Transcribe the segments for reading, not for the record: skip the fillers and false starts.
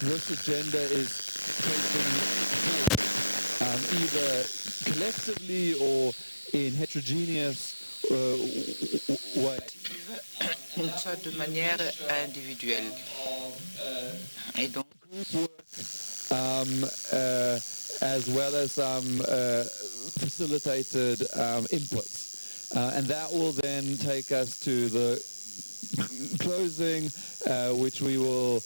this agenda is taken forward, either collectively or in heterogeneous ways. Soit de manière individuelle. Et donc, as well as facilitated inputs. And that will then take us to the closing, which we will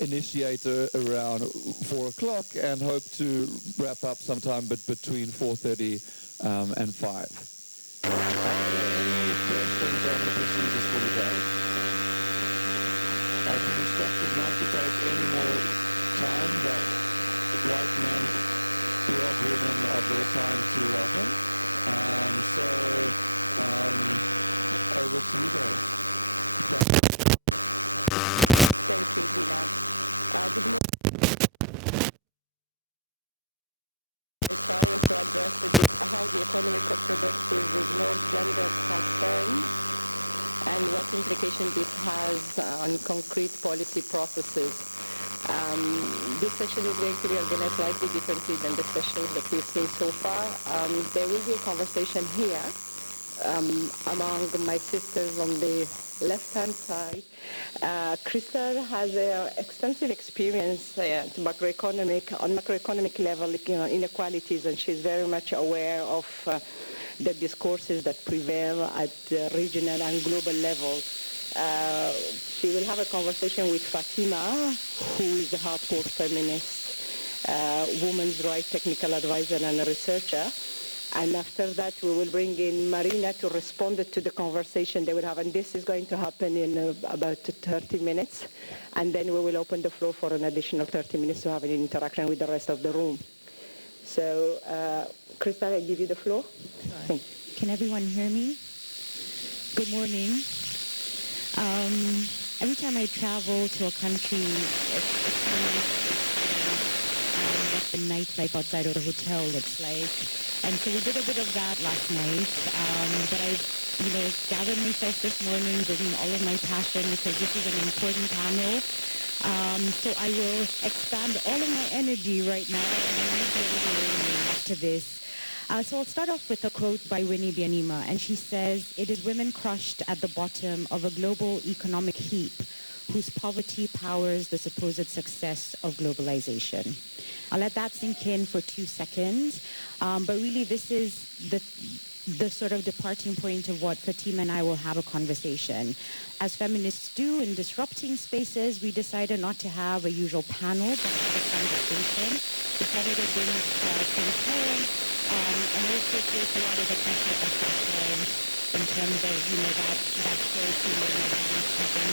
initiate around 4 o'clock and hope to wrap up sometime between 4:30 and 5. Are there any questions on the procedures for the day? I've been instructed not to take any more time, but white men, black women are the time to welcome. So, over to you guys. Thank you, Gina. Good morning. I'm trying to address how the economic orthodoxies ignore gender concerns and what implication this has on concrete policy processes. This session is going to be organized slightly differently than the sessions that we've seen so far. There will be a conversation here among my sisters on the left-hand side. Crystal has extensive experience on macroeconomic level, inequalities, and she's very much aware of the discourses that prevail at regional and global level. She will have a conversation with Fatima, who is a hardcore feminist, women's rights technical advisor and a researcher. And after that, we will bring in Marina to respond to the conversation they will have. And this is going to happen in about 30 minutes. And then we will open the floor for an additional 30 minutes to have an interaction with the rest of the room. So, Crystal, I give you the floor. Sure. Can everyone hear me? Good morning. Every time I travel to a country, it's nice what the nightlife outside of the hotel looks like. And so we did a bit of that last night. But I, gathered myself this morning, bringing all of my passion because this is an important panel. So I will expand all of my energy right now, and I might be a little raining after this. So I'll start off with a quote by Winnie Byanyima, and she says, "It is women crushed at the bottom of a global economic heap whose poverty powers the supposed success of globalization." I'll let that sink in for 2 seconds. But really, this is the sort of departing point of what Fatima and I will have a conversation. As feminists do in disrupting spaces, we decided not to have a usual panel, but have a conversation. We decided to bring transparent and also take a lot of the pressure off ourselves in terms of, that charity that having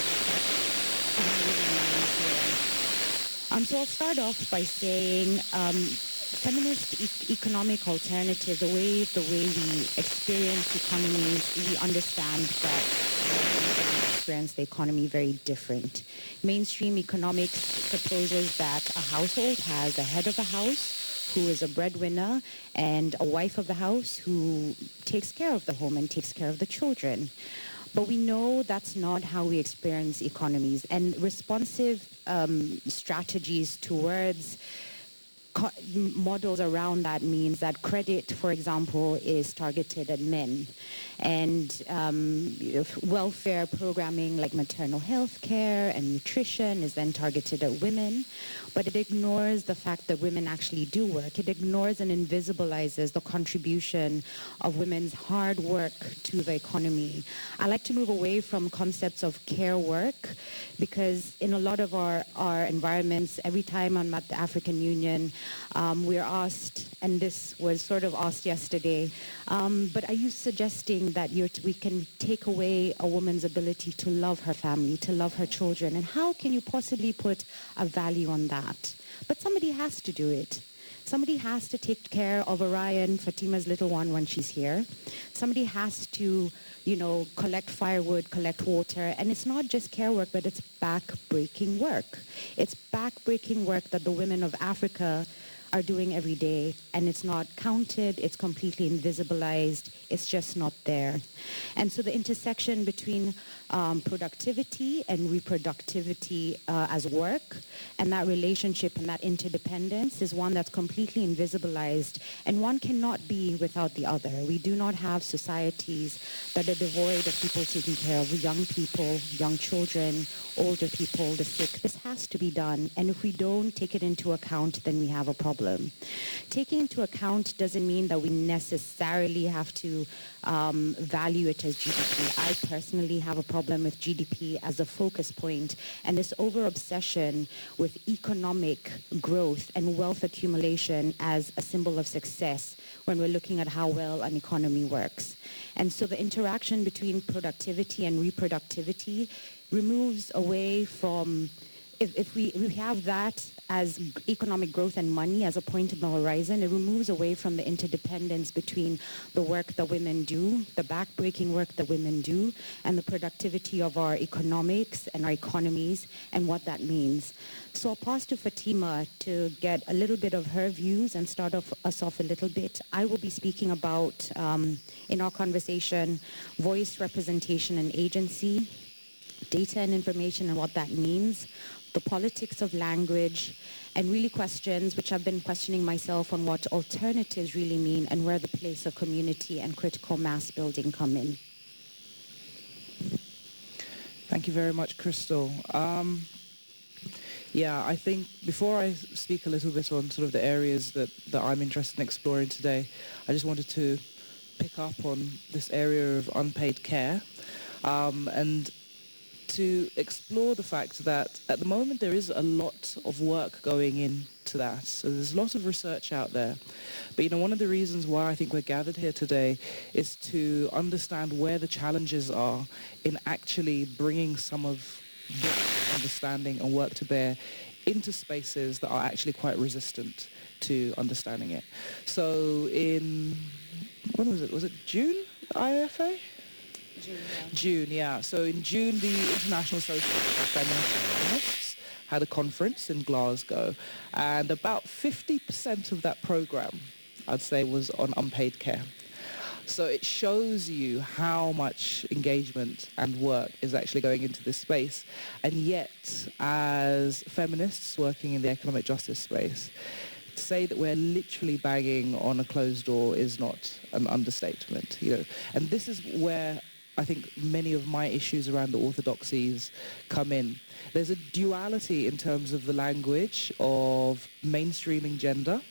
So I'll start off by saying feminist economic alternatives, the way we experience economies, we understand that we experience the economy very different. Mainstream economics supposes that a household has a head of the house who is a breadwinner and a wife of the house who takes care of the home and takes care of the children. But we know that's not how we experience economies, and responsive strategies towards models around that means that credit, for example, is targeted at men, and welfare programming like maternal health care and nutrition is then targeted at women, but it ignores the fact that women actually do work. It ignores and invisibilizes the contribution of women's hard work to the economy. I like to move away from concepts of care work because in a lot of our environments, every time I'm at the African Union, we're asked, and this was sort of asked yesterday, but are you suggesting that we can take away a woman's ability to love her family, to love her children, and how can you possibly put a value on that? But somebody has to do it. Somebody has to take care of Orion, Fatima's little one, when she's here. Somebody has to, collect firewood, collect water. And it's not just care work, but it's back-breaking work. It's back-breaking work that the women of Africa are doing every day, and it's not counted, it's completely invisibilized, it's just not there. And so the intersection between productivity and reproductivity as work, and that relationship and that interdependence is one that's completely invisibilized, and one cannot be without the other. We do not have societies that are devoid of people taking care of young people, young children, older people, the sick. This has to be done, and if we don't take it into account, then we have a problem. Taking into account doesn't mean that we necessarily have to value it as GDP. I personally have a problem with GDP as a focus point, and this over-obsession with economic growth and wealth accumulation as a symbol of success when we're looking at how well an economy works. And so the interaction between productivity and reproductivity removes away from, if we have that as economic growth and money as a point on the horizon, it removes away from the interdependence between the work that women do, the backbreaking work that women do, and the productivity of our economics and our economies and what that means. So I'll pass to Fatima to get a little bit of her views and start us off a little bit. I will be speaking about, in our conversation, voice, representation, and agency, data and information and what that means, the politics of language, and really questions which I've been questioning myself on what alternatives really mean and where the place of community and critical mass building come in. Thank you very much, Crystal. Yeah, I think before I speak a little bit on sort of the areas that I'm interested in exploring today, I just wanted to pick up on this area of unpaid care and to explore the fact that at the moment there is a lot of work going into that. So there's a lot of research out there. But one of the reasons why I think we're gathered here today is to understand where the challenges are in actually bringing some of this understanding and work to bear into spaces that are actually quite resistant to understanding it. So when was it? Was it June, IFA? June, yeah. So in June, the International Association of Feminists had a conference in Glasgow, and about 50% of that program, I'd say, was on unpaid care. So it shows you how much engagement and work is actually going into this space. And yet, as feminists working in the economic justice space, to say that we're literally banging on a closed door is not an understatement. And this is where I think many of my issues around the orthodoxies come in. There's a duality in terms of the language of mainstreaming gender,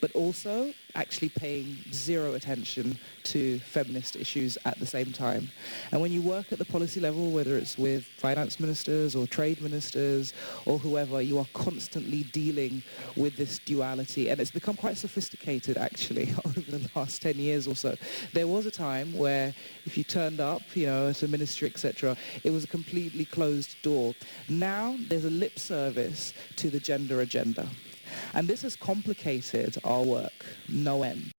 but also actually paying zero attention to feminist issues at the same time. And when you work at the policy level, whether it's with finance ministers or trade ministers or whoever, you are constantly dealing with this duality. And it's become quite sophisticated, actually, over the last 10 years or so. There was a time where if you turned up, at a ministry, etc., it was a completely closed door. Now there's a lip service to the gender agenda. And this has complicated our work no end.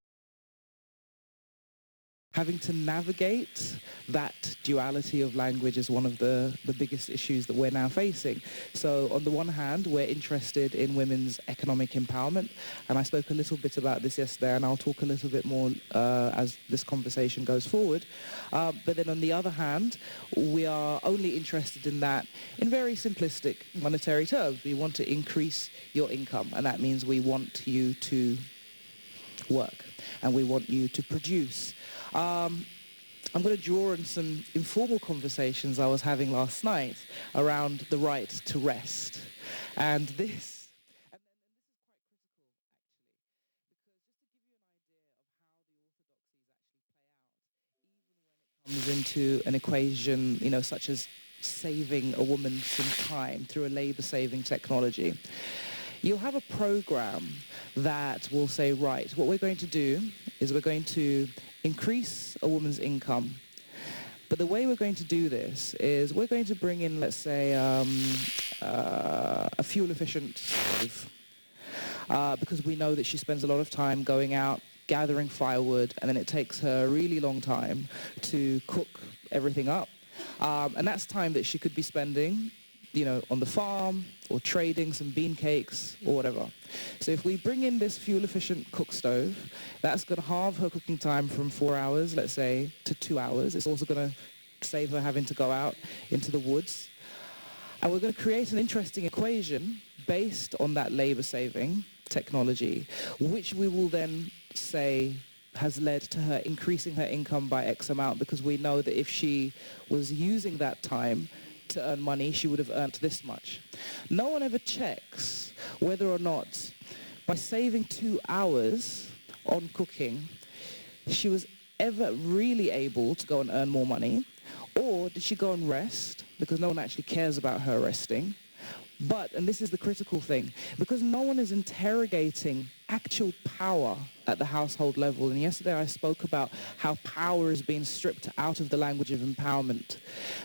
Having to navigate that duality of language is one of the biggest issues that we're now facing. So on the one hand, we're interested in women's economic empowerment, and I spoke a little bit about this yesterday, and I'll talk a little bit more as this conversation goes forward. But then on the other hand, we are only interested in that in very simplistic monetary terms. We want to increase your income, and that means we want you to work, and we want you to produce. I'm going to draw on some informal conversations I was having last night around the right to rest. And this is quite critical, actually, because just to give you an idea of how the orthodoxies actually play out, even when it comes into an equation, such as saving a woman some time through a labor-saving technology, you'll have a program that will say, right, what we're going to do is we're going to increase a woman's income. But the way we're going to do this is we're going to bring in, let's say, a fuel-efficient stove, because we know that she spends a lot of time going out, gathering firewood, and then it takes her a really long time to cook everything up. And that's time that she could be spending on the farm or trading some bean cakes or whatever. So if we bring in this fuel-efficient cook stove, that's going to halve her cooking time from 4 hours, let's say, to 2 hours. It's also going to save her having to go out into the woods. And we're going to create an interesting equation based on that labor-saving technology, which we will then say has led to her increasing her income by X amount, because we know that if she was using that time to earn money, she would have earned this much. No one ever checks whether or not by saving 2 hours on cooking, she was ever really able to go and earn more money, or did she go and rest, because no one actually cares about her resting. But, and this is the critical thing, because no one is interrogating actual power at the household level. And yesterday I spoke about how power is being stripped out of the language of empowerment.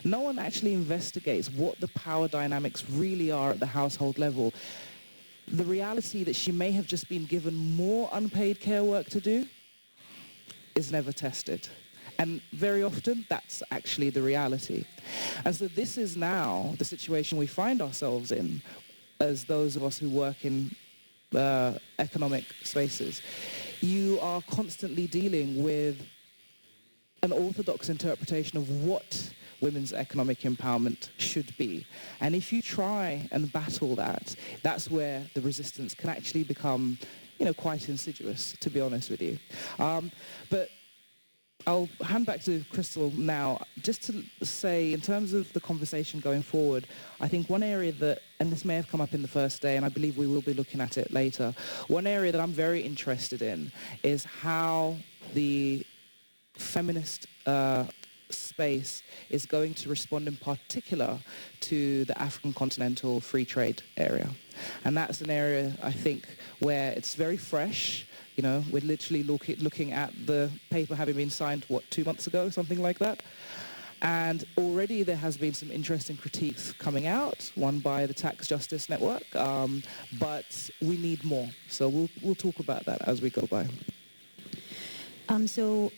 No one actually investigates what the power dynamics really are at the household level. The reality that she may have just been given more unpaid care work to do is never tested. And very often, that's actually the reality. And so this is now the situation we find ourselves in as those of us who work in economic spaces. You are constantly dealing with an orthodox interpretation of what women's economic empowerment should be. And if you try and battle that, that's where the resistance can actually become, quite insidious, to be honest with you. But I'll hand back to Crystal now, just to say, in terms of the conversation going forward, I think one area that, and this may have come up in the first day, and I believe we will be looking at it later, one area that I'm very interested in is how the feminist space is going to respond in particular to the African continental free trade area. And that's an area, I think, where it's very fresh. We're literally looking at the paper having been signed, 2 months ago, something like that. And already there has been some interesting critiques coming out, one by the Tax Justice Network, but we need more. So we'll talk about that as we go by. So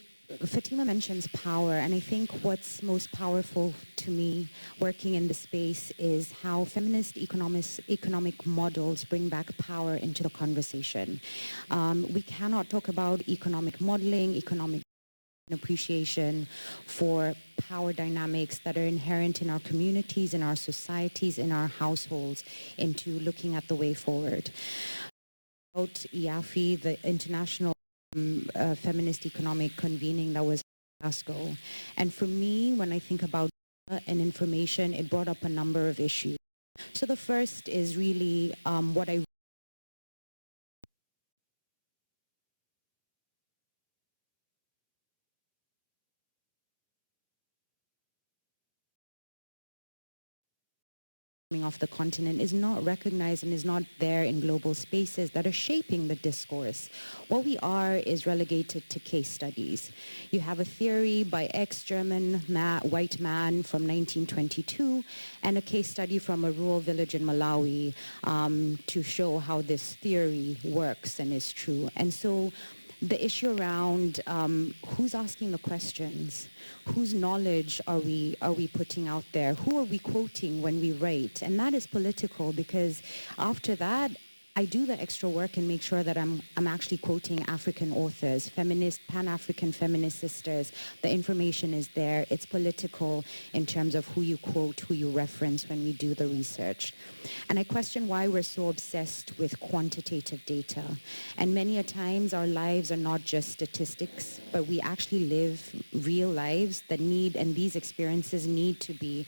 Fatima mentions power, and I think what's most powerful to me working in the space is how feminist economic models bring back power into the conversation. We cannot talk about economic modeling, economic appreciation for power dynamics that are inherent in our communities, in our societies, in our households, into looking at the way forward. About IAFI, the International Feminist Economic Convening that was in Glasgow. And for me, when I think about data and information, it brought up a number of issues. So the first is really what I off the continent is not recognized and is not there in global spaces that are shaping the discourse. What we are is relegated to case studies. You have a theory by ex-German white man from 1922 and a case study from a rural village in Malawi to show how this theory works and is true. And so the issue around who's asking the questions, whose knowledge are we putting out there, who are we quoting when we write, and that is political, because after that I do the extra work and make sure that I'm actually quoting African authors, feminist, Pan-African feminist sisters. The information is there. It's political in terms of who you quote, who you reference when we do the research. And I question why we're so obsessed with quantitative data. And many a times our lives are not just statistics, but we actually live real lives that need, and these experiences need to be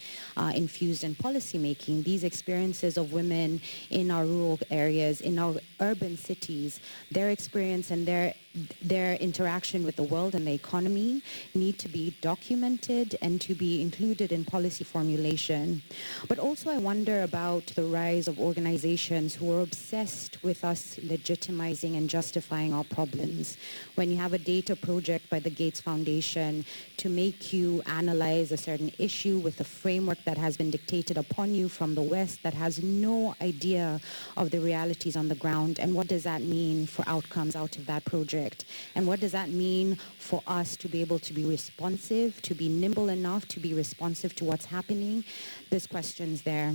infused in policymaking. These experiences of women in our rural areas, in our urban cities, their experience and their interaction with the world and the economy need to be documented and to be included in policy formulation. But also I wonder about the rise of organizations who are obsessed with us legitimizing and justifying our problems. When you have a data project by the Gates Foundation to make you analyze a certain issue with a framework that has been dictated upon you from the West that has no idea of the realities on the ground, and what does that mean for outcomes out of that project? And what does that mean for us to be able to be responsive, to be nimble enough to be responsive to what's happening? There's questions there.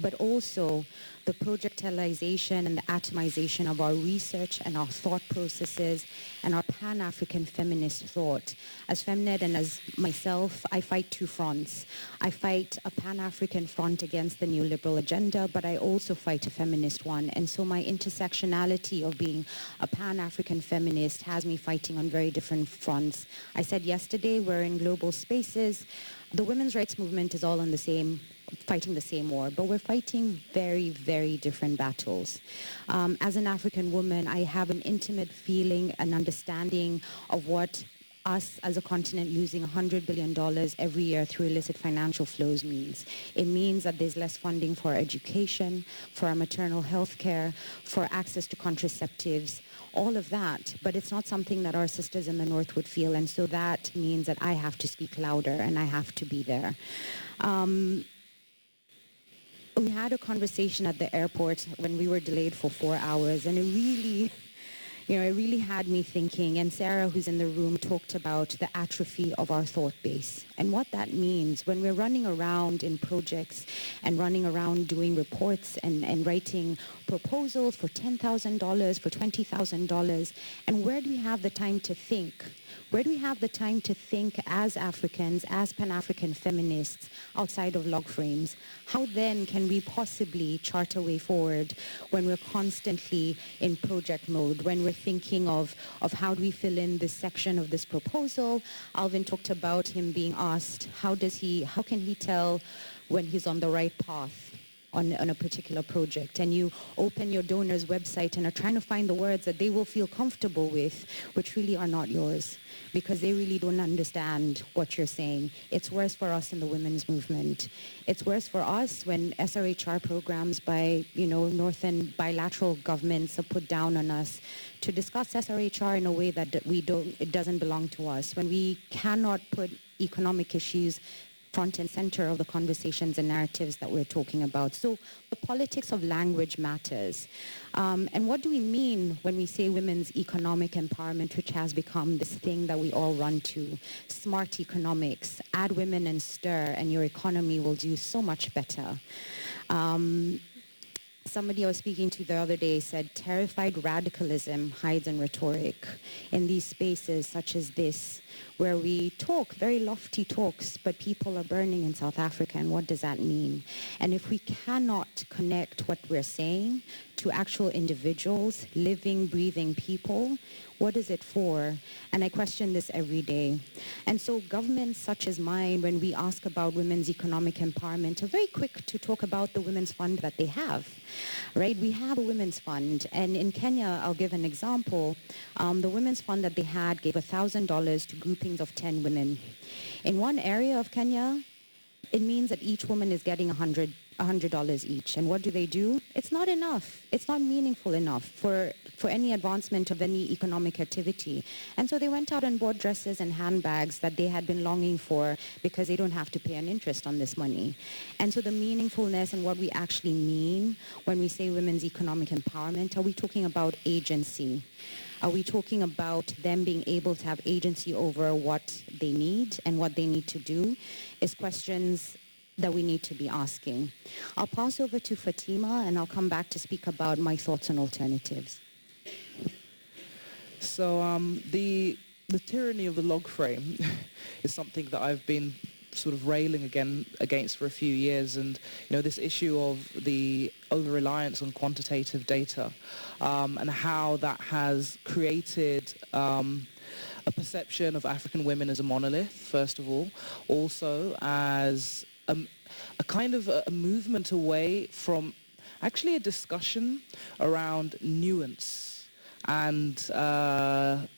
but also the projectilization and the atomization of our research and our thought processes and our Pan-African feminist thought. As Femnet and as myself, I fight two fronts. I fight a Pan-African front against the neoliberal agenda, but I also fight a feminist one. And so my intersectionality of being a Pan-African feminist has me fighting on very different fronts. I said yesterday, we're in global spaces. The women's rights movement is all on the same, fighting the same war, but we're fighting very, very different battles. As an African woman, I have an intimate feeling and understanding of what us as a continent losing $100 billion every year through illicit financial flows means. It means that there's less funding for our education, for our maternal health care, for access to contraceptives, all of that, but it's not something that our sisters in the North would feel, and so that means that I have to speak louder and I have to be there. We had a conversation at the airport when we were delayed for 4 hours, and it really had me thinking, and Sarah, who's in the room, talked about the atrophy of our thought base and what that means when we're running around in projects and running around doing reports and writing proposals for $10,000, for $20,000, and where do we have the time to think? Where do we have the time to think as Africans, as Pan-African feminists outside of log frames? How then can we possibly chart a way forward when we're constantly in project mode, when we're thinking of how do we fill in this section of this proposal? Alvin talked about him being asked, how can he tell when he's on the right path on a particular project, and you open your donor's website and are trying to find the words that they will feel comfortable with, which really are not yours, because they really don't understand what you're saying. It's worse for us in the women's movement. It's worse for us when SRHR programs by, Northern bilateral governments are put down on us to discuss SRHR in a way that it doesn't belong to us, when we cannot put economic issues front and center of the conversations and narratives that we're talking about. So the politics of language matters. And what do we mean when we say women's economic empowerment, which has become this thing that we all run to? Smart economics, add women and stir, and your economy will do so much better. Somebody I was speaking to the other day said, terrified radicalism hides in rhetoric. In these spaces such as this, where we talk very lofty talks, but people are burning in South Africa, and what does that mean? And if we cannot connect what we're saying to actual individuals, living, breathing people, what is it for? And I question this every day. And so governments such as mine, when we ask about women's economic empowerment, are very quick to talk about the women's fund that they have, right? We have a women's fund. And in Kenya, I'll give an example. The women's fund that they had gave $1,000 to groupings of 10 women. In one area of Kenya, it means that each woman is getting $100 each. And what do? It's not enough. It's not meaningful enough for any advancement of any economic activity. And so they went out and bought dresses and handbags that they had been longing for because they don't have to pay an interest on this money. And so the meaningfulness and what we actually mean when we say women's economic empowerment, are we talking about agency? Are we talking about them being able to have agency over what they need and what they need to do? Is questions that we need to be asking. I'll pass over to Fatima, and I'll come back to speak about my thoughts on alternatives. So the tyranny of the log frame is something that I've been sort of railing against for a few years, and this issue of the over-reliance on quantitative data and how that has created a perception of African women as a monolith, first of all, also as a kind of a movement away from actually a discussion around nuance. And I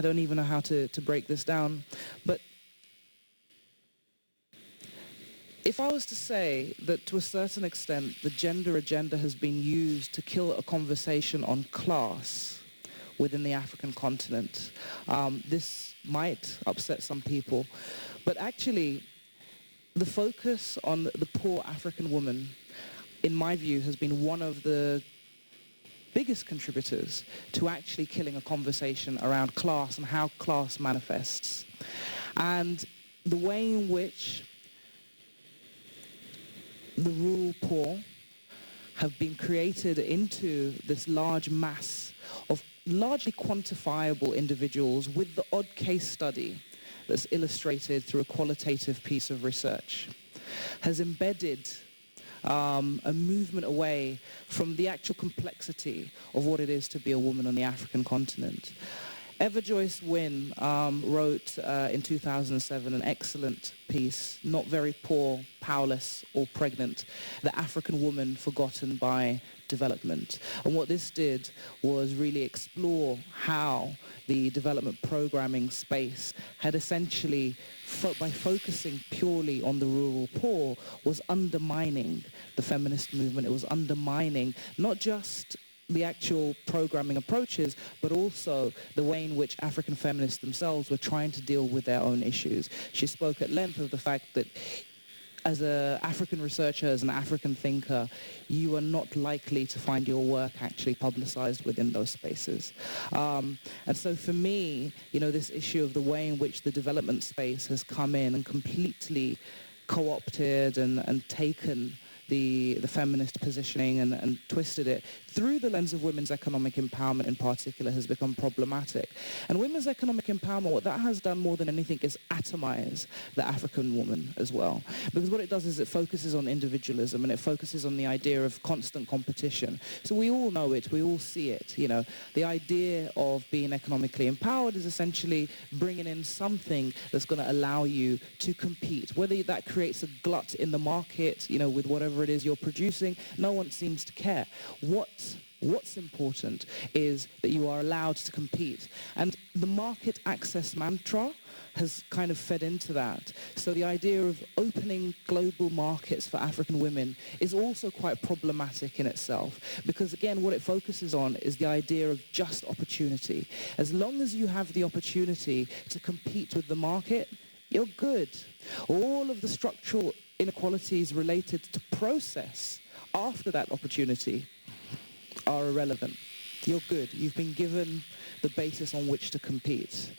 don't even know how to break this down, but if I was to say that to a certain extent the gender agenda has been used to kill a conversation on class within the African continent, this might upset some people, but actually the focus on the poor African woman, in my view, has been one of the biggest contributors to actually killing a conversation around class and how class manifests. And the way in which the rural poor have been created into this large mass of largely quantifiable individuals with the odd case study that's illustrated through a qualitative piece of research, has embedded a movement away from the actual complexity of what it is to be a woman on the African continent. Eva Joyce Wynne wrote in 2007 an excellent piece, Not Very Poor, Powerless or Pregnant, The African Woman Forgotten by Development. And what this did was really explore how the development programming space had essentially, by focusing purely on the rural poor, was undermining the feminist movement. It was undermining not just the actual programming approaches, but also the way in which African feminists themselves were trying to deal with their own issues. She spoke at length of the fact that as an African researcher, as an African thinker, you are not likely to find your work actually publicized within those spaces. And so for me, this issue of the way in which the development space has come in and completely co-opted and taken the feminist positioning and twisted it through the lens of women's economic empowerment in particular has become problematic. And women's economic empowerment, what that has done more than anything is atomize the African woman as well. Because what it does is it focuses on individualism and it focuses on the idea of constant competition. So we all know it, we all see it, The idea of being economically empowered is essentially bringing in something that's going to allow you to compete. Whether that creates a glut in the market, with whatever it is you're producing, no one seems to care. What's important is that you are allowed to compete. And the market access mantra has kind of fed into that. So the idea of opening global markets for African women is also quite problematic in itself. Because again, what it focuses on is the idea of just opportunity. As long as you have the opportunity to compete with the market, you're good. All of the structural inequalities related to process after that opportunity are irrelevant. You're good. You've been given the basis on which to compete.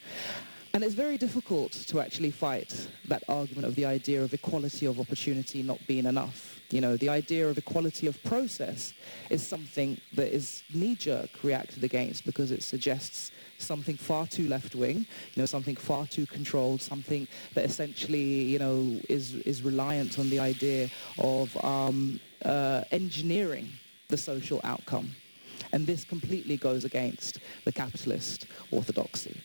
And it's very difficult to actually fight that argument of the idea of equality of opportunity not being enough. The idea of equality of process is something that is knee-jerk reacted against because it suggests something far too left-wing, something far too controlled, something that essentially, is reliant on the idea of engineering the social outcome. And this completely goes against the capitalist orthodoxy.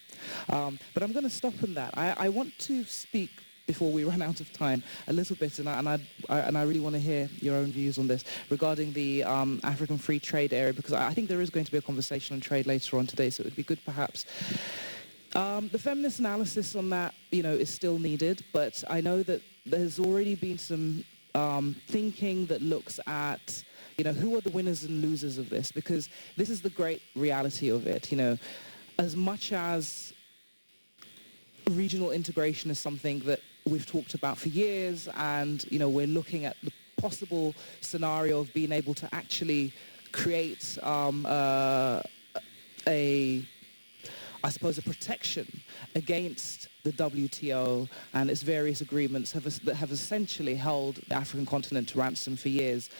But I'm going to stop on that. I want to speak, before we run out of time, a little bit, and I really want to hear your own views on this, regarding the African free trade area, because I think there is going to be a conversation on trade later on today, so it would be good perhaps. The feminist analysis on that, is still needed, but I know that there's already been some thinking that looks at who are the winners and losers of this? Because this is the great reality of it. As much as regional integration is something that we've talked about for years, and we're looking at the possible scenario of being able to actually create a protection against the WTO and its various agreements that have essentially held the African continent to ransom for years.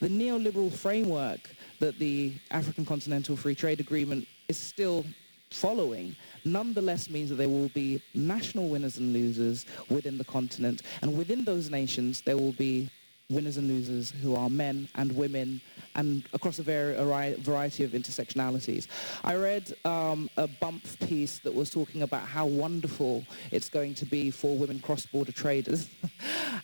The neoliberal framework that the African Continental Free Trade Agreement is still following nonetheless means that there will be national winners and losers within the continent, and within those nations there will be winners and losers who are men and women and across a variety of intersectionalities. I read a bump piece that was talking about how wonderful it's going to be for women cross-border traders.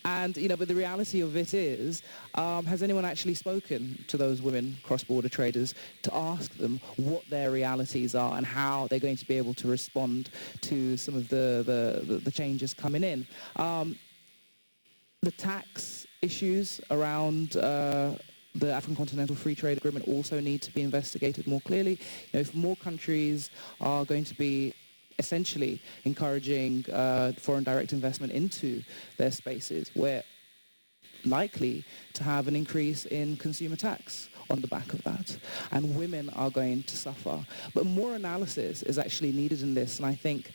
And, but the reality of it is, has anyone actually spoken to those women cross-border traders to ask them what their realities are and how they're going to be able to respond to some of the changes coming in? The tax issues around the African Continental Free Trade Agreement also need to be investigated more clearly. If more countries are going to be essentially encouraging foreign direct investment into their spaces, we're likely to have an increase in consumer tax on the back of that, and women are going to suffer. But more analysis is actually needed in this, and I think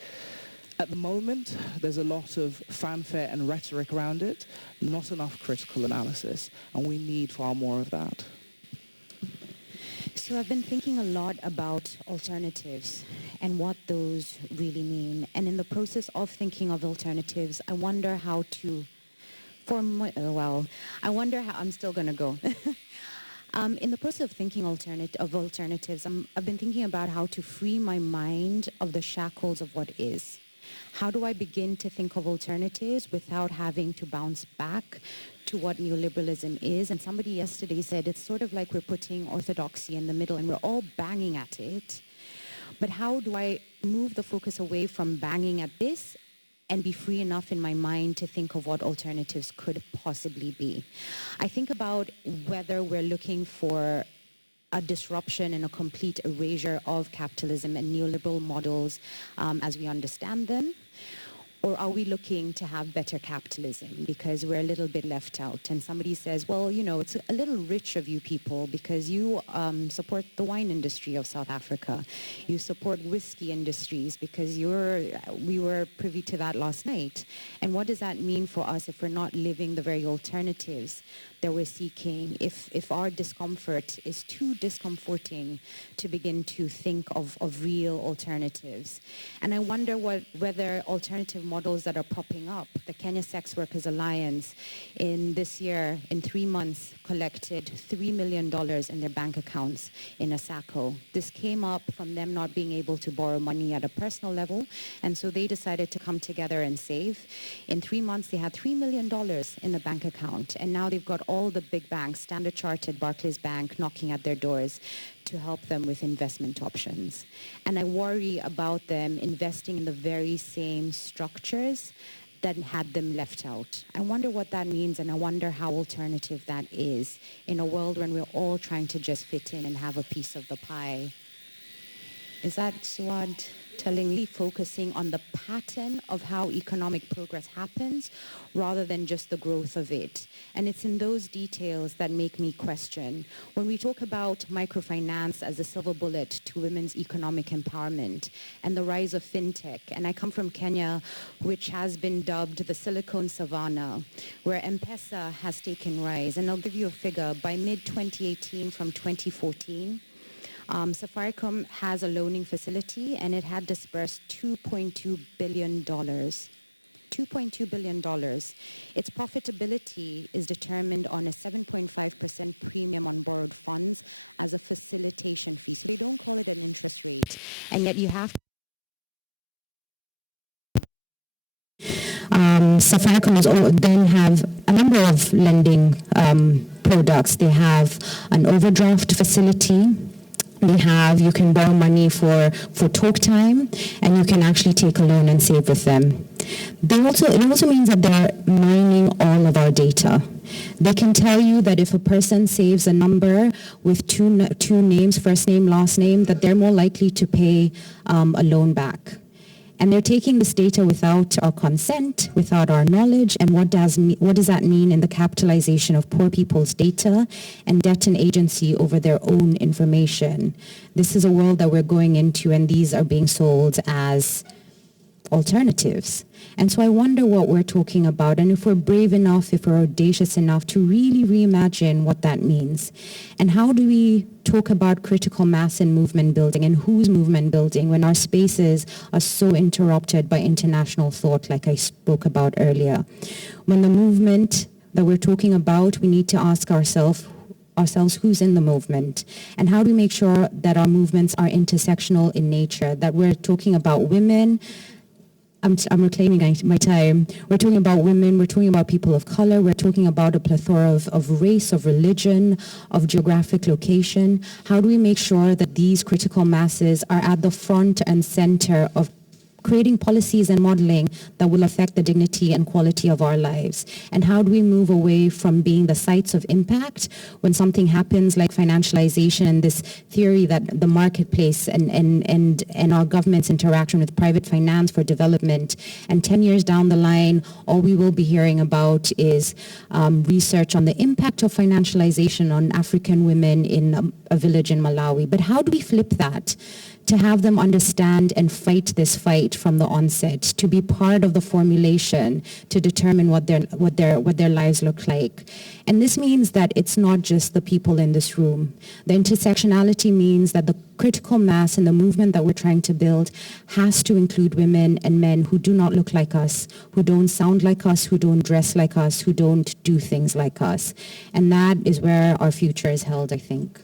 At the moment, there's a lot of fanfare and rhetoric around it, not enough critical analysis, and we need far more of that. So I've been thinking a lot about alternatives and what those really mean. And in the process of thinking of alternatives, I wonder how to I wonder how, I'm still going to go. In the process of thinking of alternatives, I've been thinking about how to free my mind of the shackles of what is. How do I begin to think of alternatives without having to bounce back to what neoliberalism is? And somebody yesterday said it's sort of like we're putting orthodoxy in the middle and we're all banging at it. But how do I move the focus away from banging at this and be free enough in my mind to think of what alternatives could possibly be? I think about whether we're looking for a disruption and a complete erasure of capitalism and neoliberal models as we understand them, or are we looking to have better capitalism because we're a little bit left out? And somebody says, well, you know, it's a little rich of you people because you support the wine industry of South Africa. You support whiskey industries because we were privy to that last night. And what does that mean for us if we're not living the very alternatives that we're seeking, if our discomfort is too discomforting to begin to think of real alternatives? And I wonder whether alternative models that are popping up, the Kenya Sex Workers Alliance in this year, in 3 months, collected $3 million in their bank accounts in a SACCO. This came up from them not being able to borrow money at a personal level, and so they decided to come together and save. In 3 months, they had $3 million in the bank account, and now they've got all the big banks, Standard Chartered, Barclays Bank, knocking at their doors to help them with investment options. And I worry about them investing in the very same structures that had them left out. I wonder what that means, and I wonder how alternative that is in a world when we're all trying to just fit in and have a piece of the pie. Is that Suad telling me, focusing on the pattern of how economic progress happens rather than just the growth of it? And it's in those details that make me question. When we talk about microfinance as a silver bullet to women's economic empowerment and the rise of fintech, and I come from Kenya, which has been dubbed the Silicon Savannah, where M-Pesa has taken rise. And I'll give you a figure. By mid-2018 from 2014, Safaricom has a loaning facility, and it had disbursed $2.2 billion. $2.2 billion. Its profitability is determined on a 7.5% premium on borrowed funds as a facilitation fee. So they don't call it an interest rate, and yet you have to. Safaricom then have a number of lending products. They have an overdraft facility. You can borrow money for talk time, and you can actually take a loan and save with them. It also means that they're mining all of our data. They can tell you that if a person saves a number with two names, first name, last name, that they're more likely to pay a loan back. And they're taking this data without our consent, without our knowledge, and what does that mean in the capitalization of poor people's data and debt and agency over their own information? This is a world that we're going into, and these are being sold as alternatives. And so I wonder what we're talking about, and if we're brave enough, if we're audacious enough to really reimagine what that means. And how do we talk about critical mass and movement building, and whose movement building, when our spaces are so interrupted by international thought, like I spoke about earlier? When the movement that we're talking about, we need to ask ourselves who's in the movement, and how do we make sure that our movements are intersectional in nature, that we're talking about women. I'm reclaiming my time. We're talking about women, we're talking about people of color, we're talking about a plethora of race, of religion, of geographic location. How do we make sure that these critical masses are at the front and center of creating policies and modeling that will affect the dignity and quality of our lives? And how do we move away from being the sites of impact when something happens like financialization and this theory that the marketplace and our government's interaction with private finance for development, and 10 years down the line, all we will be hearing about is research on the impact of financialization on African women in a village in Malawi. But how do we flip that to have them understand and fight this fight from the onset, to be part of the formulation, to determine what their lives look like. And this means that it's not just the people in this room. The intersectionality means that the critical mass and the movement that we're trying to build has to include women and men who do not look like us, who don't sound like us, who don't dress like us, who don't do things like us. And that is where our future is held, I think.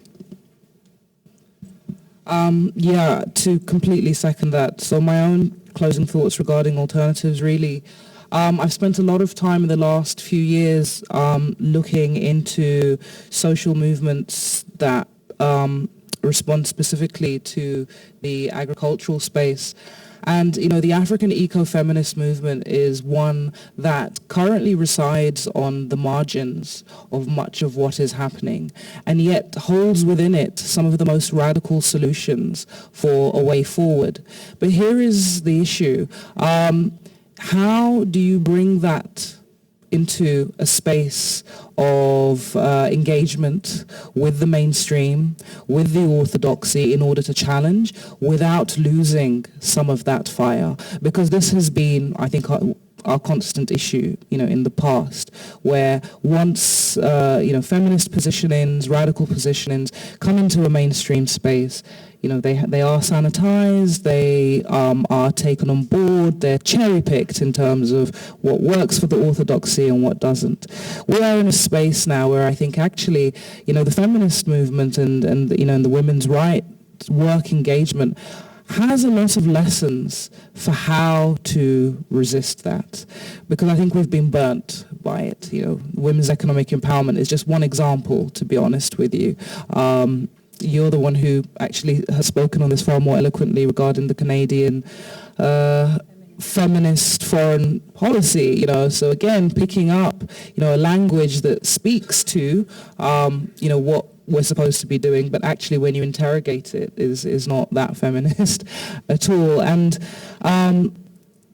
Yeah, to completely second that. So my own closing thoughts regarding alternatives, really. I've spent a lot of time in the last few years looking into social movements that respond specifically to the agricultural space. And, you know, the African ecofeminist movement is one that currently resides on the margins of much of what is happening, and yet holds within it some of the most radical solutions for a way forward. But here is the issue. How do you bring that into a space of engagement with the mainstream, with the orthodoxy, in order to challenge without losing some of that fire? Because this has been, I think, our constant issue, you know, in the past, where once, feminist positionings, radical positionings come into a mainstream space, you know, they are sanitized, they are taken on board, they're cherry-picked in terms of what works for the orthodoxy and what doesn't. We are in a space now where I think actually, you know, the feminist movement and the women's rights work engagement has a lot of lessons for how to resist that, because I think we've been burnt by it. You know, women's economic empowerment is just one example, to be honest with you. You're the one who actually has spoken on this far more eloquently regarding the Canadian feminist foreign policy, you know. So again, picking up, you know, a language that speaks to, what we're supposed to be doing, but actually when you interrogate it is not that feminist at all. And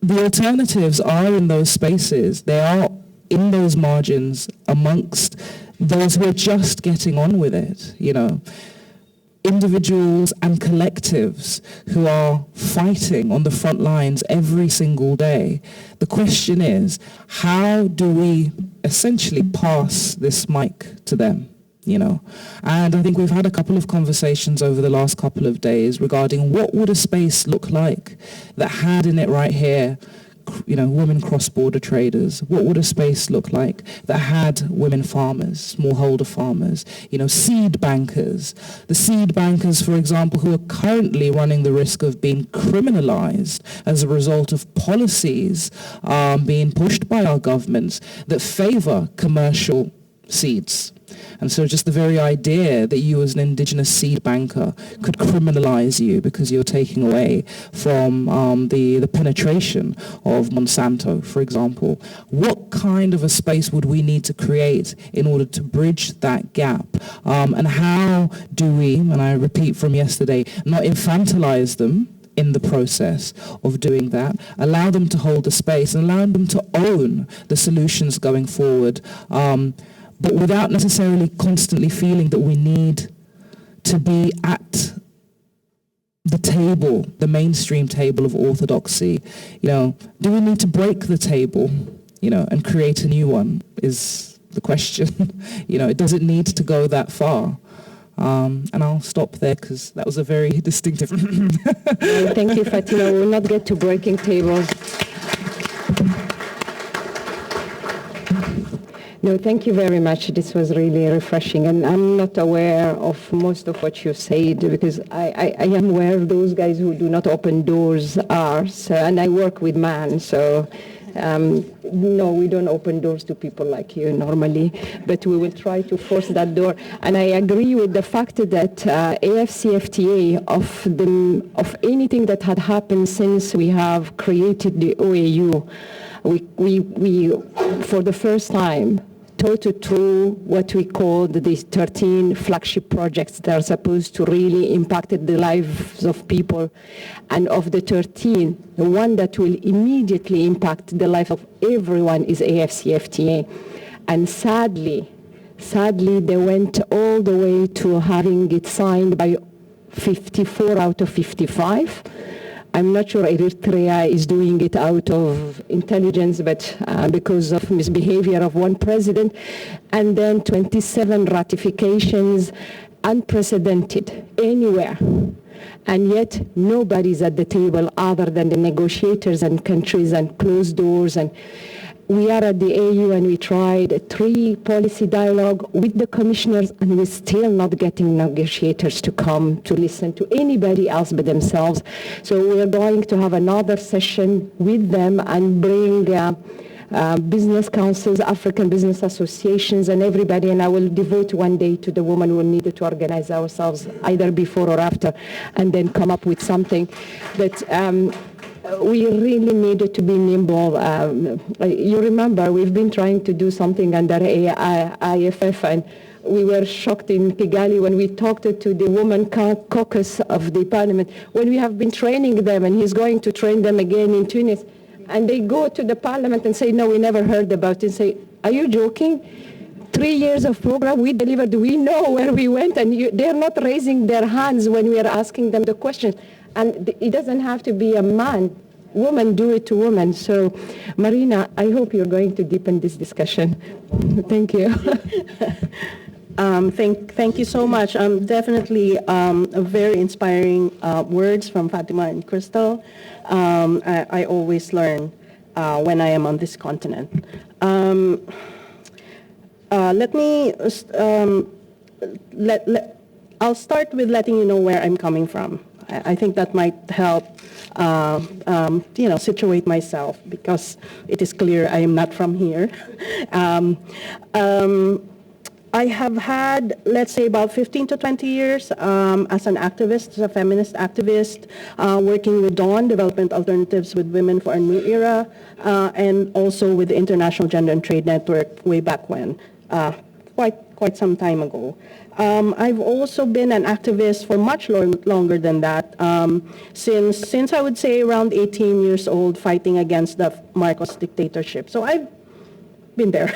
the alternatives are in those spaces. They are in those margins amongst those who are just getting on with it, you know. Individuals and collectives who are fighting on the front lines every single day. The question is, how do we essentially pass this mic to them? You know, and I think we've had a couple of conversations over the last couple of days regarding what would a space look like that had in it right here, you know, women cross-border traders. What would a space look like that had women farmers, smallholder farmers, you know, seed bankers. The seed bankers, for example, who are currently running the risk of being criminalized as a result of policies being pushed by our governments that favor commercial seeds. And so just the very idea that you as an indigenous seed banker could criminalize you because you're taking away from the penetration of Monsanto, for example. What kind of a space would we need to create in order to bridge that gap? And how do we, and I repeat from yesterday, not infantilize them in the process of doing that, allow them to hold the space and allow them to own the solutions going forward, but without necessarily constantly feeling that we need to be at the table, the mainstream table of orthodoxy. You know, do we need to break the table, you know, and create a new one is the question. You know, does it need to go that far? And I'll stop there because that was a very distinctive... Thank you, Fatima. We'll not get to breaking tables. No, thank you very much. This was really refreshing. And I'm not aware of most of what you said because I am aware of those guys who do not open doors are. So, and I work with men, so no, we don't open doors to people like you normally, but we will try to force that door. And I agree with the fact that AFCFTA, of anything that had happened since we have created the OAU, we for the first time thought through what we called the 13 flagship projects that are supposed to really impact the lives of people. And of the 13, the one that will immediately impact the life of everyone is AFCFTA. And sadly, they went all the way to having it signed by 54 out of 55. I'm not sure Eritrea is doing it out of intelligence, but because of misbehavior of one president. And then 27 ratifications, unprecedented anywhere. And yet nobody's at the table other than the negotiators and countries and closed doors. And we are at the AU and we tried 3 policy dialogue with the commissioners, and we're still not getting negotiators to come to listen to anybody else but themselves. So we're going to have another session with them and bring business councils, African business associations, and everybody, and I will devote one day to the women who needed to organize ourselves either before or after, and then come up with something that we really needed to be nimble. You remember, we've been trying to do something under IFF, and we were shocked in Kigali when we talked to the women caucus of the parliament, when we have been training them, and he's going to train them again in Tunis. And they go to the parliament and say, no, we never heard about it. And say, are you joking? 3 years of program we delivered, we know where we went, and they're not raising their hands when we are asking them the question. And it doesn't have to be a man. Women do it to women. So, Marina, I hope you're going to deepen this discussion. Thank you. Thank you so much. Definitely very inspiring words from Fatima and Crystal. I always learn when I am on this continent. I'll start with letting you know where I'm coming from. I think that might help, situate myself, because it is clear I am not from here. I have had, let's say, about 15 to 20 years as an activist, as a feminist activist, working with DAWN, Development Alternatives with Women for a New Era, and also with the International Gender and Trade Network way back when, quite some time ago. I've also been an activist for much longer than that, since I would say around 18 years old, fighting against the Marcos dictatorship. So I've been there.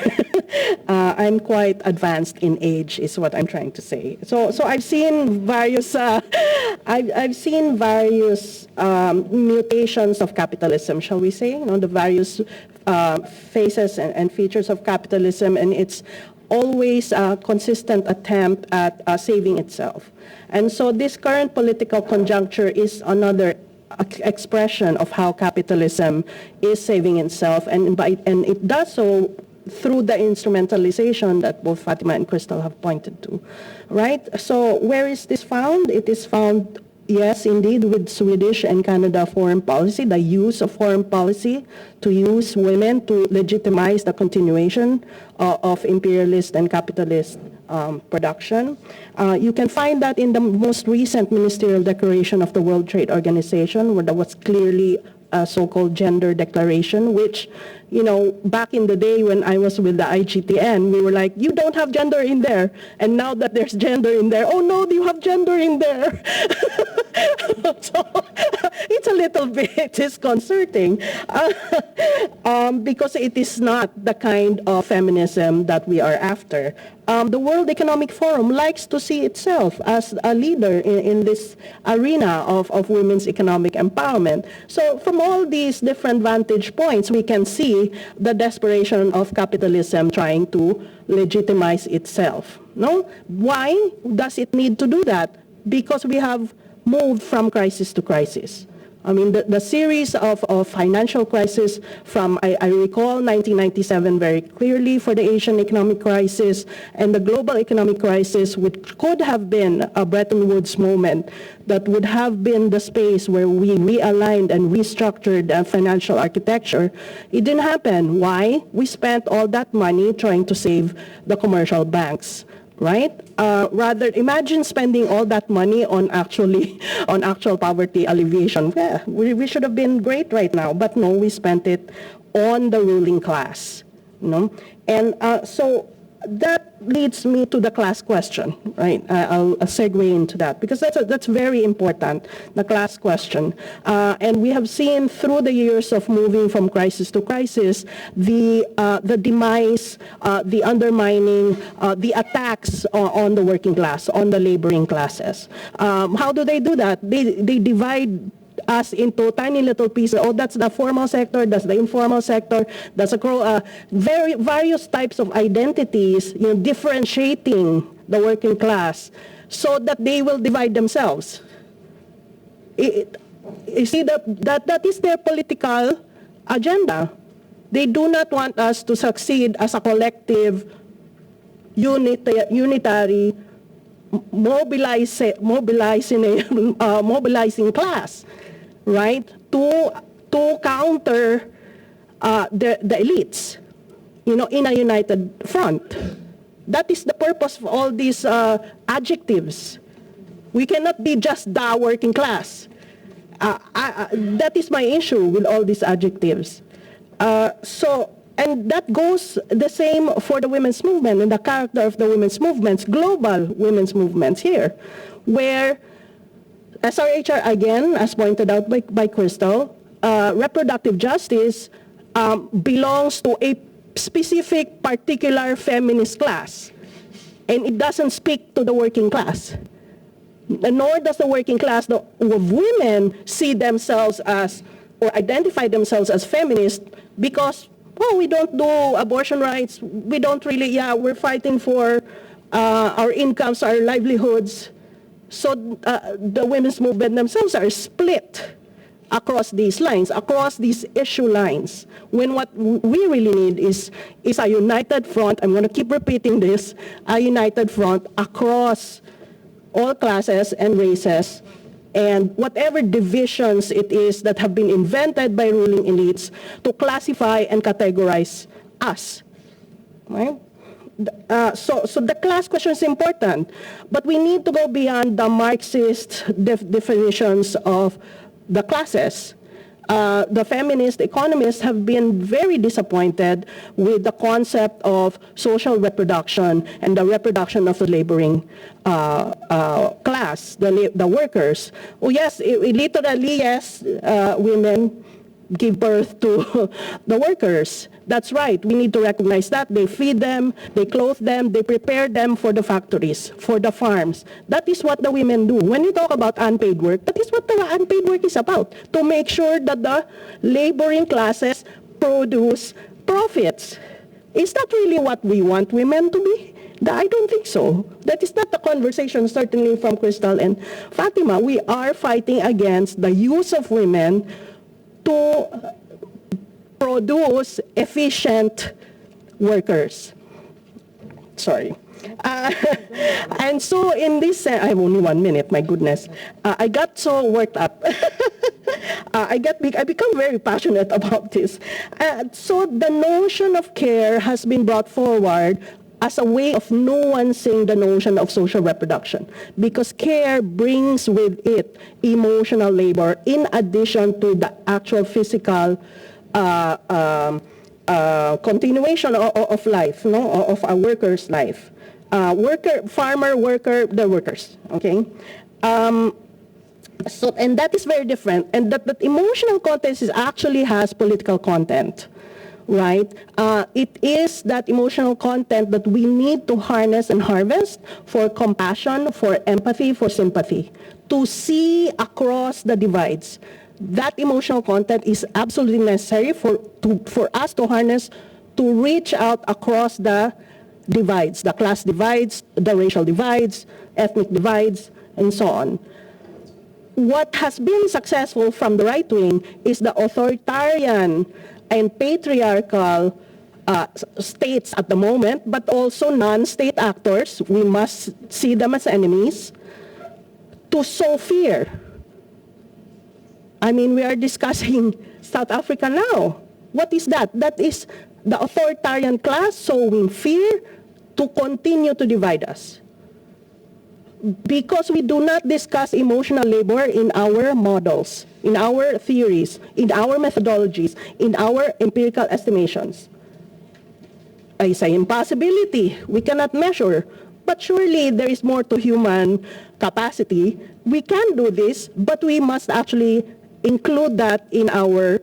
I'm quite advanced in age, is what I'm trying to say. So I've seen various, I've seen various mutations of capitalism, shall we say? The various phases and features of capitalism, and it's always a consistent attempt at saving itself. And so this current political conjuncture is another expression of how capitalism is saving itself, and it does so through the instrumentalization that both Fatima and Crystal have pointed to, right? So where is this found? It is found, yes, indeed, with Swedish and Canada foreign policy, the use of foreign policy to use women to legitimize the continuation of imperialist and capitalist production. You can find that in the most recent ministerial declaration of the World Trade Organization, where there was clearly a so-called gender declaration, which, back in the day when I was with the IGTN, we were like, you don't have gender in there. And now that there's gender in there, oh no, you have gender in there. So it's a little bit disconcerting because it is not the kind of feminism that we are after. The World Economic Forum likes to see itself as a leader in this arena of women's economic empowerment. So from all these different vantage points, we can see the desperation of capitalism trying to legitimize itself. No? Why does it need to do that? Because we have moved from crisis to crisis. I mean, the series of financial crisis from, I recall 1997 very clearly for the Asian economic crisis, and the global economic crisis, which could have been a Bretton Woods moment that would have been the space where we realigned and restructured the financial architecture. It didn't happen. Why? We spent all that money trying to save the commercial banks. Right? Rather, imagine spending all that money on actual poverty alleviation. Yeah, we should have been great right now, but no, we spent it on the ruling class. And so that leads me to the class question, right? I'll segue into that because that's very important, the class question. And we have seen through the years of moving from crisis to crisis, the demise, the undermining, the attacks on the working class, on the laboring classes. How do they do that? They divide us into tiny little pieces. Oh, that's the formal sector, that's the informal sector, that's various types of identities, differentiating the working class so that they will divide themselves. You see, that is their political agenda. They do not want us to succeed as a collective, unitary, mobilizing class, right, to counter the elites, in a united front. That is the purpose of all these adjectives. We cannot be just the working class. That is my issue with all these adjectives. And that goes the same for the women's movement and the character of the women's movements, global women's movements here, where SRHR, again, as pointed out by Crystal, reproductive justice belongs to a specific particular feminist class, and it doesn't speak to the working class. Nor does the working class of women see themselves as, or identify themselves as feminist because, we don't do abortion rights, we don't really, we're fighting for our incomes, our livelihoods. So the women's movement themselves are split across these lines, across these issue lines, when what we really need is a united front. I'm going to keep repeating this, a united front across all classes and races, and whatever divisions it is that have been invented by ruling elites to classify and categorize us, right? So the class question is important, but we need to go beyond the Marxist definitions of the classes. The feminist economists have been very disappointed with the concept of social reproduction and the reproduction of the laboring class, the workers. Oh yes, literally yes, women give birth to the workers. That's right, we need to recognize that. They feed them, they clothe them, they prepare them for the factories, for the farms. That is what the women do. When we talk about unpaid work, that is what the unpaid work is about, to make sure that the laboring classes produce profits. Is that really what we want women to be? I don't think so. That is not the conversation, certainly from Crystal and Fatima. We are fighting against the use of women to produce efficient workers. Sorry. And so in this, I have only 1 minute, my goodness. I got so worked up. I become very passionate about this. So the notion of care has been brought forward as a way of nuancing the notion of social reproduction, because care brings with it emotional labor in addition to the actual physical continuation of life, of a worker's life. Farmer, worker, the workers, okay? And that is very different, and that emotional content actually has political content, right? It is that emotional content that we need to harness and harvest for compassion, for empathy, for sympathy, to see across the divides. That emotional content is absolutely necessary for us to harness, to reach out across the divides, the class divides, the racial divides, ethnic divides, and so on. What has been successful from the right wing is the authoritarian and patriarchal states at the moment, but also non-state actors, we must see them as enemies, to sow fear. I mean, we are discussing South Africa now. What is that? That is the authoritarian class sowing fear to continue to divide us. Because we do not discuss emotional labor in our models, in our theories, in our methodologies, in our empirical estimations. is an impossibility. We cannot measure. But surely there is more to human capacity. We can do this, but we must actually include that in our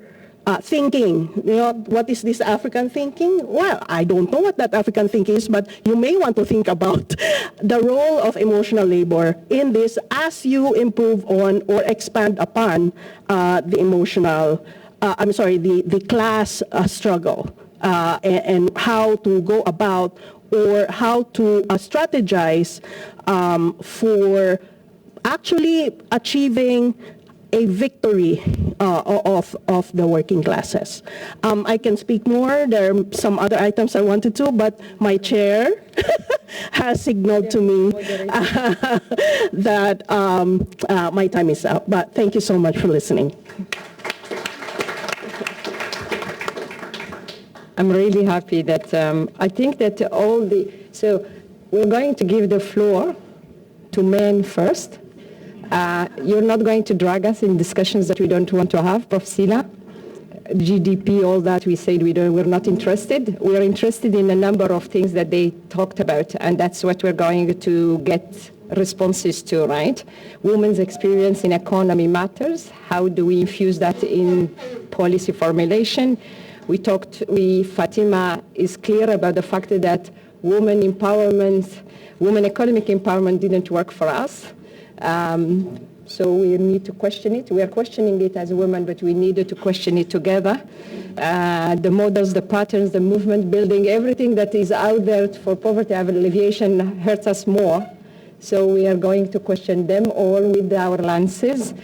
thinking. You know, what is this African thinking? Well, I don't know what that African thinking is, but you may want to think about the role of emotional labor in this as you improve on or expand upon the emotional, the class struggle and how to go about or how to strategize for actually achieving a victory of the working classes. I can speak more. There are some other items I wanted to, but my chair has signaled to me that my time is up. But thank you so much for listening. I'm really happy that I think that so we're going to give the floor to men first. You're not going to drag us in discussions that we don't want to have, Prof. Sila. GDP, all that we said we're not interested. We're interested in a number of things that they talked about, and that's what we're going to get responses to, right? Women's experience in economy matters. How do we infuse that in policy formulation? Fatima is clear about the fact that women economic empowerment didn't work for us. So we need to question it. We are questioning it as women, but we needed to question it together. The models, the patterns, the movement building, everything that is out there for poverty alleviation hurts us more. So we are going to question them all with our lenses.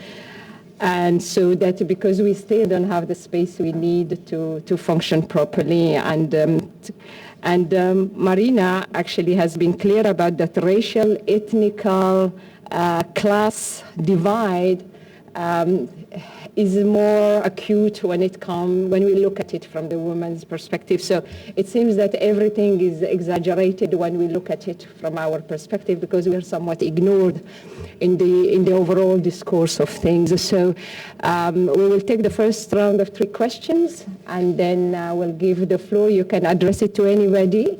And so that because we still don't have the space we need to function properly. And Marina actually has been clear about that racial, ethnical, class divide is more acute when we look at it from the woman's perspective. So it seems that everything is exaggerated when we look at it from our perspective because we are somewhat ignored in the overall discourse of things. So we will take the first round of 3 questions, and then we'll give the floor. You can address it to anybody.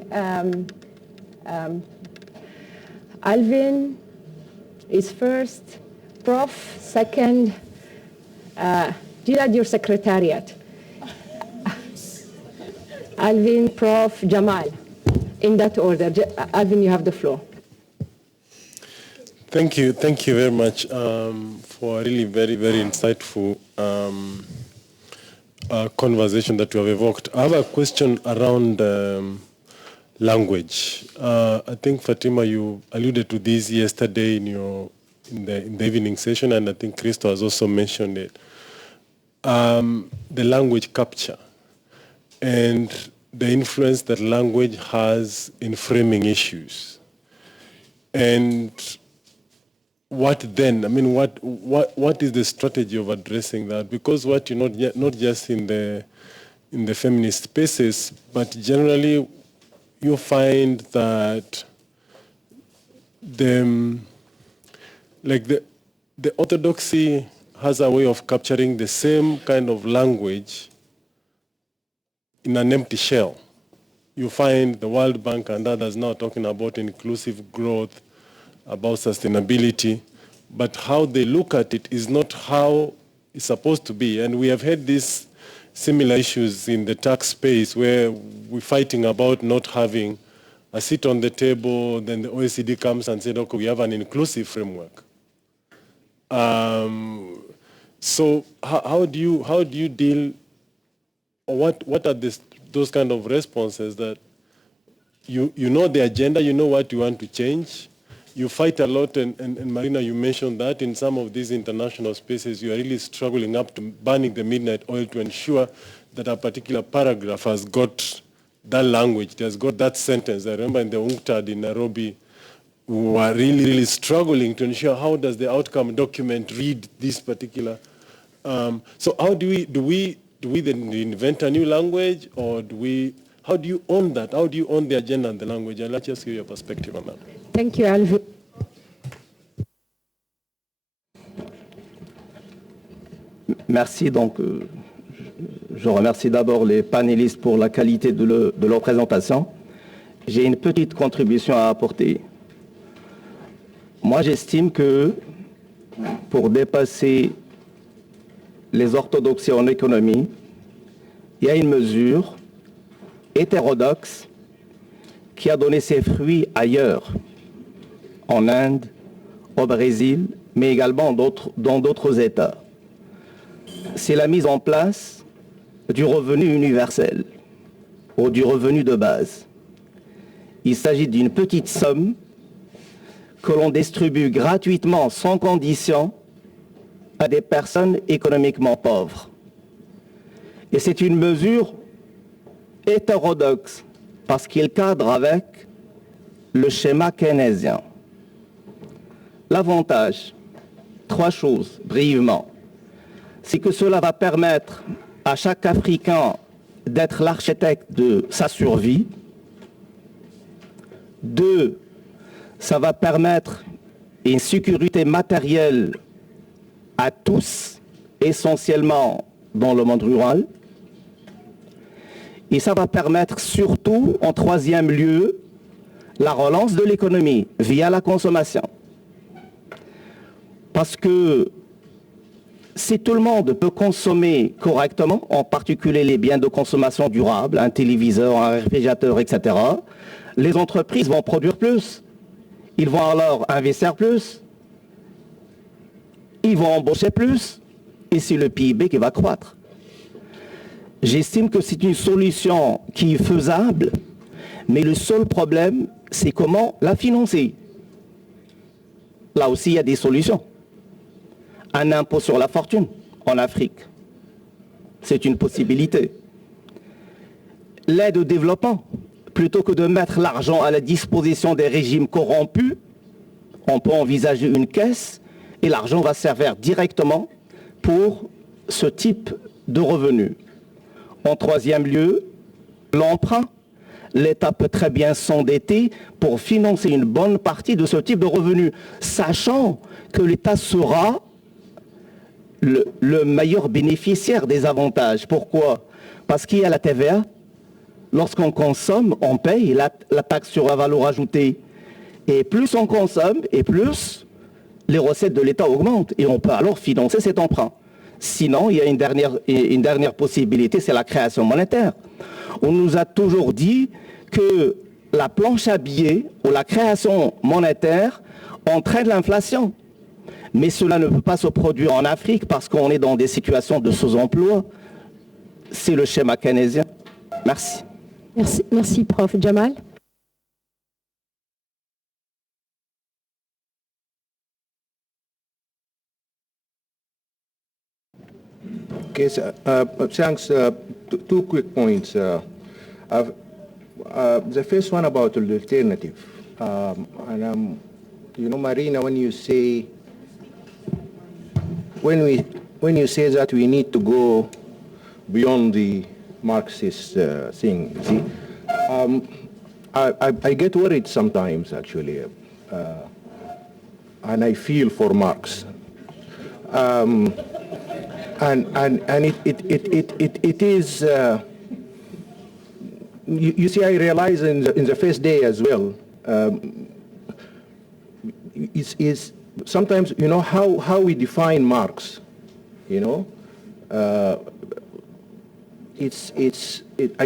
Alvin is first, Prof. second, Gilad, your secretariat. Alvin, Prof. Jamal, in that order. Alvin, you have the floor. Thank you very much for a really very, very insightful conversation that you have evoked. I have a question around language. I think, Fatima, you alluded to this yesterday in the evening session, and I think Christo has also mentioned it. The language capture and the influence that language has in framing issues. And what then? I mean, what is the strategy of addressing that? Because what you not just in the feminist spaces, but generally you find that the orthodoxy has a way of capturing the same kind of language in an empty shell. You find the World Bank and others now talking about inclusive growth, about sustainability, but how they look at it is not how it's supposed to be. And we have had these similar issues in the tax space where we're fighting about not having a seat on the table, then the OECD comes and said, okay, we have an inclusive framework. So how do you deal, or what are those kind of responses that you know the agenda, you know what you want to change, you fight a lot, and Marina, you mentioned that in some of these international spaces, you are really struggling up to burning the midnight oil to ensure that a particular paragraph has got that language, it has got that sentence. I remember in the UNCTAD in Nairobi, we were really, really struggling to ensure how does the outcome document read this particular. So how do we then invent a new language, or how do you own that? How do you own the agenda and the language? I'd like to ask you your perspective on that. Thank you, Alvin. Merci. Donc, je remercie d'abord les panélistes pour la qualité de leur présentation. j'ai une petite contribution à apporter. Moi, j'estime que pour dépasser les orthodoxies en économie, il y a une mesure hétérodoxe qui a donné ses fruits ailleurs, en Inde, au Brésil, mais également dans d'autres États. C'est la mise en place du revenu universel ou du revenu de base. Il s'agit d'une petite somme que l'on distribue gratuitement, sans condition, à des personnes économiquement pauvres. Et c'est une mesure hétérodoxe parce qu'il cadre avec le schéma keynésien. L'avantage, 3 choses, brièvement, c'est que cela va permettre à chaque Africain d'être l'architecte de sa survie. 2, ça va permettre une sécurité matérielle à tous, essentiellement dans le monde rural. Et ça va permettre surtout, en 3e lieu, la relance de l'économie via la consommation. Parce que si tout le monde peut consommer correctement, en particulier les biens de consommation durable, un téléviseur, un réfrigérateur, etc., les entreprises vont produire plus. Ils vont alors investir plus. Ils vont embaucher plus. Et c'est le PIB qui va croître. J'estime que c'est une solution qui est faisable, mais le seul problème, c'est comment la financer. Là aussi, il y a des solutions. Un impôt sur la fortune en Afrique, c'est une possibilité. L'aide au développement, plutôt que de mettre l'argent à la disposition des régimes corrompus, on peut envisager une caisse et l'argent va servir directement pour ce type de revenus. En 3e lieu, l'emprunt. L'État peut très bien s'endetter pour financer une bonne partie de ce type de revenus, sachant que l'État sera le meilleur bénéficiaire des avantages. Pourquoi? Parce qu'il y a la TVA. Lorsqu'on consomme, on paye la taxe sur la valeur ajoutée. Et plus on consomme, et plus les recettes de l'État augmentent. Et on peut alors financer cet emprunt. Sinon, il y a une dernière possibilité, c'est la création monétaire. On nous a toujours dit que la planche à billets ou la création monétaire entraîne l'inflation. Mais cela ne peut pas se produire en Afrique parce qu'on est dans des situations de sous-emploi. C'est le schéma keynésien. Merci. Merci, Prof. Jamal. Okay, so, thanks. Two quick points. The first one about the alternative. You know, Marina, when you say that we need to go beyond the Marxist thing, see, I get worried sometimes, actually, and I feel for Marx. And it is, you see, I realize in the first day as well, is sometimes, you know, how we define Marx, you know, I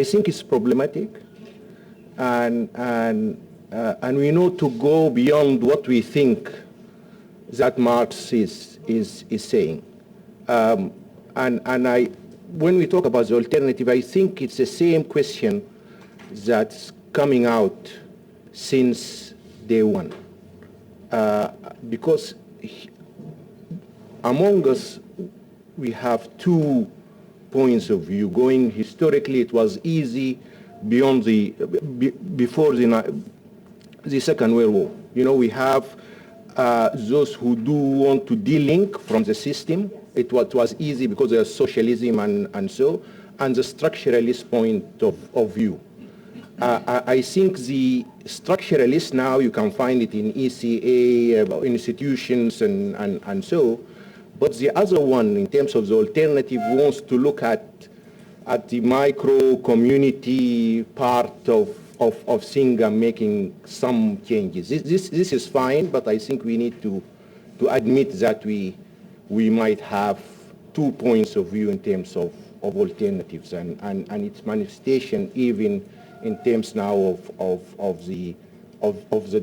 think it's problematic, and we know to go beyond what we think that Marx is saying. When we talk about the alternative, I think it's the same question that's coming out since day one. Because among us, we have 2 points of view. Going historically, it was easy before the Second World War. You know, we have those who do want to de-link from the system. It was easy because there's socialism and the structuralist point of view. I think the structuralist now, you can find it in ECA, institutions and so, but the other one, in terms of the alternative, wants to look at the micro community part of of seeing making some changes. This is fine, but I think we need to admit that we might have 2 points of view in terms of alternatives and its manifestation even in terms now of the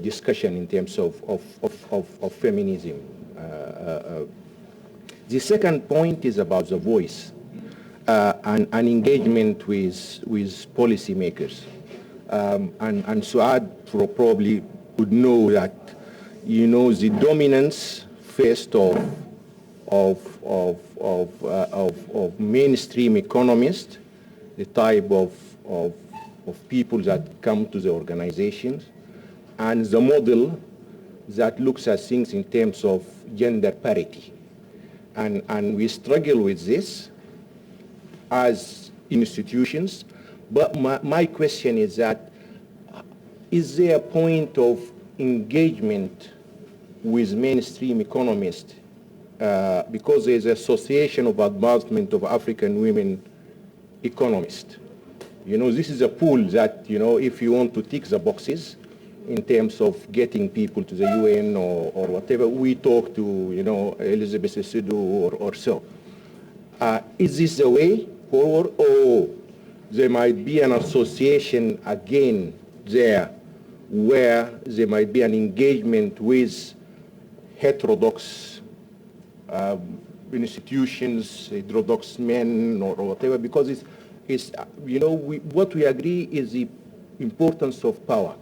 discussion in terms of feminism. The second point is about the voice and engagement with policymakers. And Suad probably would know that, the dominance first of mainstream economists, the type of people that come to the organizations, and the model that looks at things in terms of gender parity. And we struggle with this as institutions, but my question is that, is there a point of engagement with mainstream economists? Because there's an Association of Advancement of African Women Economists. This is a pool that, if you want to tick the boxes in terms of getting people to the UN or whatever, we talk to, Elizabeth Sissoudou or so. Is this the way forward, or there might be an association again there where there might be an engagement with heterodox institutions, heterodox men or whatever, because it's what we agree is the importance of power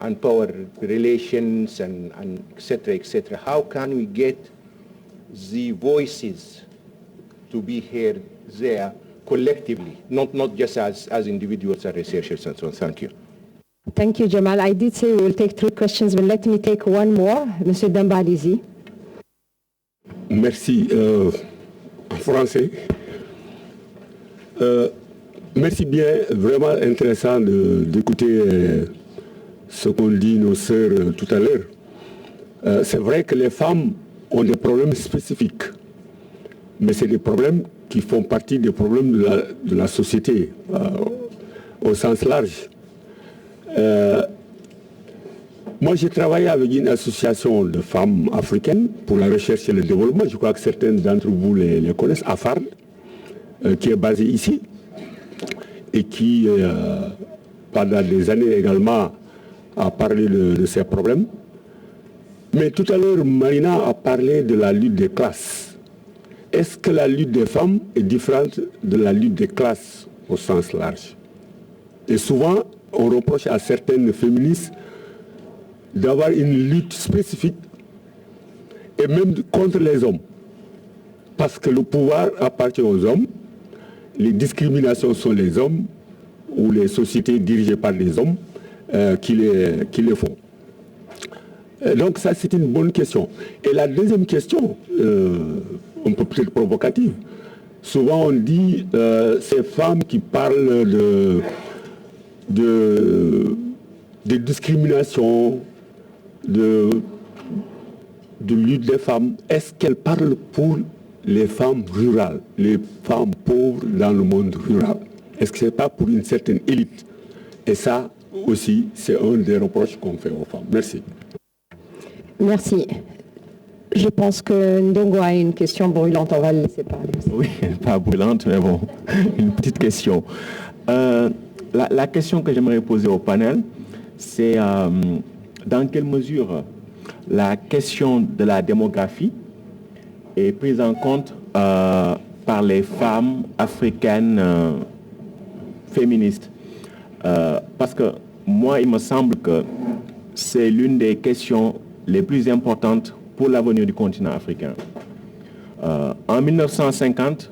and power relations and et cetera, et cetera. How can we get the voices to be heard there collectively, not just as individuals and researchers and so on? Thank you. Thank you, Jamal. I did say we will take 3 questions, but let me take one more. Monsieur Dambalizi. Merci. En français. Merci bien. Vraiment intéressant d'écouter ce qu'ont dit nos sœurs tout à l'heure. C'est vrai que les femmes ont des problèmes spécifiques, mais c'est des problèmes qui font partie des problèmes de la société au sens large. Moi, j'ai travaillé avec une association de femmes africaines pour la recherche et le développement. Je crois que certains d'entre vous les connaissent, AFARD, qui est basée ici et qui, pendant des années également, a parlé de ces problèmes. Mais tout à l'heure, Marina a parlé de la lutte des classes. Est-ce que la lutte des femmes est différente de la lutte des classes au sens large? Et souvent, on reproche à certaines féministes d'avoir une lutte spécifique et même contre les hommes. Parce que le pouvoir appartient aux hommes, les discriminations sont les hommes ou les sociétés dirigées par les hommes qui les font. Donc ça, c'est une bonne question. Et la deuxième question, un peu peut-être provocative, souvent on dit ces femmes qui parlent de discrimination, de lutte des femmes, est-ce qu'elles parlent pour les femmes rurales, les femmes pauvres dans le monde rural? Est-ce que ce n'est pas pour une certaine élite? Et ça aussi, c'est un des reproches qu'on fait aux femmes. Merci. Merci. Je pense que Ndongo a une question brûlante, on va le laisser parler. Oui, pas brûlante, mais bon, une petite question. La question que j'aimerais poser au panel, c'est dans quelle mesure la question de la démographie est prise en compte par les femmes africaines féministes. Parce que moi, il me semble que c'est l'une des questions les plus importantes pour l'avenir du continent africain. En 1950,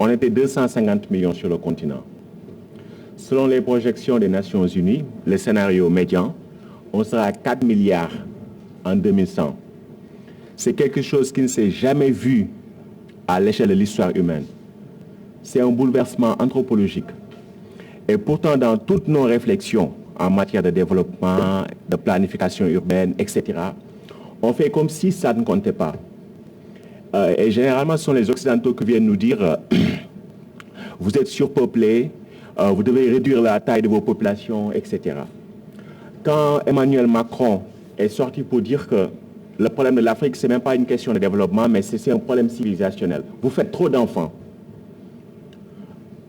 on était 250 millions sur le continent. Selon les projections des Nations Unies, le scénario médian, on sera à 4 milliards en 2100. C'est quelque chose qui ne s'est jamais vu à l'échelle de l'histoire humaine. C'est un bouleversement anthropologique. Et pourtant, dans toutes nos réflexions en matière de développement, de planification urbaine, etc., on fait comme si ça ne comptait pas. Et généralement, ce sont les Occidentaux qui viennent nous dire vous êtes surpeuplés, vous devez réduire la taille de vos populations, etc. Quand Emmanuel Macron est sorti pour dire que le problème de l'Afrique, ce n'est même pas une question de développement, mais c'est un problème civilisationnel. Vous faites trop d'enfants.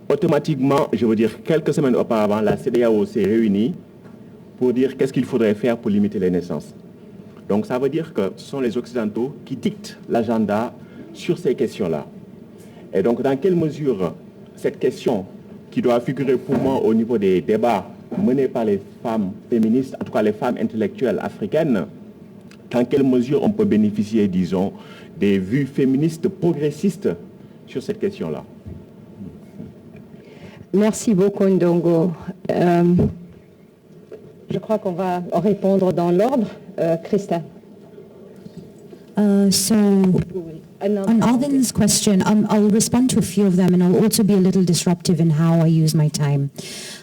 Automatiquement, je veux dire, quelques semaines auparavant, la CEDEAO s'est réunie pour dire qu'est-ce qu'il faudrait faire pour limiter les naissances. Donc ça veut dire que ce sont les Occidentaux qui dictent l'agenda sur ces questions-là. Et donc dans quelle mesure cette question qui doit figurer pour moi au niveau des débats menés par les femmes féministes, en tout cas les femmes intellectuelles africaines, dans quelle mesure on peut bénéficier, disons, des vues féministes progressistes sur cette question-là? Merci beaucoup, Ndongo. Je crois qu'on va répondre dans l'ordre. Christa. On Alvin's question, I'll respond to a few of them, and I'll also be a little disruptive in how I use my time.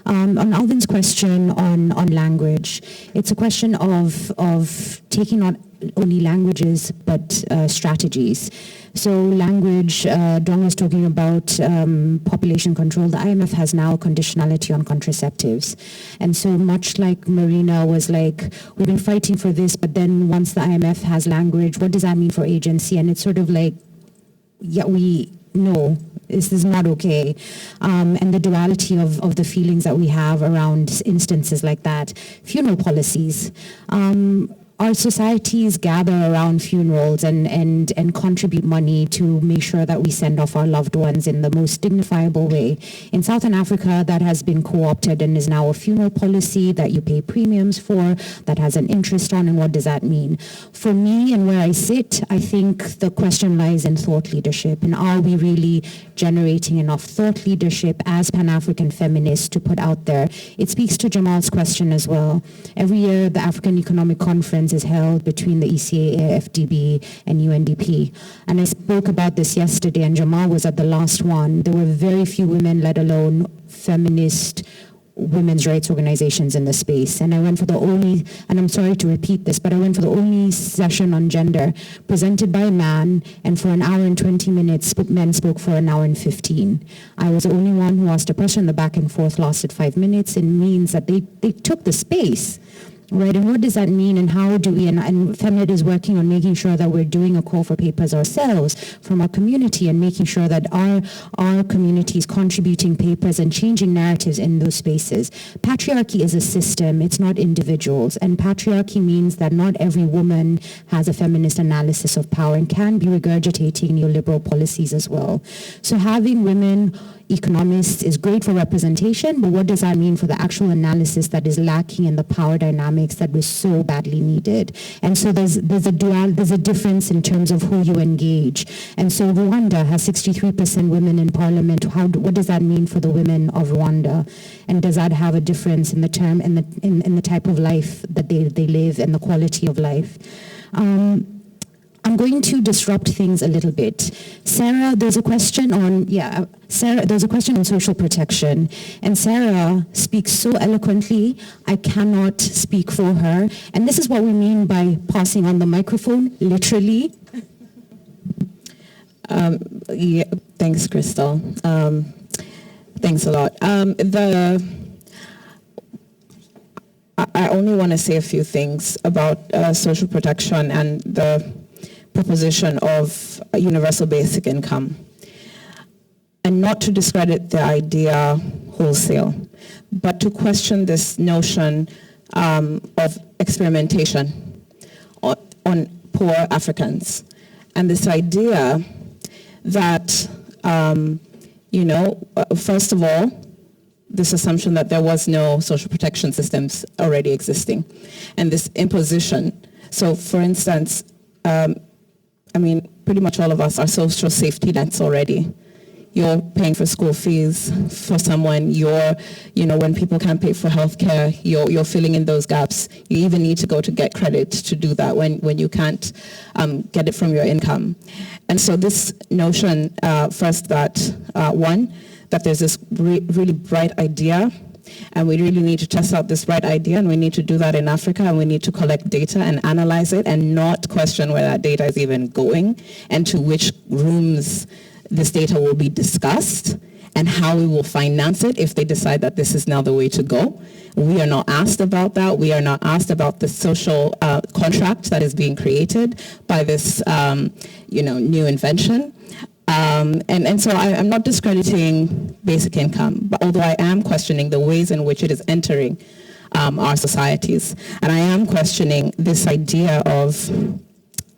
On Alvin's question on language, it's a question of taking not only languages but strategies. So language, Dong was talking about population control. The IMF has now a conditionality on contraceptives. And so much like Marina was like, we've been fighting for this, but then once the IMF has language, what does that mean for agency? And it's sort of like, yeah, we know this is not okay. And the duality of the feelings that we have around instances like that. Funeral policies. Our societies gather around funerals and contribute money to make sure that we send off our loved ones in the most dignifiable way. In Southern Africa, that has been co-opted and is now a funeral policy that you pay premiums for, that has an interest on, and what does that mean? For me and where I sit, I think the question lies in thought leadership, and are we really generating enough thought leadership as Pan-African feminists to put out there? It speaks to Jamal's question as well. Every year, the African Economic Conference is held between the ECA, AFDB, and UNDP. And I spoke about this yesterday, and Jamal was at the last one. There were very few women, let alone feminist women's rights organizations in the space. And I went for the only, and I'm sorry to repeat this, but I went for the only session on gender presented by a man, and for an hour and 20 minutes, men spoke for an hour and 15. I was the only one who asked a question. The back and forth lasted 5 minutes. It means that they took the space. Right, and what does that mean, and how do we, and Femnet is working on making sure that we're doing a call for papers ourselves from our community and making sure that our community is contributing papers and changing narratives in those spaces. Patriarchy is a system, it's not individuals, and patriarchy means that not every woman has a feminist analysis of power and can be regurgitating neoliberal policies as well. So having women economists is great for representation, but what does that mean for the actual analysis that is lacking in the power dynamics that was so badly needed? And so there's a difference in terms of who you engage. And so Rwanda has 63% women in parliament. What does that mean for the women of Rwanda? And does that have a difference in the term, in the type of life that they live and the quality of life? I'm going to disrupt things a little bit. Sarah, there's a question on social protection, and Sarah speaks so eloquently, I cannot speak for her. And this is what we mean by passing on the microphone, literally. Thanks, Crystal. Thanks a lot. I only want to say a few things about social protection and the proposition of a universal basic income, and not to discredit the idea wholesale, but to question this notion of experimentation on poor Africans, and this idea that, first of all, this assumption that there was no social protection systems already existing, and this imposition. So, for instance, pretty much all of us are social safety nets already. You're paying for school fees for someone. When people can't pay for healthcare, you're filling in those gaps. You even need to go to get credit to do that when you can't get it from your income. And so this notion, first that there's this really bright idea, and we really need to test out this right idea, and we need to do that in Africa, and we need to collect data and analyze it and not question where that data is even going and to which rooms this data will be discussed, and how we will finance it if they decide that this is now the way to go. We are not asked about that. We are not asked about the social contract that is being created by this, new invention. And so I'm not discrediting basic income, but although I am questioning the ways in which it is entering our societies. And I am questioning this idea of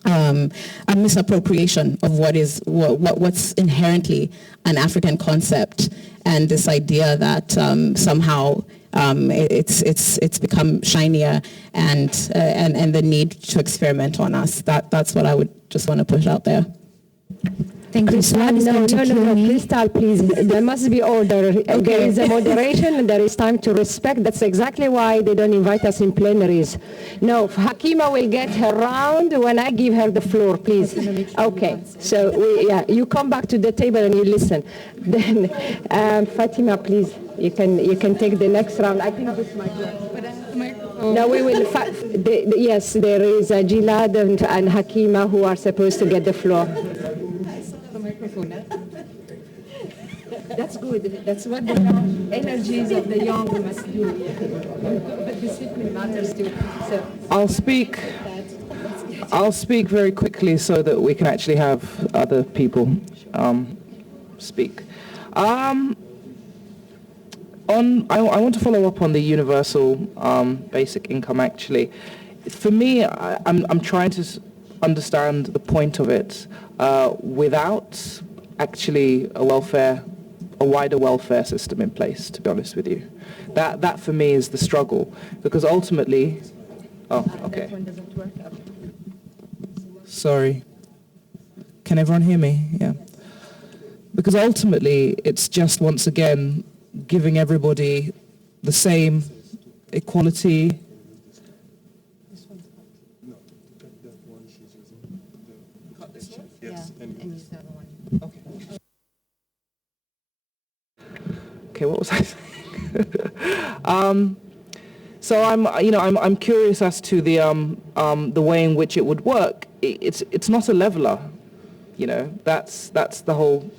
a misappropriation of what's inherently an African concept, and this idea that somehow it's become shinier and the need to experiment on us. That's what I would just want to push out there. Thank you. No, Crystal, please. There must be order. Okay. There is a moderation and there is time to respect. That's exactly why they don't invite us in plenaries. No, Hakima will get her round when I give her the floor, please. Okay. So, you come back to the table and you listen. Then, Fatima, please, you can take the next round. I think this might work. No, we will. Yes, there is Gilad and Hakima who are supposed to get the floor. That's good. That's what the energies of the young must do. But discipline matters too. So I'll speak very quickly so that we can actually have other people speak. I want to follow up on the universal basic income. Actually, for me, I'm trying to understand the point of it without actually a wider welfare system in place, to be honest with you. That for me is the struggle, because ultimately, okay. Sorry. Can everyone hear me? Yeah. Because ultimately, it's just, once again, giving everybody the same equality. Okay, what was I saying? So I'm curious as to the way in which it would work. It's not a leveler, That's the whole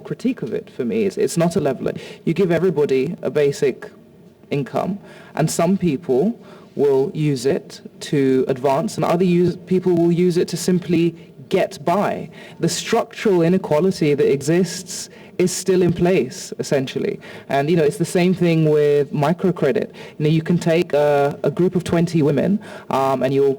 critique of it for me. It's not a leveler. You give everybody a basic income, and some people will use it to advance, and other people will use it to simply get by. The structural inequality that exists is still in place, essentially. And, it's the same thing with microcredit. You can take a group of 20 women and you'll,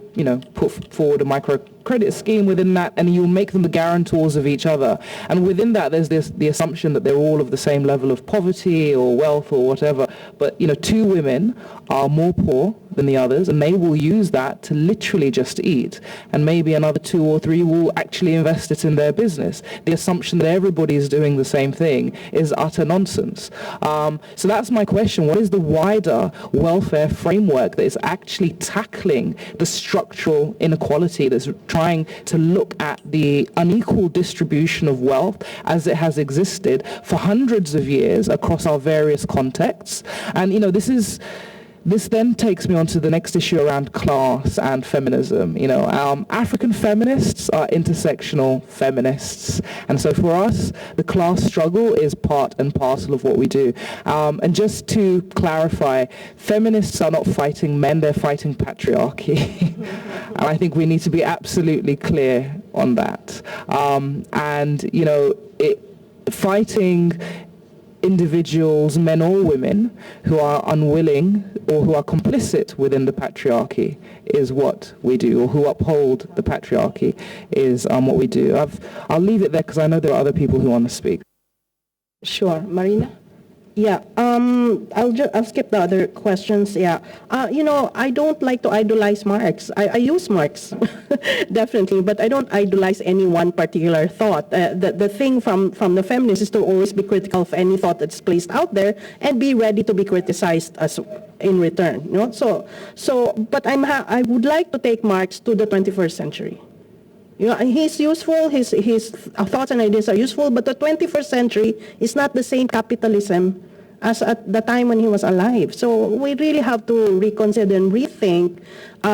put forward a microcredit scheme within that, and you'll make them the guarantors of each other. And within that, there's the assumption that they're all of the same level of poverty or wealth or whatever. But, 2 women are more poor than the others, and they will use that to literally just eat. And maybe another 2 or 3 will actually invest it in their business. The assumption that everybody is doing the same thing is utter nonsense. So that's my question. What is the wider welfare framework that is actually tackling the structural inequality, that's trying to look at the unequal distribution of wealth as it has existed for hundreds of years across our various contexts? And, this then takes me on to the next issue around class and feminism. African feminists are intersectional feminists. And so for us, the class struggle is part and parcel of what we do. And just to clarify, feminists are not fighting men, they're fighting patriarchy. And I think we need to be absolutely clear on that. Fighting individuals, men or women, who are unwilling or who are complicit within the patriarchy is what we do, or who uphold the patriarchy is what we do. I'll leave it there because I know there are other people who want to speak. Sure. Marina? Yeah, I'll skip the other questions. Yeah, I don't like to idolize Marx. I use Marx, definitely, but I don't idolize any one particular thought. The thing from the feminists is to always be critical of any thought that's placed out there and be ready to be criticized as in return. But I would like to take Marx to the 21st century. He's useful, his thoughts and ideas are useful, but the 21st century is not the same capitalism as at the time when he was alive. So we really have to reconsider and rethink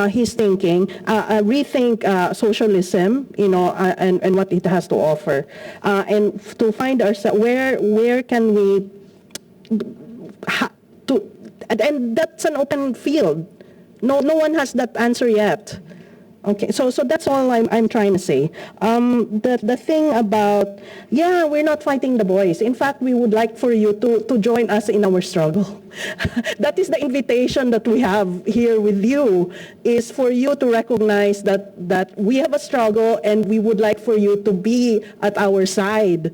his thinking, rethink socialism, and what it has to offer, and to find ourselves where can we and that's an open field. No one has that answer yet. Okay, so that's all I'm trying to say. The thing about, we're not fighting the boys. In fact, we would like for you to join us in our struggle. That is the invitation that we have here with you, is for you to recognize that we have a struggle, and we would like for you to be at our side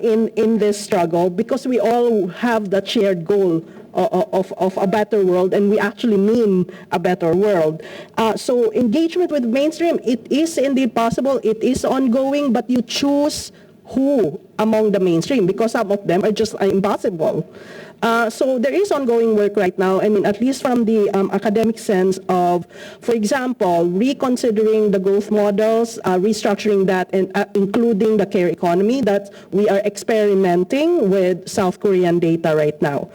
in this struggle, because we all have that shared goal of a better world, and we actually mean a better world. So engagement with mainstream, it is indeed possible, it is ongoing, but you choose who among the mainstream, because some of them are just impossible. So there is ongoing work right now, I mean, at least from the academic sense of, for example, reconsidering the growth models, restructuring that, and including the care economy that we are experimenting with South Korean data right now.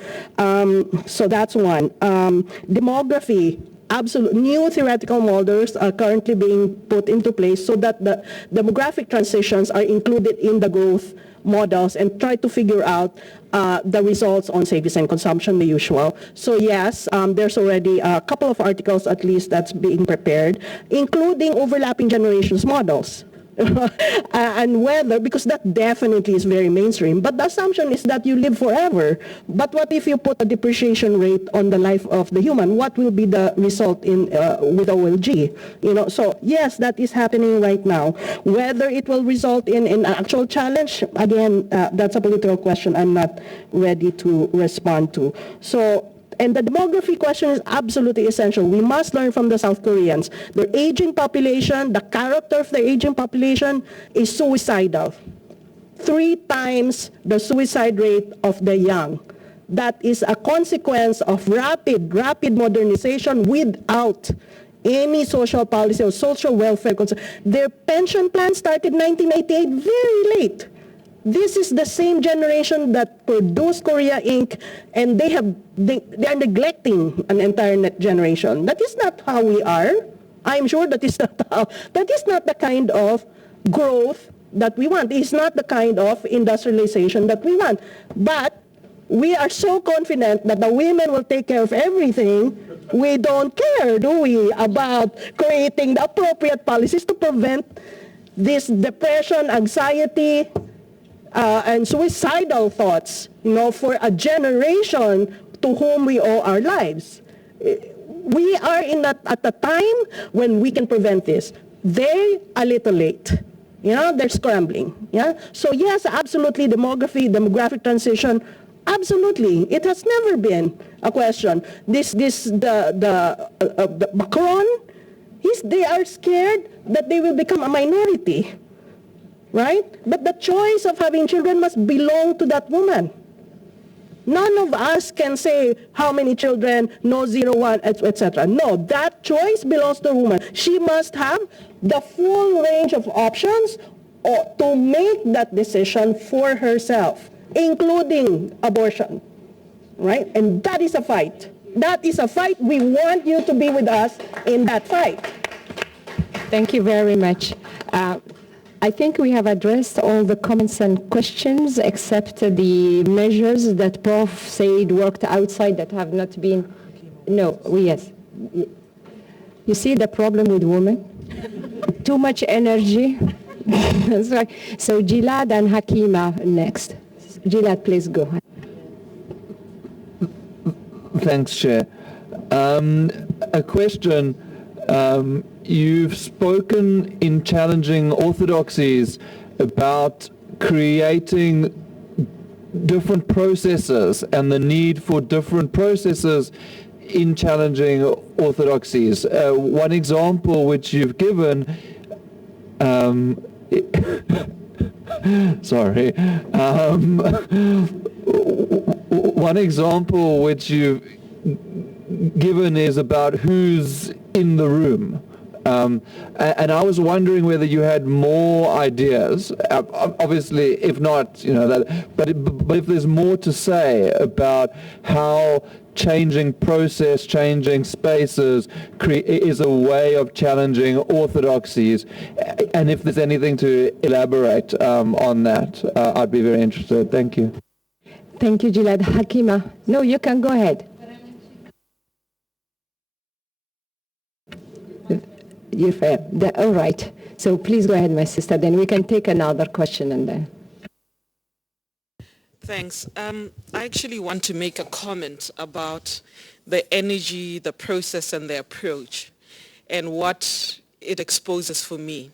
So that's one. Demography. Absolute new theoretical models are currently being put into place so that the demographic transitions are included in the growth models, and try to figure out the results on savings and consumption, the usual. So yes, there's already a couple of articles at least that's being prepared, including overlapping generations models. And whether, because that definitely is very mainstream, but the assumption is that you live forever. But what if you put a depreciation rate on the life of the human? What will be the result in with OLG? So yes, that is happening right now. Whether it will result in an actual challenge, again, that's a political question I'm not ready to respond to. So, and the demography question is absolutely essential. We must learn from the South Koreans. Their aging population, the character of the aging population is suicidal. 3 times the suicide rate of the young. That is a consequence of rapid modernization without any social policy or social welfare concern. Their pension plan started 1988, very late. This is the same generation that produced Korea Inc., and they are neglecting an entire generation. That is not how we are. I'm sure that is not the kind of growth that we want. It's not the kind of industrialization that we want. But we are so confident that the women will take care of everything, we don't care, do we, about creating the appropriate policies to prevent this depression, anxiety, and suicidal thoughts, for a generation to whom we owe our lives. We are at the time when we can prevent this. They a little late. They're scrambling. So yes, absolutely, demographic transition, absolutely. It has never been a question. The Macron, they are scared that they will become a minority. Right? But the choice of having children must belong to that woman. None of us can say how many children, no, 0, 1, etc. No, that choice belongs to the woman. She must have the full range of options to make that decision for herself, including abortion. Right? And that is a fight. That is a fight. We want you to be with us in that fight. Thank you very much. I think we have addressed all the comments and questions except the measures that Prof. said worked outside that have not been... No, yes. You see the problem with women? Too much energy. That's right. So Gilad and Hakima next. Gilad, please go. Thanks, Chair. A question. You've spoken in challenging orthodoxies about creating different processes and the need for different processes in challenging orthodoxies. One example which you've given, one example which you've given is about who's in the room. And I was wondering whether you had more ideas. Obviously, if not, but if there's more to say about how changing process, changing spaces is a way of challenging orthodoxies, and if there's anything to elaborate on that, I'd be very interested. Thank you. Thank you, Gilad. Hakima. No, you can go ahead. You're fair. All right. So please go ahead, my sister. Then we can take another question and then. Thanks. I actually want to make a comment about the energy, the process, and the approach, and what it exposes for me.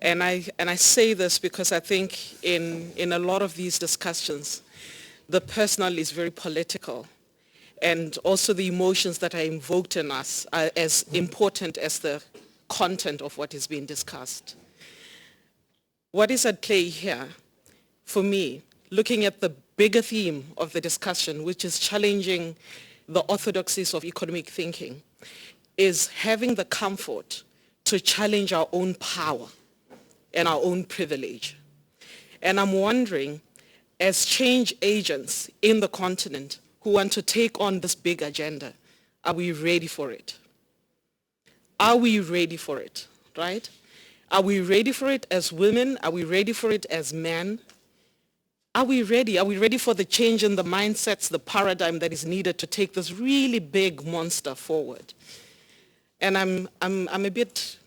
And I say this because I think in a lot of these discussions, the personal is very political, and also the emotions that are invoked in us are as important as the content of what is being discussed. What is at play here, for me, looking at the bigger theme of the discussion, which is challenging the orthodoxies of economic thinking, is having the comfort to challenge our own power and our own privilege. And I'm wondering, as change agents in the continent who want to take on this big agenda, are we ready for it? Are we ready for it, right? Are we ready for it as women? Are we ready for it as men? Are we ready? Are we ready for the change in the mindsets, the paradigm that is needed to take this really big monster forward? And I'm a bit,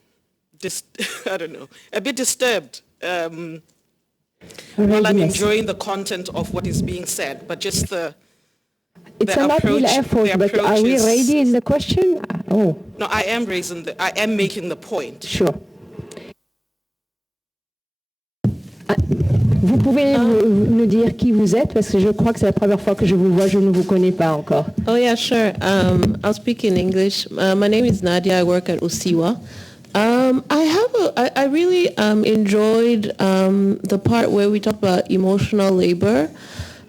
a bit disturbed. While I'm enjoying the content of what is being said, but just it's an uphill effort, but are we ready in the question? Oh. No, I am making the point. Sure. Vous pouvez nous dire qui vous êtes, parce que je crois que c'est la première fois que je vous vois, je ne vous connais pas encore. Oh yeah, sure. I'll speak in English. My name is Nadia. I work at Usiwa. I really enjoyed the part where we talk about emotional labor,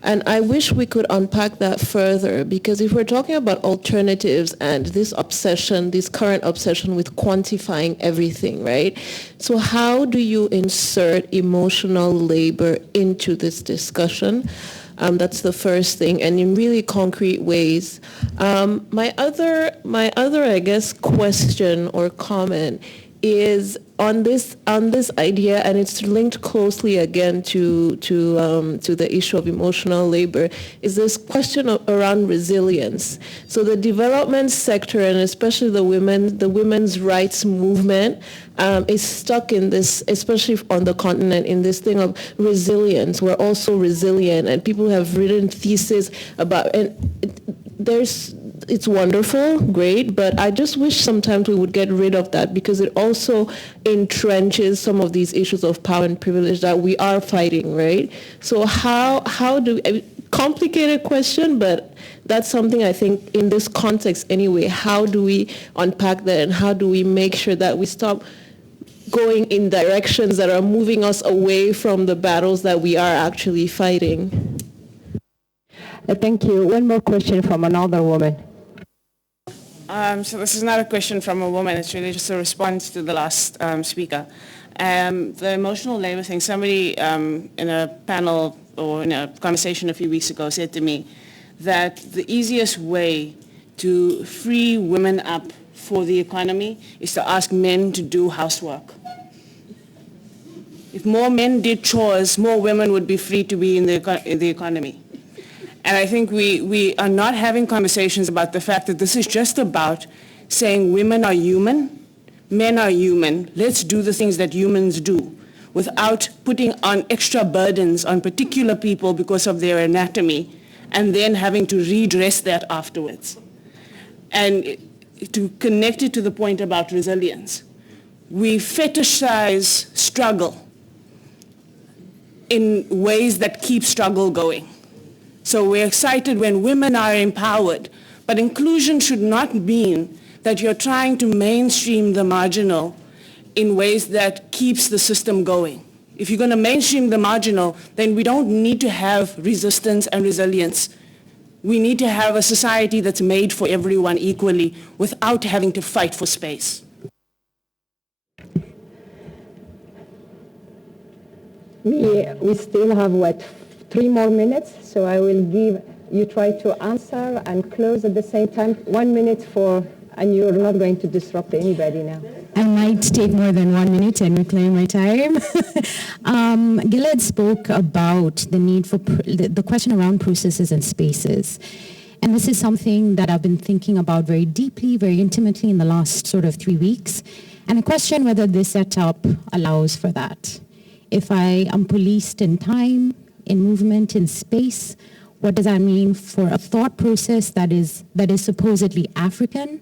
and I wish we could unpack that further, because if we're talking about alternatives and this obsession, this current obsession with quantifying everything, right? So how do you insert emotional labor into this discussion? That's the first thing, and in really concrete ways. My other, I guess, question or comment is on this idea, and it's linked closely again to the issue of emotional labor, is this question around resilience. So the development sector, and especially the women's rights movement, is stuck in this, especially on the continent, in this thing of resilience. We're also resilient, and people have written theses about, and it's wonderful, great, but I just wish sometimes we would get rid of that, because it also entrenches some of these issues of power and privilege that we are fighting, right? So how do, complicated question, but that's something I think in this context anyway, how do we unpack that, and how do we make sure that we stop going in directions that are moving us away from the battles that we are actually fighting? Thank you. One more question from another woman. So this is not a question from a woman, it's really just a response to the last speaker. The emotional labor thing, somebody in a panel or in a conversation a few weeks ago said to me that the easiest way to free women up for the economy is to ask men to do housework. If more men did chores, more women would be free to be in the economy. And I think we are not having conversations about the fact that this is just about saying women are human, men are human, let's do the things that humans do, without putting on extra burdens on particular people because of their anatomy, and then having to redress that afterwards. And to connect it to the point about resilience, we fetishize struggle in ways that keep struggle going. So we're excited when women are empowered, but inclusion should not mean that you're trying to mainstream the marginal in ways that keeps the system going. If you're going to mainstream the marginal, then we don't need to have resistance and resilience. We need to have a society that's made for everyone equally without having to fight for space. We still have, 3 more minutes, so I will give you try to answer and close at the same time. 1 minute and you're not going to disrupt anybody now. I might take more than 1 minute and reclaim my time. Gilad spoke about the need for the question around processes and spaces. And this is something that I've been thinking about very deeply, very intimately in the last sort of 3 weeks. And I question whether this setup allows for that. If I am policed in time, in movement, in space, what does that mean for a thought process that is supposedly African,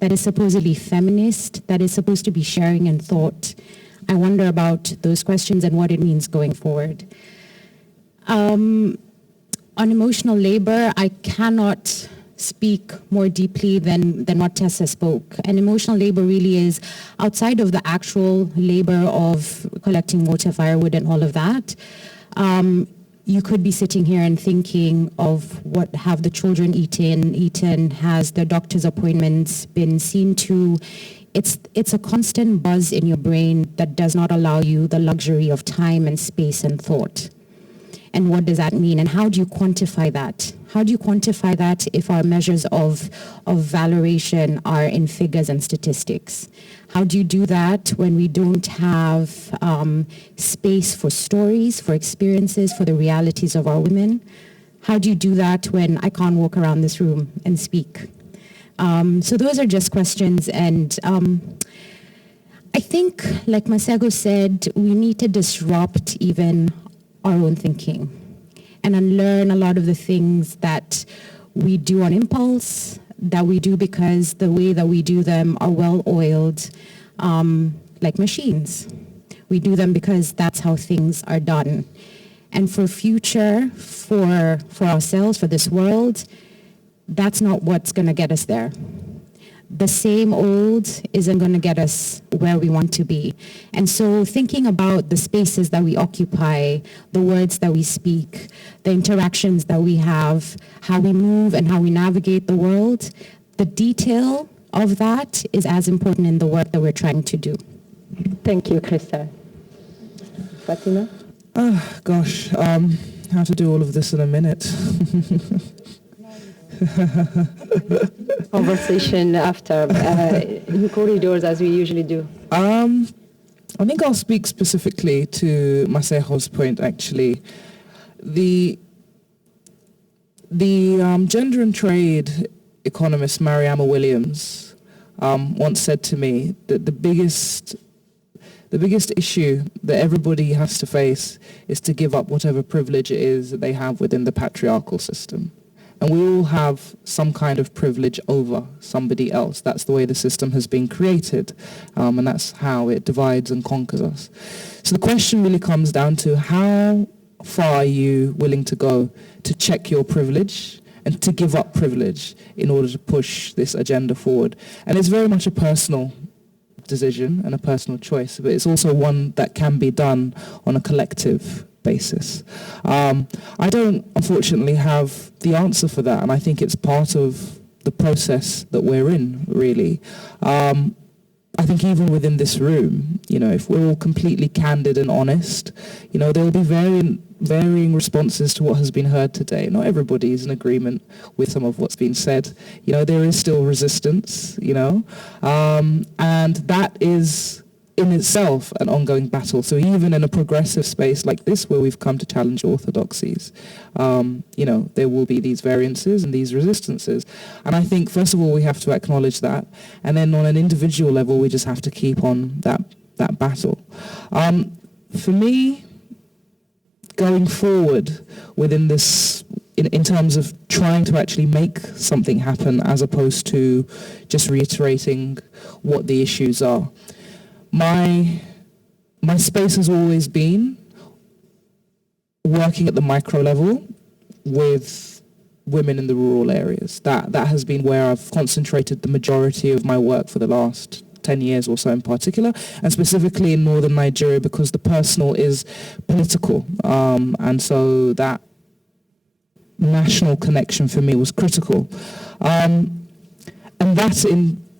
that is supposedly feminist, that is supposed to be sharing in thought? I wonder about those questions and what it means going forward. On emotional labor, I cannot speak more deeply than what Tessa spoke. And emotional labor really is outside of the actual labor of collecting water, firewood, and all of that. You could be sitting here and thinking of what have the children eaten, has their doctor's appointments been seen to. It's a constant buzz in your brain that does not allow you the luxury of time and space and thought. And what does that mean? And how do you quantify that? How do you quantify that if our measures of valoration are in figures and statistics? How do you do that when we don't have space for stories, for experiences, for the realities of our women? How do you do that when I can't walk around this room and speak? So those are just questions. And I think, like Masego said, we need to disrupt even our own thinking and unlearn a lot of the things that we do on impulse, that we do because the way that we do them are well-oiled, like machines. We do them because that's how things are done. And for future, for ourselves, for this world, that's not what's going to get us there. The same old isn't going to get us where we want to be. And so thinking about the spaces that we occupy, the words that we speak, the interactions that we have, how we move and how we navigate the world, the detail of that is as important in the work that we're trying to do. Thank you, Krista. Fatima? Oh, gosh, how to do all of this in a minute. Conversation after in corridors as we usually do. I think I'll speak specifically to Masejo's point, actually. The gender and trade economist Mariama Williams once said to me that the biggest issue that everybody has to face is to give up whatever privilege it is that they have within the patriarchal system. And we all have some kind of privilege over somebody else. That's the way the system has been created, and that's how it divides and conquers us. So the question really comes down to how far are you willing to go to check your privilege and to give up privilege in order to push this agenda forward. And it's very much a personal decision and a personal choice, but it's also one that can be done on a collective basis. I don't, unfortunately, have the answer for that, and I think it's part of the process that we're in, really. I think even within this room, if we're all completely candid and honest, there will be varying responses to what has been heard today. Not everybody is in agreement with some of what's been said. There is still resistance, and that is in itself an ongoing battle. So even in a progressive space like this, where we've come to challenge orthodoxies, there will be these variances and these resistances. And I think, first of all, we have to acknowledge that. And then on an individual level, we just have to keep on that battle. For me, going forward within this, in terms of trying to actually make something happen as opposed to just reiterating what the issues are, my space has always been working at the micro level with women in the rural areas. That has been where I've concentrated the majority of my work for the last 10 years or so in particular, and specifically in northern Nigeria because the personal is political. And so that national connection for me was critical. And that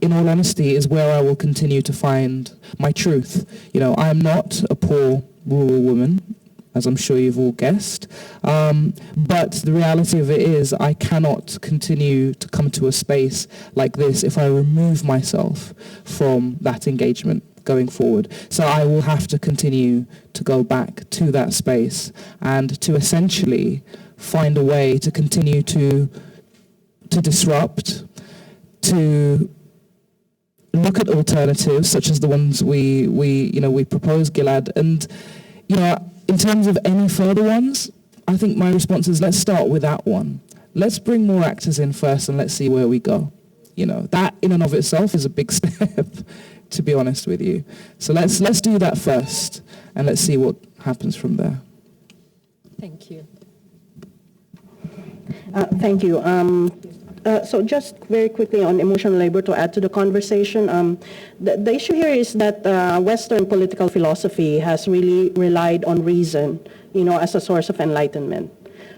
in all honesty, is where I will continue to find my truth. I am not a poor rural woman. as I'm sure you've all guessed. But the reality of it is I cannot continue to come to a space like this if I remove myself from that engagement going forward. So I will have to continue to go back to that space and to essentially find a way to continue to disrupt, to look at alternatives such as the ones we propose, Gilad. And in terms of any further ones, I think my response is let's start with that one. Let's bring more actors in first and let's see where we go. That in and of itself is a big step, to be honest with you. So let's do that first and let's see what happens from there. Thank you. Thank you. So just very quickly on emotional labor to add to the conversation, the issue here is that Western political philosophy has really relied on reason, as a source of enlightenment,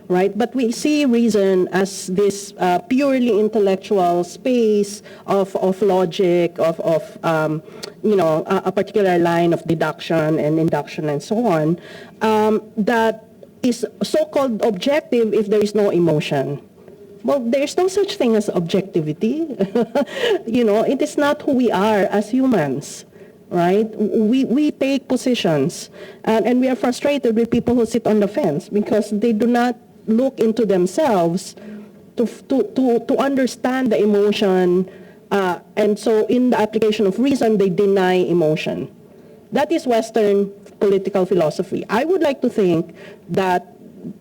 right? But we see reason as this purely intellectual space of logic, of a particular line of deduction and induction and so on, that is so-called objective if there is no emotion. Well, there's no such thing as objectivity. It is not who we are as humans, right? We take positions, and we are frustrated with people who sit on the fence because they do not look into themselves to understand the emotion, and so in the application of reason, they deny emotion. That is Western political philosophy. I would like to think that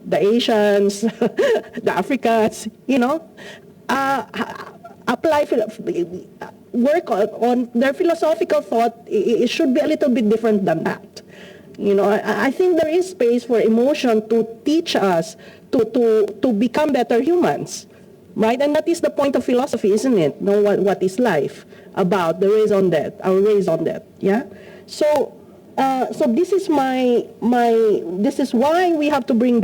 the Asians, the Africans, apply, work on their philosophical thought. It should be a little bit different than that. I think there is space for emotion to teach us to become better humans, right? And that is the point of philosophy, isn't it? Know what is life about, the raison d'etre, our raison d'etre, yeah? So this is this is why we have to bring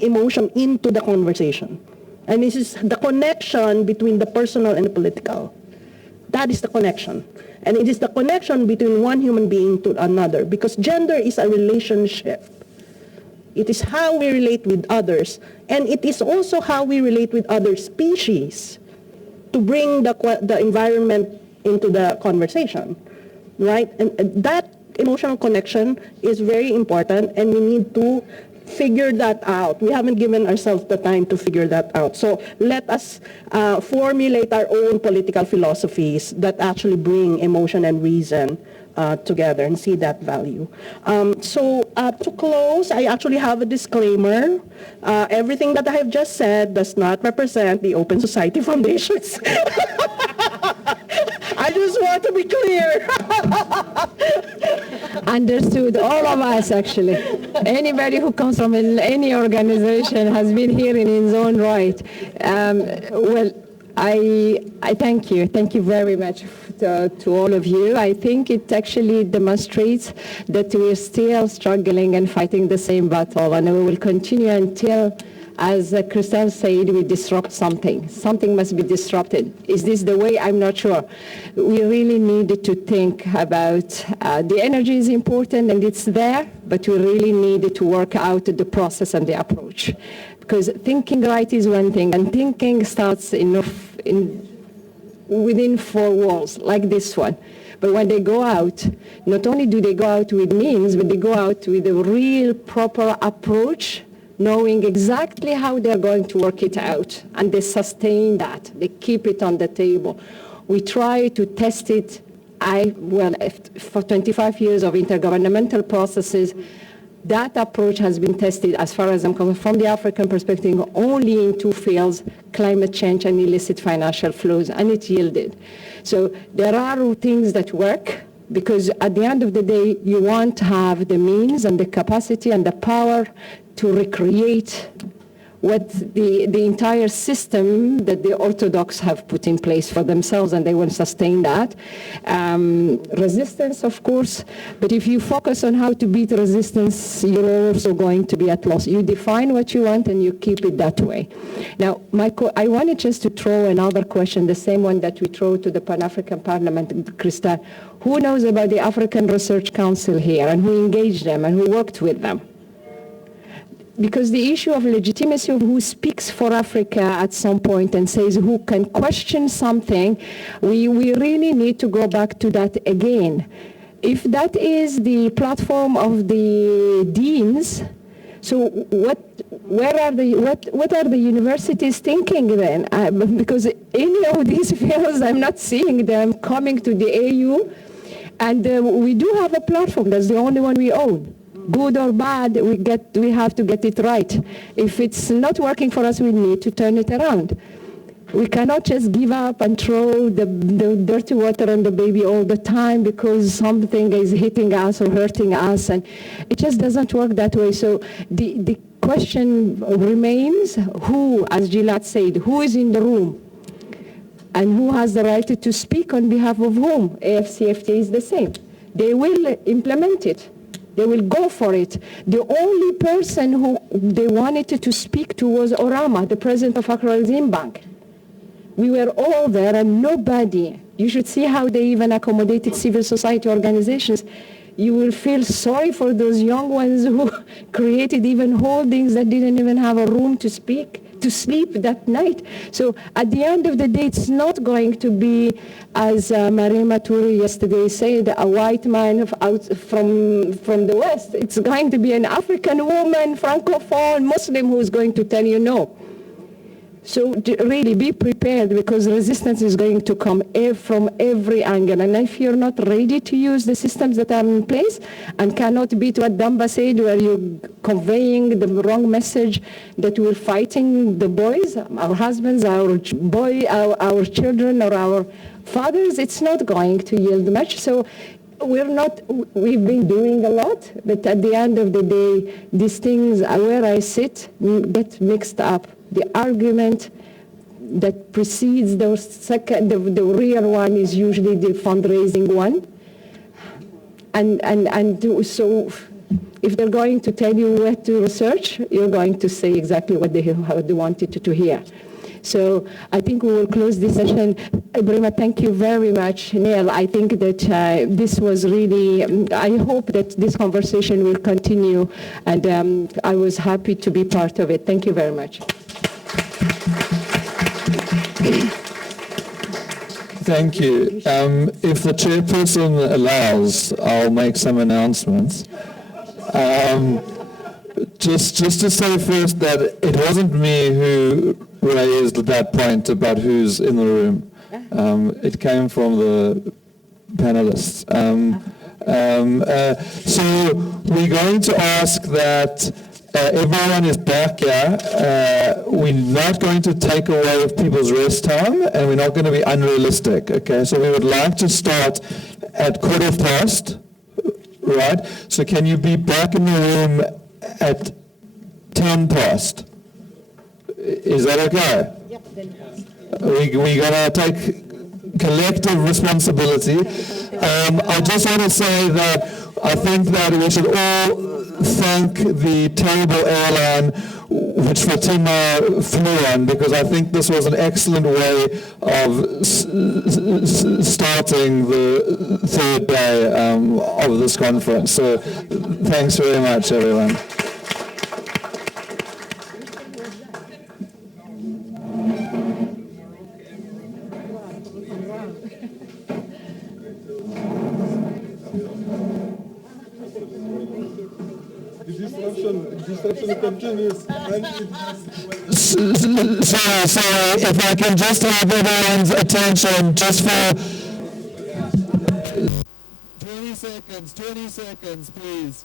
emotion into the conversation. And this is the connection between the personal and the political. That is the connection. And it is the connection between one human being to another, because gender is a relationship. It is how we relate with others, and it is also how we relate with other species to bring the environment into the conversation. Right? And that emotional connection is very important, and we need to figure that out. We haven't given ourselves the time to figure that out. So let us formulate our own political philosophies that actually bring emotion and reason together and see that value. So to close, I actually have a disclaimer. Everything that I have just said does not represent the Open Society Foundations. I just want to be clear. Understood. All of us, actually. Anybody who comes from any organization has been here in his own right. Well, I thank you. Thank you very much to all of you. I think it actually demonstrates that we're still struggling and fighting the same battle, and we will continue until, as Christelle said, we disrupt something. Something must be disrupted. Is this the way? I'm not sure. We really need to think about, the energy is important and it's there, but we really need to work out the process and the approach. Because thinking right is one thing, and thinking starts within four walls, like this one. But when they go out, not only do they go out with means, but they go out with a real proper approach, knowing exactly how they're going to work it out. And they sustain that. They keep it on the table. We try to test it. For 25 years of intergovernmental processes, that approach has been tested, as far as I'm concerned, from the African perspective, only in two fields, climate change and illicit financial flows, and it yielded. So there are things that work, because at the end of the day, you want to have the means and the capacity and the power to recreate what the entire system that the Orthodox have put in place for themselves, and they will sustain that. Resistance, of course, but if you focus on how to beat resistance, you're also going to be at loss. You define what you want and you keep it that way. Now, I wanted just to throw another question, the same one that we throw to the Pan-African Parliament, Krista. Who knows about the African Research Council here, and who engaged them and who worked with them? Because the issue of legitimacy of who speaks for Africa at some point and says who can question something, we really need to go back to that again. If that is the platform of the deans, so what are the universities thinking then? Because any of these fields, I'm not seeing them coming to the AU, and we do have a platform. That's the only one we own. Good or bad, we have to get it right. If it's not working for us, we need to turn it around. We cannot just give up and throw the dirty water on the baby all the time because something is hitting us or hurting us, and it just doesn't work that way. So the question remains, who, as Gilad said, who is in the room? And who has the right to speak on behalf of whom? AFCFTA is the same. They will implement it. They will go for it. The only person who they wanted to speak to was Orama, the president of Accra Exim Bank. We were all there and nobody. You should see how they even accommodated civil society organizations. You will feel sorry for those young ones who created even holdings that didn't even have a room to sleep that night. So at the end of the day, it's not going to be, as Marema Touré yesterday said, a white man from the West. It's going to be an African woman, Francophone, Muslim, who's going to tell you no. So really be prepared, because resistance is going to come from every angle. And if you're not ready to use the systems that are in place and cannot beat what Damba said, where you're conveying the wrong message that we're fighting the boys, our husbands, our children, or our fathers, it's not going to yield much. So we've been doing a lot, but at the end of the day, these things, where I sit, get mixed up. The argument that precedes the real one is usually the fundraising one. And so if they're going to tell you where to research, you're going to say exactly what they wanted to hear. So I think we will close this session. Ibrahima, thank you very much. Neil, I think that this was really, I hope that this conversation will continue, and I was happy to be part of it. Thank you very much. Thank you. If the chairperson allows, I'll make some announcements. Just to say first that it wasn't me who raised that point about who's in the room. It came from the panelists. So we're going to ask that everyone is back here. We're not going to take away people's rest time, and we're not going to be unrealistic. Okay, so we would like to start at 1:15, right? So can you be back in the room at 10 past? Is that okay? We're going to take collective responsibility. I just want to say that I think that we should all thank the terrible airline which Fatima flew on, because I think this was an excellent way of starting the third day of this conference. So thanks very much, everyone. Disruption continues. So if I can just have everyone's attention just for 20 seconds, please.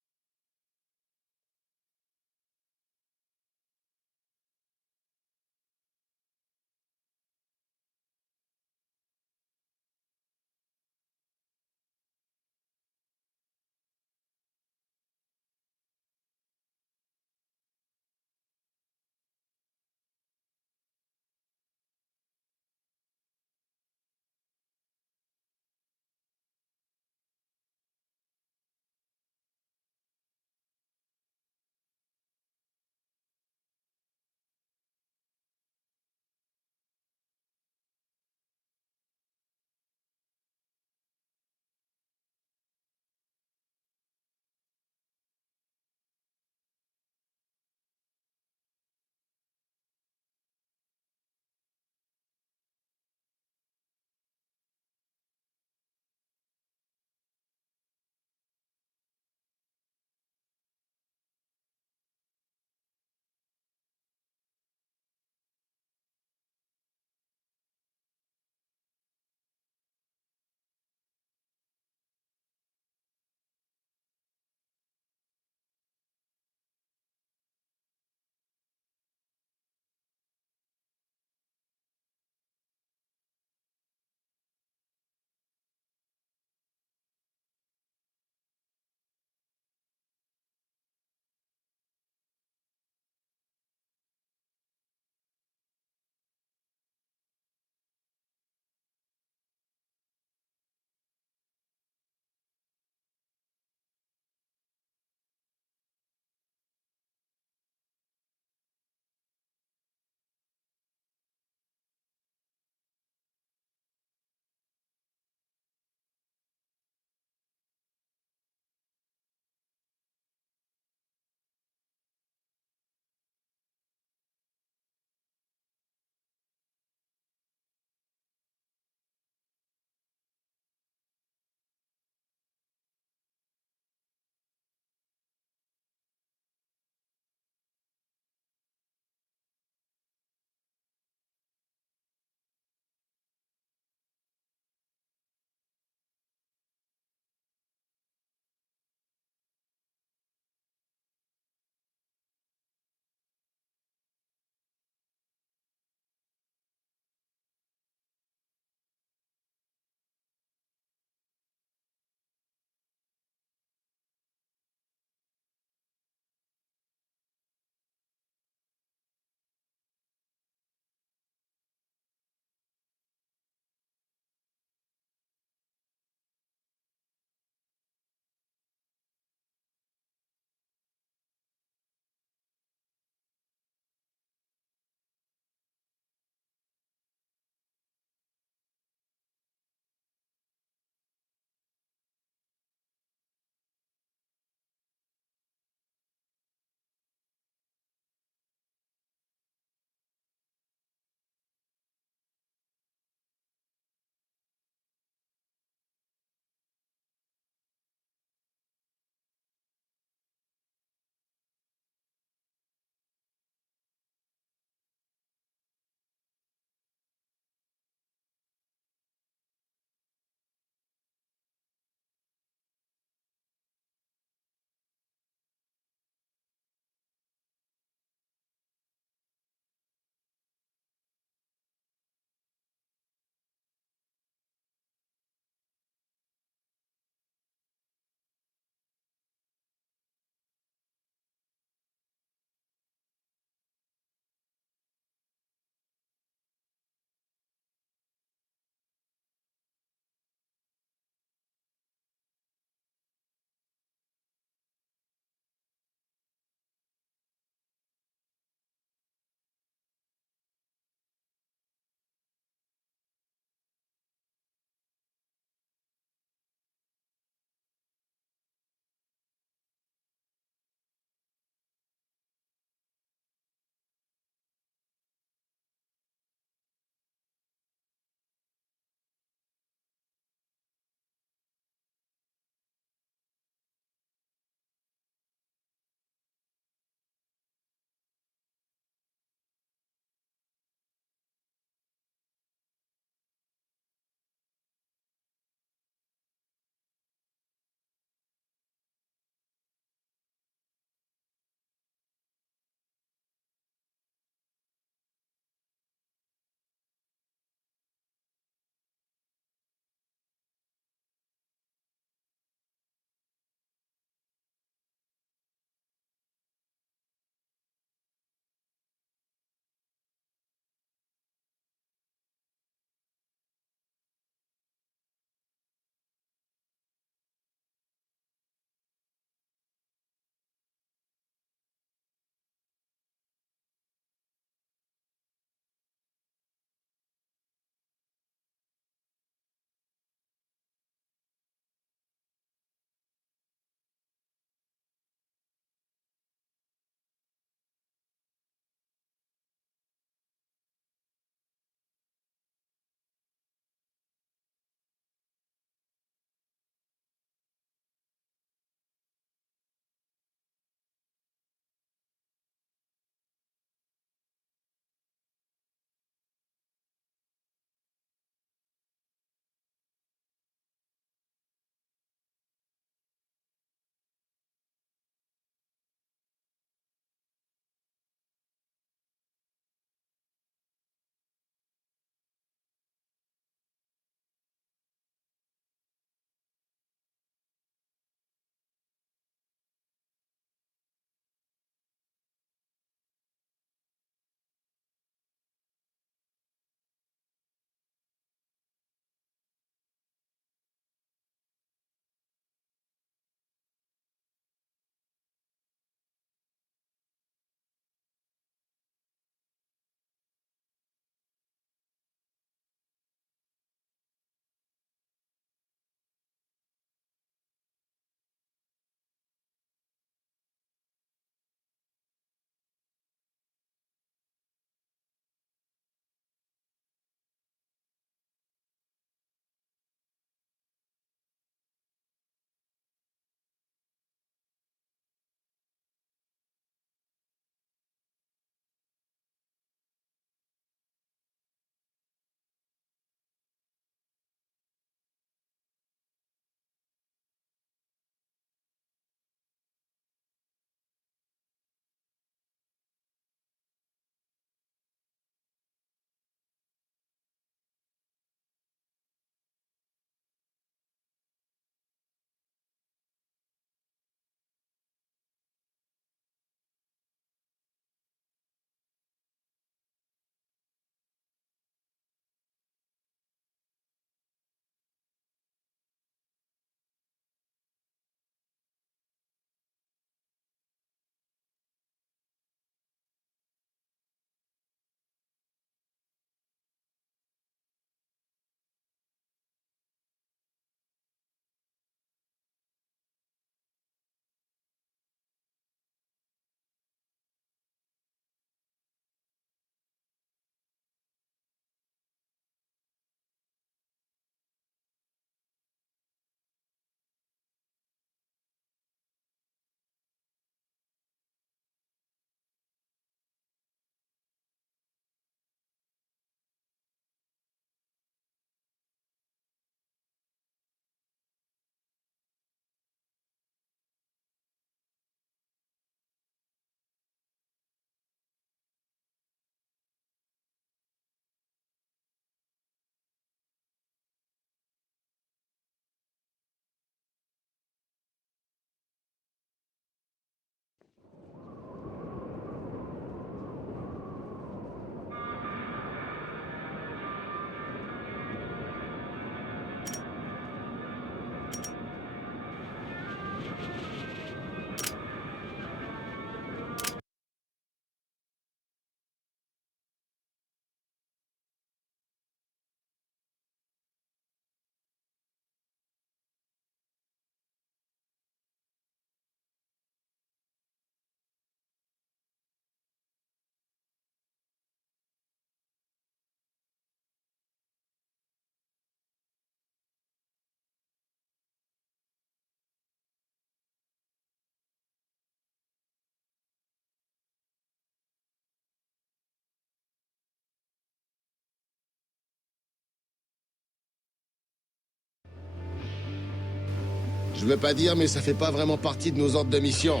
Je veux pas dire, mais ça fait pas vraiment partie de nos ordres de mission.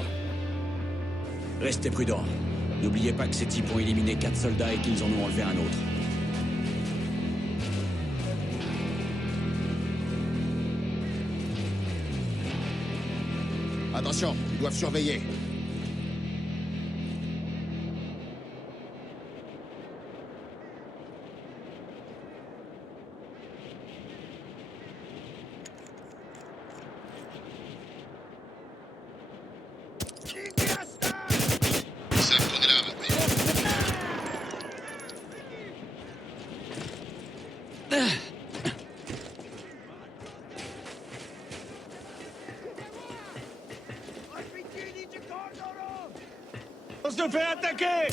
Restez prudents. N'oubliez pas que ces types ont éliminé 4 soldats et qu'ils en ont enlevé un autre. Attention, ils doivent surveiller. On se fait attaquer!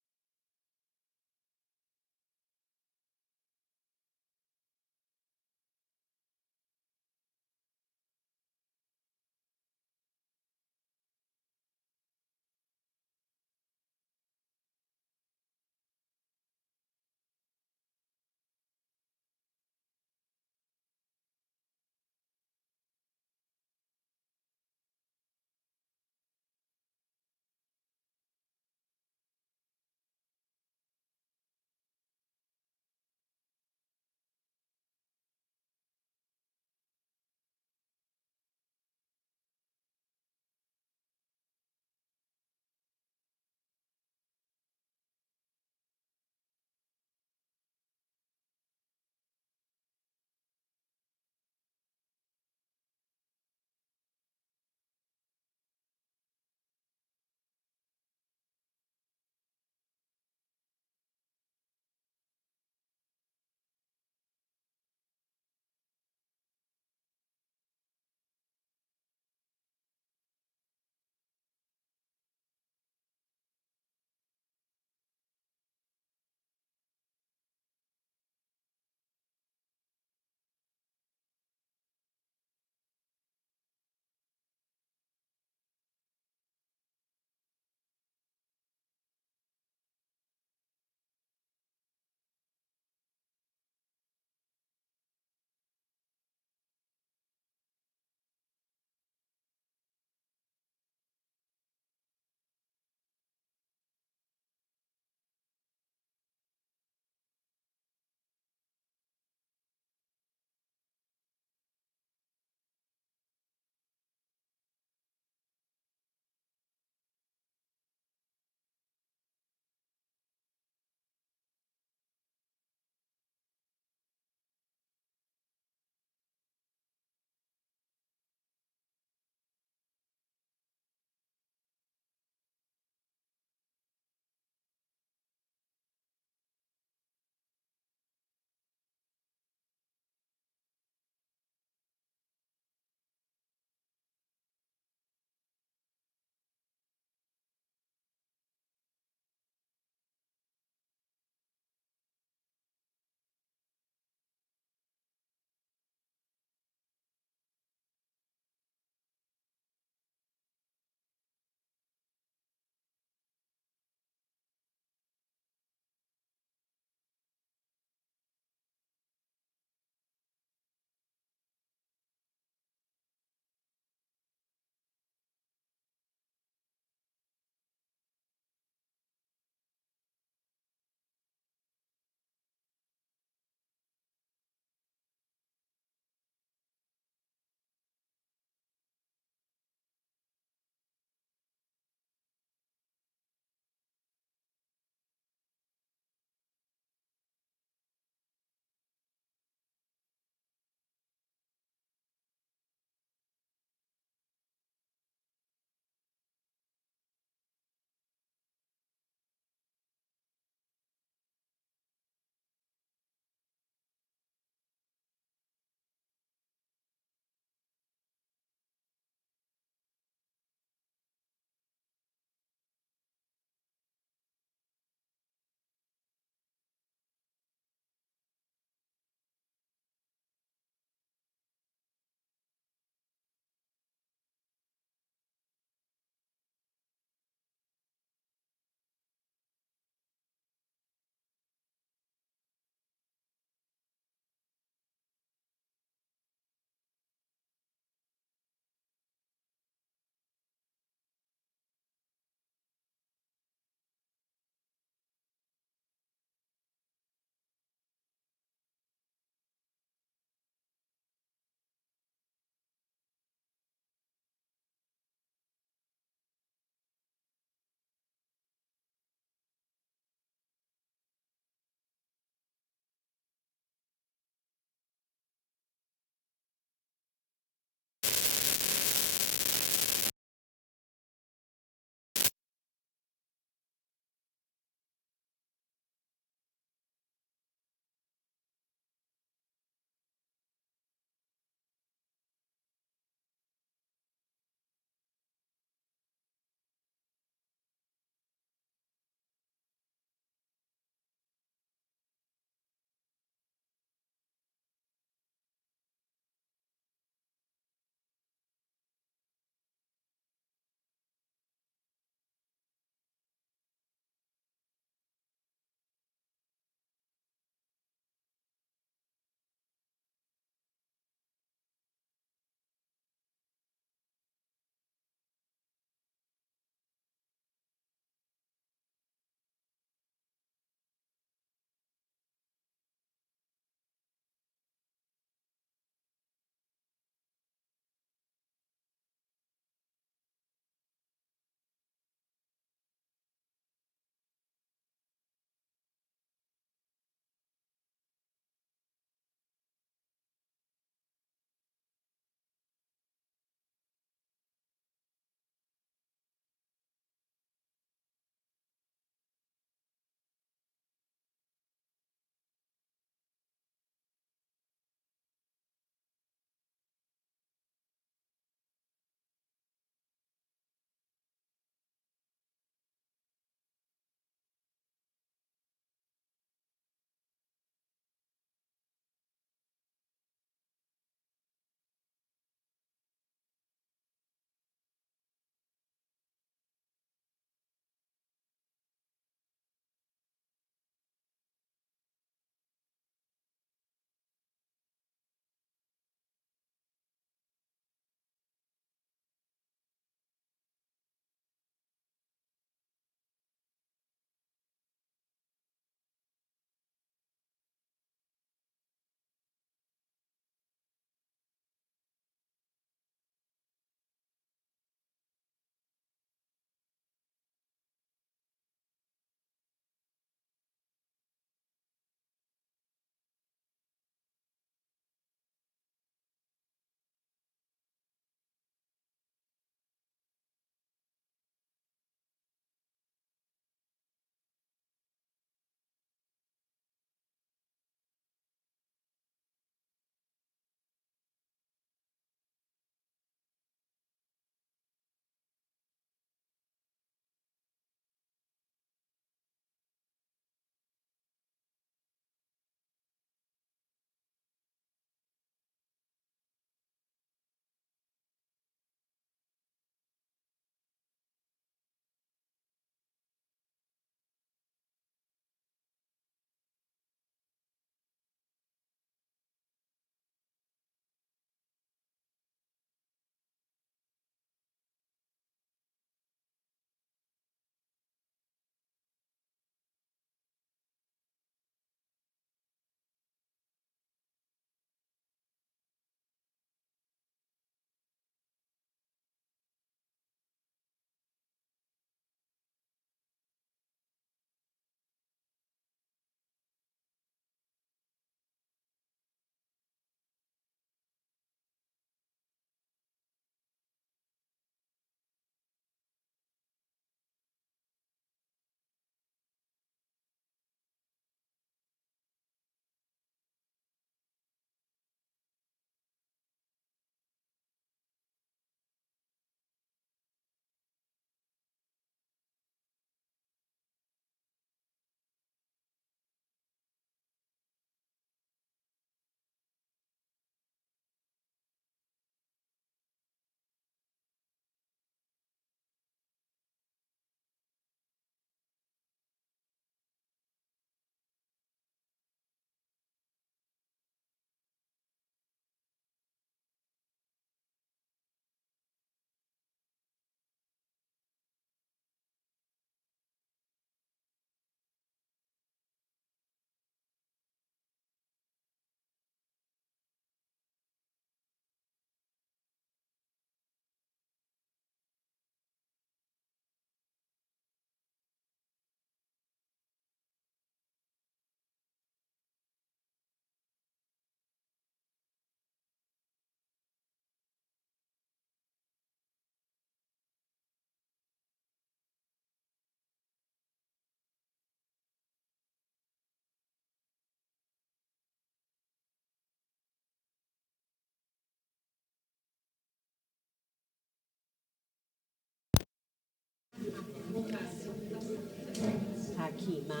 Hakima.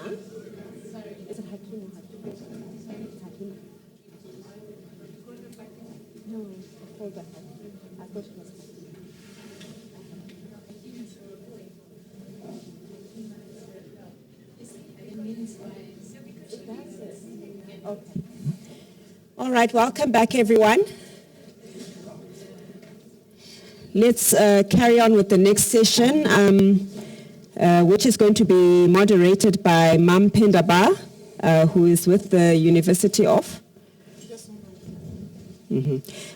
Is it Hakim or Hakim? Hakim. No, I forgot Hakim. I thought it was Hakim. Okay. All right, welcome back, everyone. Let's carry on with the next session, which is going to be moderated by Mam Pendaba, who is with the University of.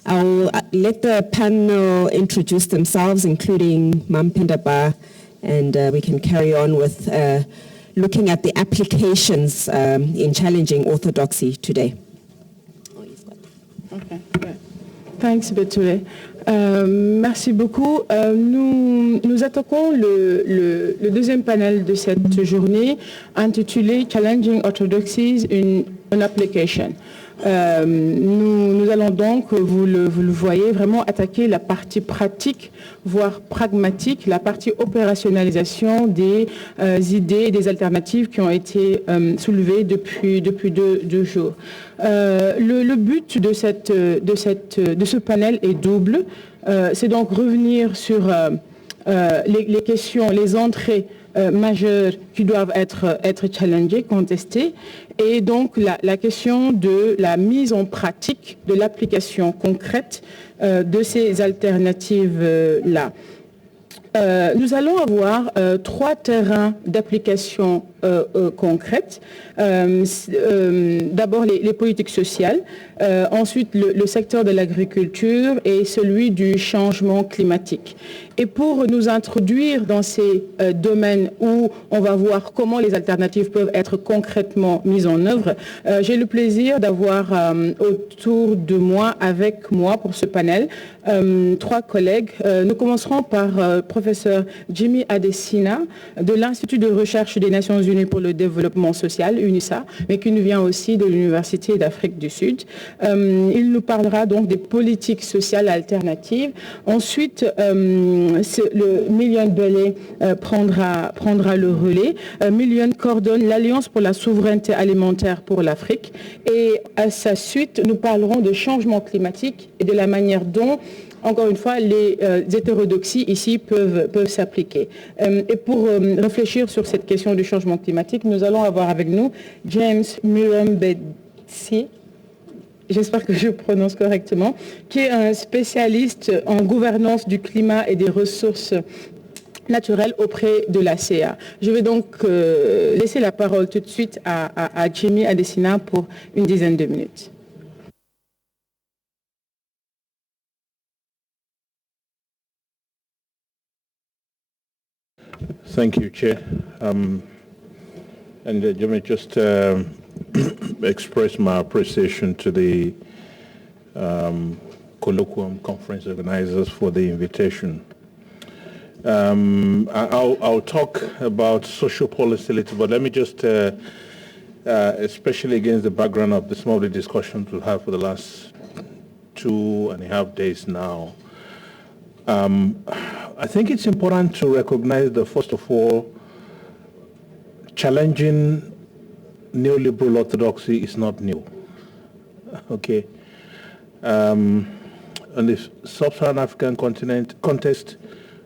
I will let the panel introduce themselves, including Mam Pendaba, and we can carry on with looking at the applications in challenging orthodoxy today. Okay. Yeah. Thanks, Betule. Merci beaucoup. Nous attaquons le deuxième panel de cette journée intitulé Challenging Orthodoxies in an Application. Nous allons donc, vous le voyez, vraiment attaquer la partie pratique, voire pragmatique, la partie opérationnalisation des idées et des alternatives qui ont été soulevées depuis deux jours. Le but de ce panel est double. C'est donc revenir sur les questions, les entrées majeures qui doivent être challengées, contestées, et donc la question de la mise en pratique, de l'application concrète de ces alternatives-là. Nous allons avoir trois terrains d'application concrètes. D'abord les politiques sociales, ensuite le secteur de l'agriculture et celui du changement climatique. Et pour nous introduire dans ces domaines où on va voir comment les alternatives peuvent être concrètement mises en œuvre, j'ai le plaisir d'avoir autour de moi, avec moi pour ce panel, trois collègues. Nous commencerons par professeur Jimmy Adesina de l'Institut de recherche des Nations Unies pour le développement social, UNISA, mais qui nous vient aussi de l'Université d'Afrique du Sud. Il nous parlera donc des politiques sociales alternatives. Ensuite, Million Belay prendra le relais. Million coordonne l'Alliance pour la souveraineté alimentaire pour l'Afrique. Et à sa suite, nous parlerons de changement climatique et de la manière dont, encore une fois, les hétérodoxies ici peuvent s'appliquer. Et pour réfléchir sur cette question du changement climatique, nous allons avoir avec nous James Murumbetsi, j'espère que je prononce correctement, qui est un spécialiste en gouvernance du climat et des ressources naturelles auprès de la CA. Je vais donc laisser la parole tout de suite à Jimmy Adesina pour une dizaine de minutes. Thank you, Chair. And let me just express my appreciation to the colloquium conference organizers for the invitation. I'll talk about social policy later, but let me just, especially against the background of some of the discussions we've had for the last 2.5 days now, I think it's important to recognize that, first of all, challenging neoliberal orthodoxy is not new. Okay. On the sub-Saharan African context,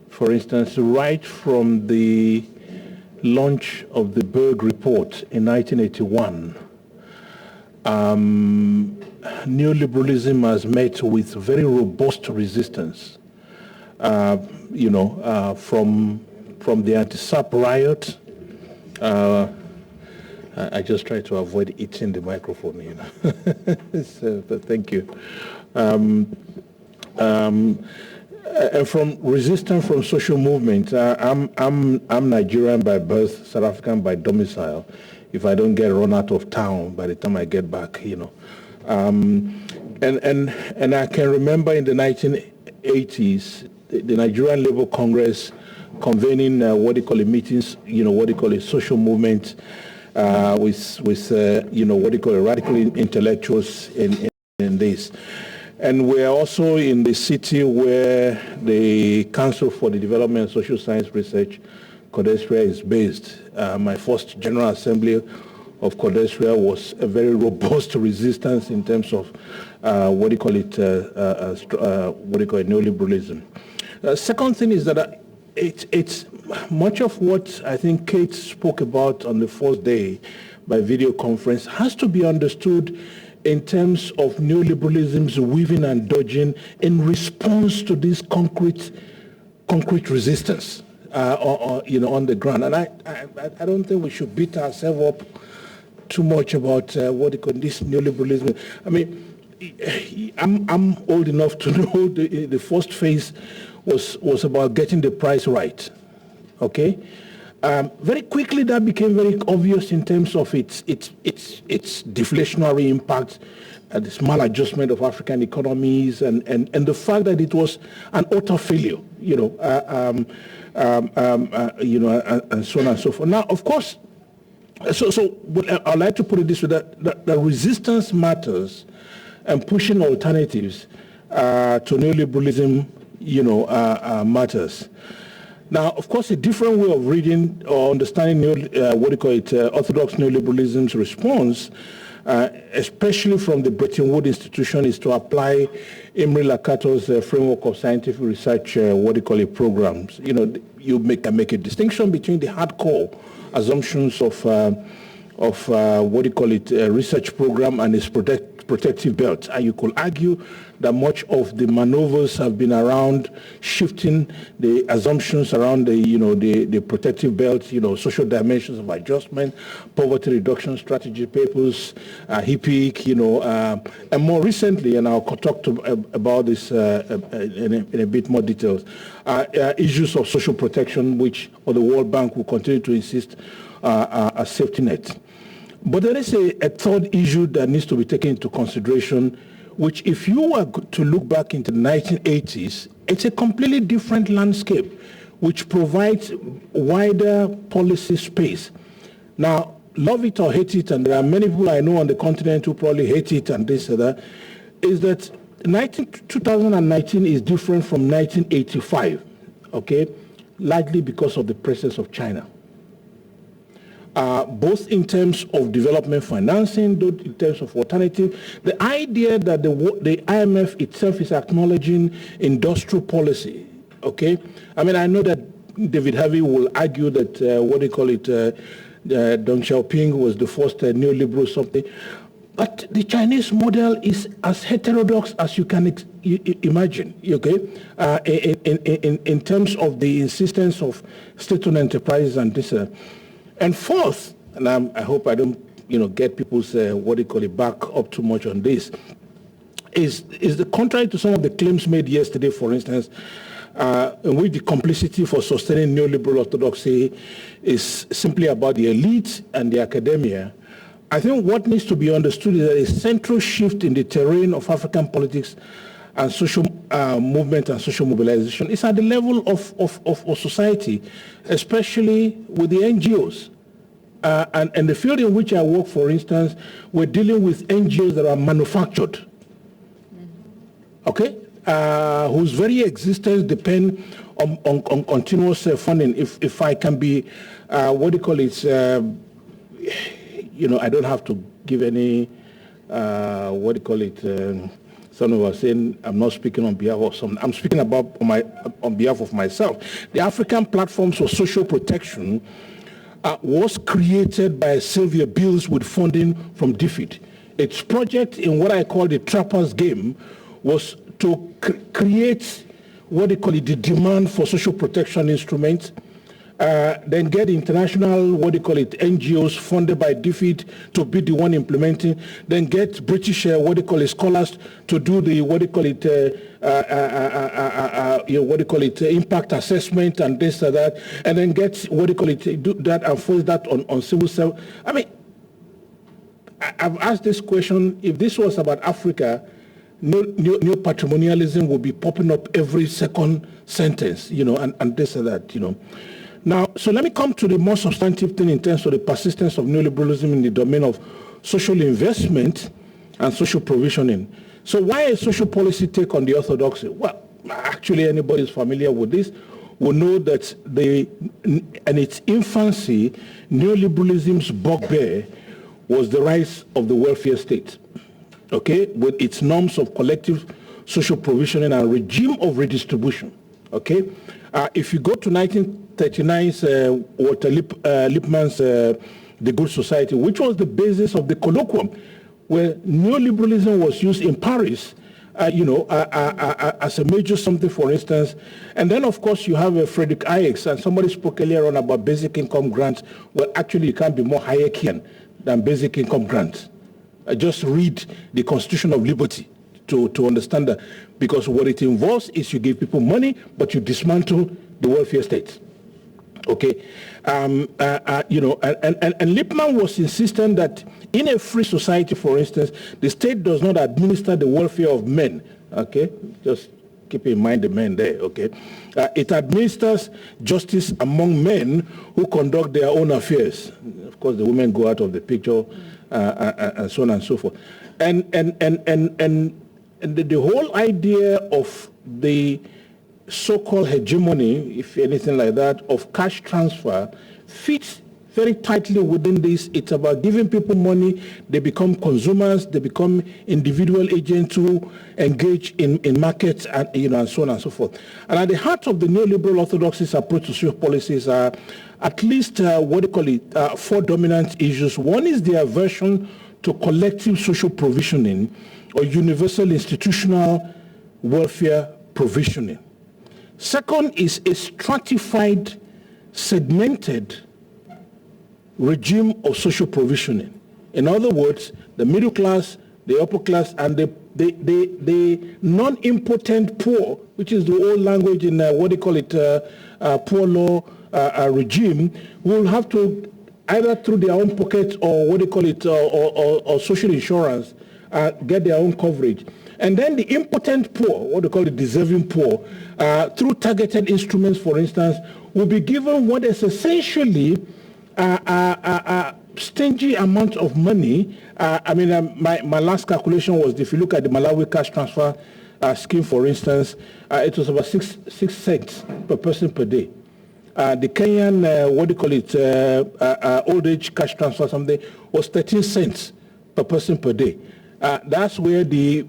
for instance, right from the launch of the Berg Report in 1981, neoliberalism has met with very robust resistance. From the anti-SAP riot, I just try to avoid eating the microphone, so, but thank you. And from resistance from social movements, I'm Nigerian by birth, South African by domicile. If I don't get run out of town by the time I get back, and I can remember in the 1980s, the Nigerian Labour Congress convening what they call meetings, what they call a social movement with what they call radical intellectuals in this. And we're also in the city where the Council for the Development of Social Science Research Codesria is based. My first General Assembly of Codesria was a very robust resistance in terms of neoliberalism. Second thing is that it's much of what I think Kate spoke about on the first day by video conference has to be understood in terms of neoliberalism's weaving and dodging in response to this concrete resistance on the ground. And I don't think we should beat ourselves up too much about this neoliberalism. I mean, I'm old enough to know the first phase was about getting the price right. Okay. Very quickly, that became very obvious in terms of its deflationary impact, this maladjustment of African economies, and the fact that it was an utter failure, and so on and so forth. Now, of course, so I'd like to put it this way: that resistance matters, and pushing alternatives to neoliberalism, matters. Now, of course, a different way of reading or understanding Orthodox neoliberalism's response, especially from the Bretton Woods institution, is to apply Imre Lakato's framework of scientific research, programs. You can make a distinction between the hardcore assumptions of research program and its protective belt. And you could argue that much of the maneuvers have been around shifting the assumptions around the protective belt, social dimensions of adjustment, poverty reduction strategy papers, HIPIC, and more recently, and I'll talk about this in a bit more details, issues of social protection, which the World Bank will continue to insist a safety net. But there is a third issue that needs to be taken into consideration, which if you were to look back into the 1980s, it's a completely different landscape, which provides wider policy space. Now, love it or hate it, and there are many people I know on the continent who probably hate it and this and that, is that 2019 is different from 1985, okay? Largely because of the presence of China. Both in terms of development financing, in terms of alternative. The idea that the IMF itself is acknowledging industrial policy, okay? I mean, I know that David Harvey will argue that, Deng Xiaoping was the first neoliberal something. But the Chinese model is as heterodox as you can imagine, okay? In terms of the insistence of state-owned enterprises and this. And fourth, and I hope I don't, get people's back up too much on this, is the contrary to some of the claims made yesterday, for instance, in which the complicity for sustaining neoliberal orthodoxy is simply about the elite and the academia. I think what needs to be understood is that a central shift in the terrain of African politics and social movement and social mobilization is at the level of society, especially with the NGOs. And the field in which I work, for instance, we're dealing with NGOs that are manufactured, okay, whose very existence depend on continuous funding. If I can be, I don't have to give any, some of us saying I'm not speaking on behalf of some. I'm speaking about on behalf of myself. The African Platforms for Social Protection was created by Sylvia Beals with funding from DFID. Its project in what I call the Trapper's Game was to create the demand for social protection instruments, then get international, NGOs funded by DFID to be the one implementing, then get British, scholars to do the, impact assessment and this or that, and then get, do that and force that on civil service. I mean, I've asked this question, if this was about Africa, new patrimonialism would be popping up every second sentence, and this or that, Now, so let me come to the more substantive thing in terms of the persistence of neoliberalism in the domain of social investment and social provisioning. So why a social policy take on the orthodoxy? Well, actually anybody is familiar with this will know that in its infancy, neoliberalism's bugbear was the rise of the welfare state, okay, with its norms of collective social provisioning and regime of redistribution, okay? If you go to 1939's Walter Lippmann's The Good Society, which was the basis of the colloquium, where neoliberalism was used in Paris, as a major something, for instance. And then, of course, you have Frederick Hayek, and somebody spoke earlier on about basic income grants. Well, actually, you can't be more Hayekian than basic income grants. Just read the Constitution of Liberty to understand that, because what it involves is you give people money, but you dismantle the welfare state. Okay, and Lippmann was insistent that in a free society, for instance, the state does not administer the welfare of men. Okay, just keep in mind the men there. Okay, it administers justice among men who conduct their own affairs. Of course, the women go out of the picture, and so on and so forth. And the whole idea of the so-called hegemony, if anything like that, of cash transfer fits very tightly within this. It's about giving people money, they become consumers, they become individual agents who engage in markets, and and so on and so forth. And at the heart of the neoliberal orthodoxies approach to social policies are at least four dominant issues. One is the aversion to collective social provisioning or universal institutional welfare provisioning. Second is a stratified, segmented regime of social provisioning. In other words, the middle class, the upper class, and the non-impotent poor, which is the old language in poor law regime, will have to either through their own pocket or or social insurance get their own coverage. And then the impotent poor, deserving poor, through targeted instruments, for instance, will be given what is essentially a stingy amount of money. My last calculation was, if you look at the Malawi cash transfer scheme, for instance, it was about 6 cents per person per day. The Kenyan, old age cash transfer something, was 13 cents per person per day. That's where the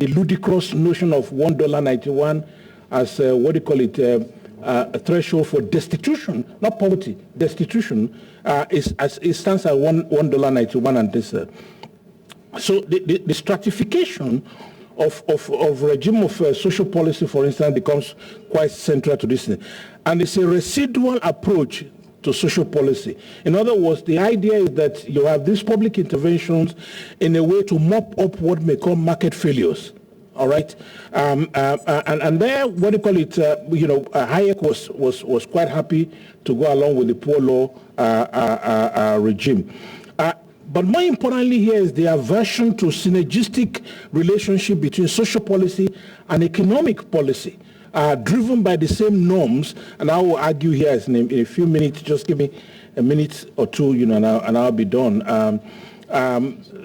ludicrous notion of $1.91 as a threshold for destitution, not poverty, destitution, it stands at $1.91 and this. So the stratification of regime of social policy, for instance, becomes quite central to this thing. And it's a residual approach to social policy. In other words, the idea is that you have these public interventions in a way to mop up what may call market failures. All right, and there, Hayek was quite happy to go along with the poor law regime. But more importantly here is the aversion to synergistic relationship between social policy and economic policy, driven by the same norms. And I will argue here in a few minutes. Just give me a minute or two, and I'll be done.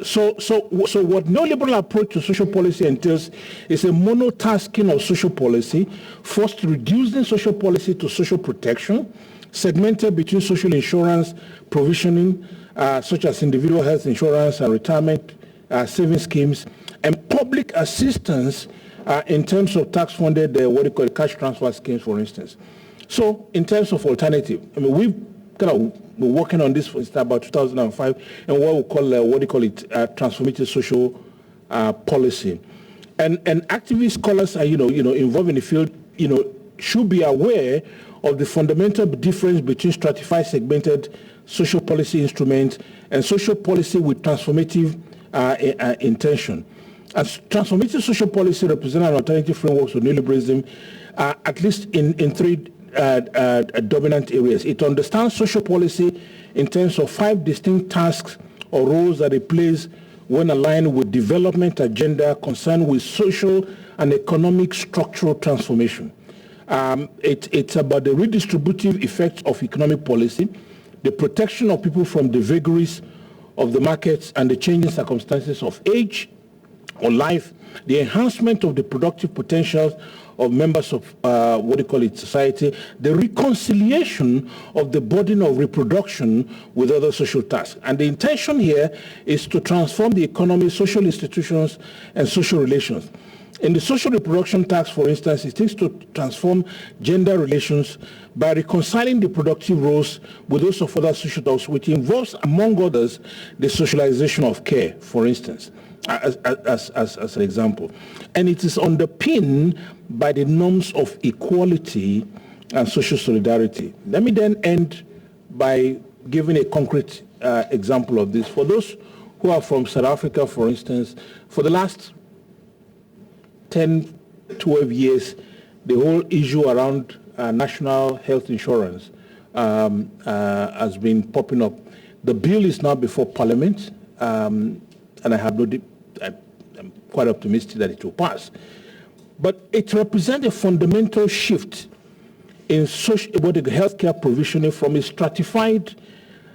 So what neoliberal approach to social policy entails is a monotasking of social policy, first reducing social policy to social protection, segmented between social insurance provisioning, such as individual health insurance and retirement saving schemes, and public assistance in terms of tax-funded, cash transfer schemes, for instance. So in terms of alternative, we've been working on this since about 2005, and what we call transformative social policy. And activist scholars are involved in the field should be aware of the fundamental difference between stratified, segmented social policy instruments and social policy with transformative intention. As transformative social policy represents an alternative framework to neoliberalism, at least in three dominant areas. It understands social policy in terms of 5 distinct tasks or roles that it plays when aligned with development agenda concerned with social and economic structural transformation. It's about the redistributive effects of economic policy, the protection of people from the vagaries of the markets and the changing circumstances of age, or life, the enhancement of the productive potentials of members of society, the reconciliation of the burden of reproduction with other social tasks. And the intention here is to transform the economy, social institutions, and social relations. In the social reproduction tax, for instance, it is to transform gender relations by reconciling the productive roles with those of other social tasks, which involves, among others, the socialization of care, for instance, as an example. And it is underpinned by the norms of equality and social solidarity. Let me then end by giving a concrete example of this. For those who are from South Africa, for instance, for the last 10, 12 years, the whole issue around national health insurance has been popping up. The bill is now before Parliament, and I'm quite optimistic that it will pass. But it represents a fundamental shift in healthcare provisioning from a stratified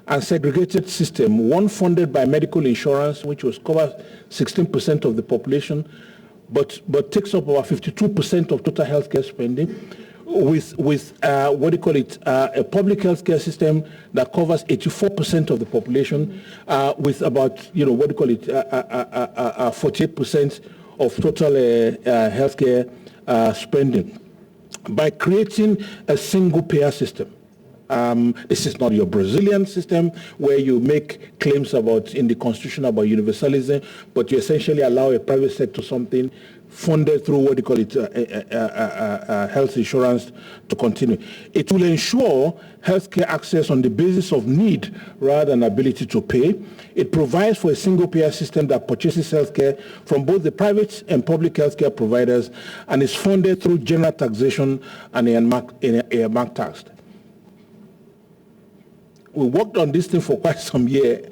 and segregated system, one funded by medical insurance, which was covered 16% of the population, but takes up about 52% of total healthcare spending, with a public healthcare system that covers 84% of the population, with about 48% of total healthcare spending, by creating a single payer system. This is not your Brazilian system where you make claims in the constitution about universalism, but you essentially allow a private sector something funded through health insurance to continue. It will ensure healthcare access on the basis of need rather than ability to pay. It provides for a single payer system that purchases healthcare from both the private and public healthcare providers and is funded through general taxation and earmark tax. We worked on this thing for quite some years.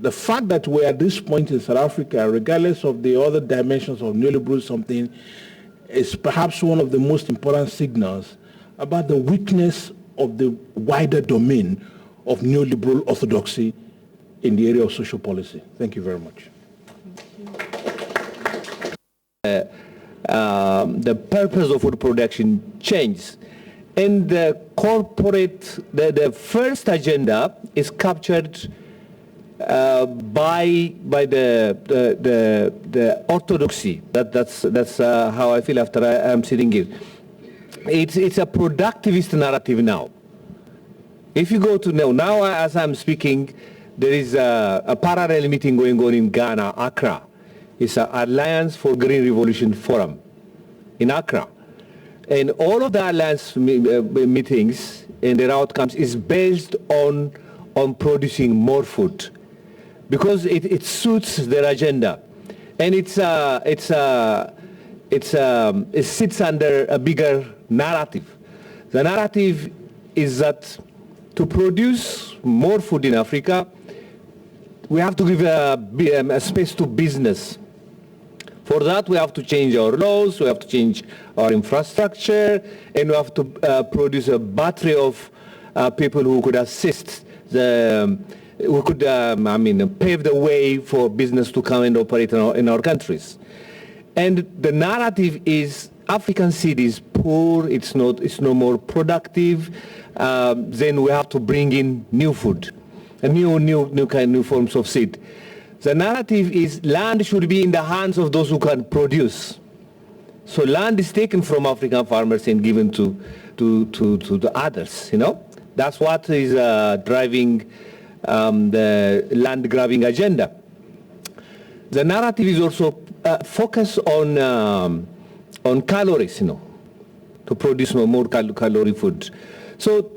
The fact that we're at this point in South Africa, regardless of the other dimensions of neoliberal something, is perhaps one of the most important signals about the weakness of the wider domain of neoliberal orthodoxy in the area of social policy. Thank you very much. The purpose of food production changed. And the the first agenda is captured by the orthodoxy. That's how I feel after I'm sitting here. It's a productivist narrative now. If you go to now as I'm speaking, there is a parallel meeting going on in Ghana, Accra. It's an Alliance for Green Revolution Forum in Accra. And all of the Alliance meetings and their outcomes is based on producing more food, because it suits their agenda, and it sits under a bigger narrative. The narrative is that to produce more food in Africa, we have to give a space to business. For that, we have to change our laws, we have to change our infrastructure, and we have to produce a battery of people who could assist who could pave the way for business to come and operate in our countries. And the narrative is African seed is poor, it's no more productive, then we have to bring in new food, new forms of seed. The narrative is land should be in the hands of those who can produce. So land is taken from African farmers and given to the others, That's what is driving the land grabbing agenda. The narrative is also focused on calories, to produce more calorie food. So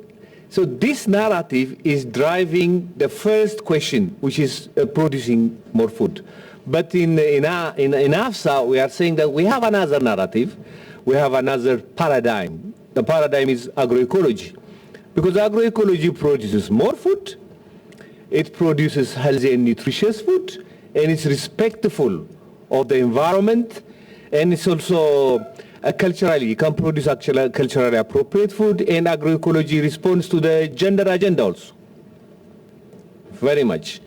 this narrative is driving the first question, which is producing more food. But in AFSA, we are saying that we have another narrative, we have another paradigm. The paradigm is agroecology, because agroecology produces more food, it produces healthy and nutritious food, and it's respectful of the environment, and it's also culturally, you can produce culturally appropriate food, and agroecology responds to the gender agenda also. Very much.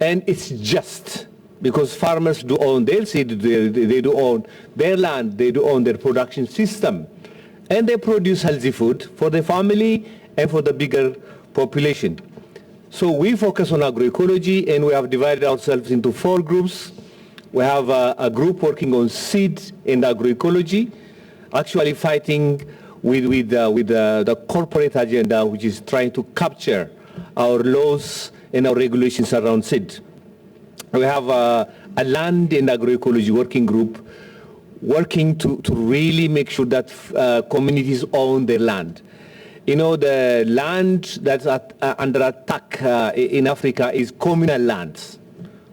And it's just. because farmers do own their seed, they do own their land, they do own their production system. And they produce healthy food for the family and for the bigger population. So we focus on agroecology, and we have divided ourselves into 4 groups. We have a group working on seed and agroecology, actually fighting with the corporate agenda, which is trying to capture our laws and our regulations around seed. We have a land and agroecology working group working to really make sure that communities own their land. You know, the land that's under attack in Africa is communal lands.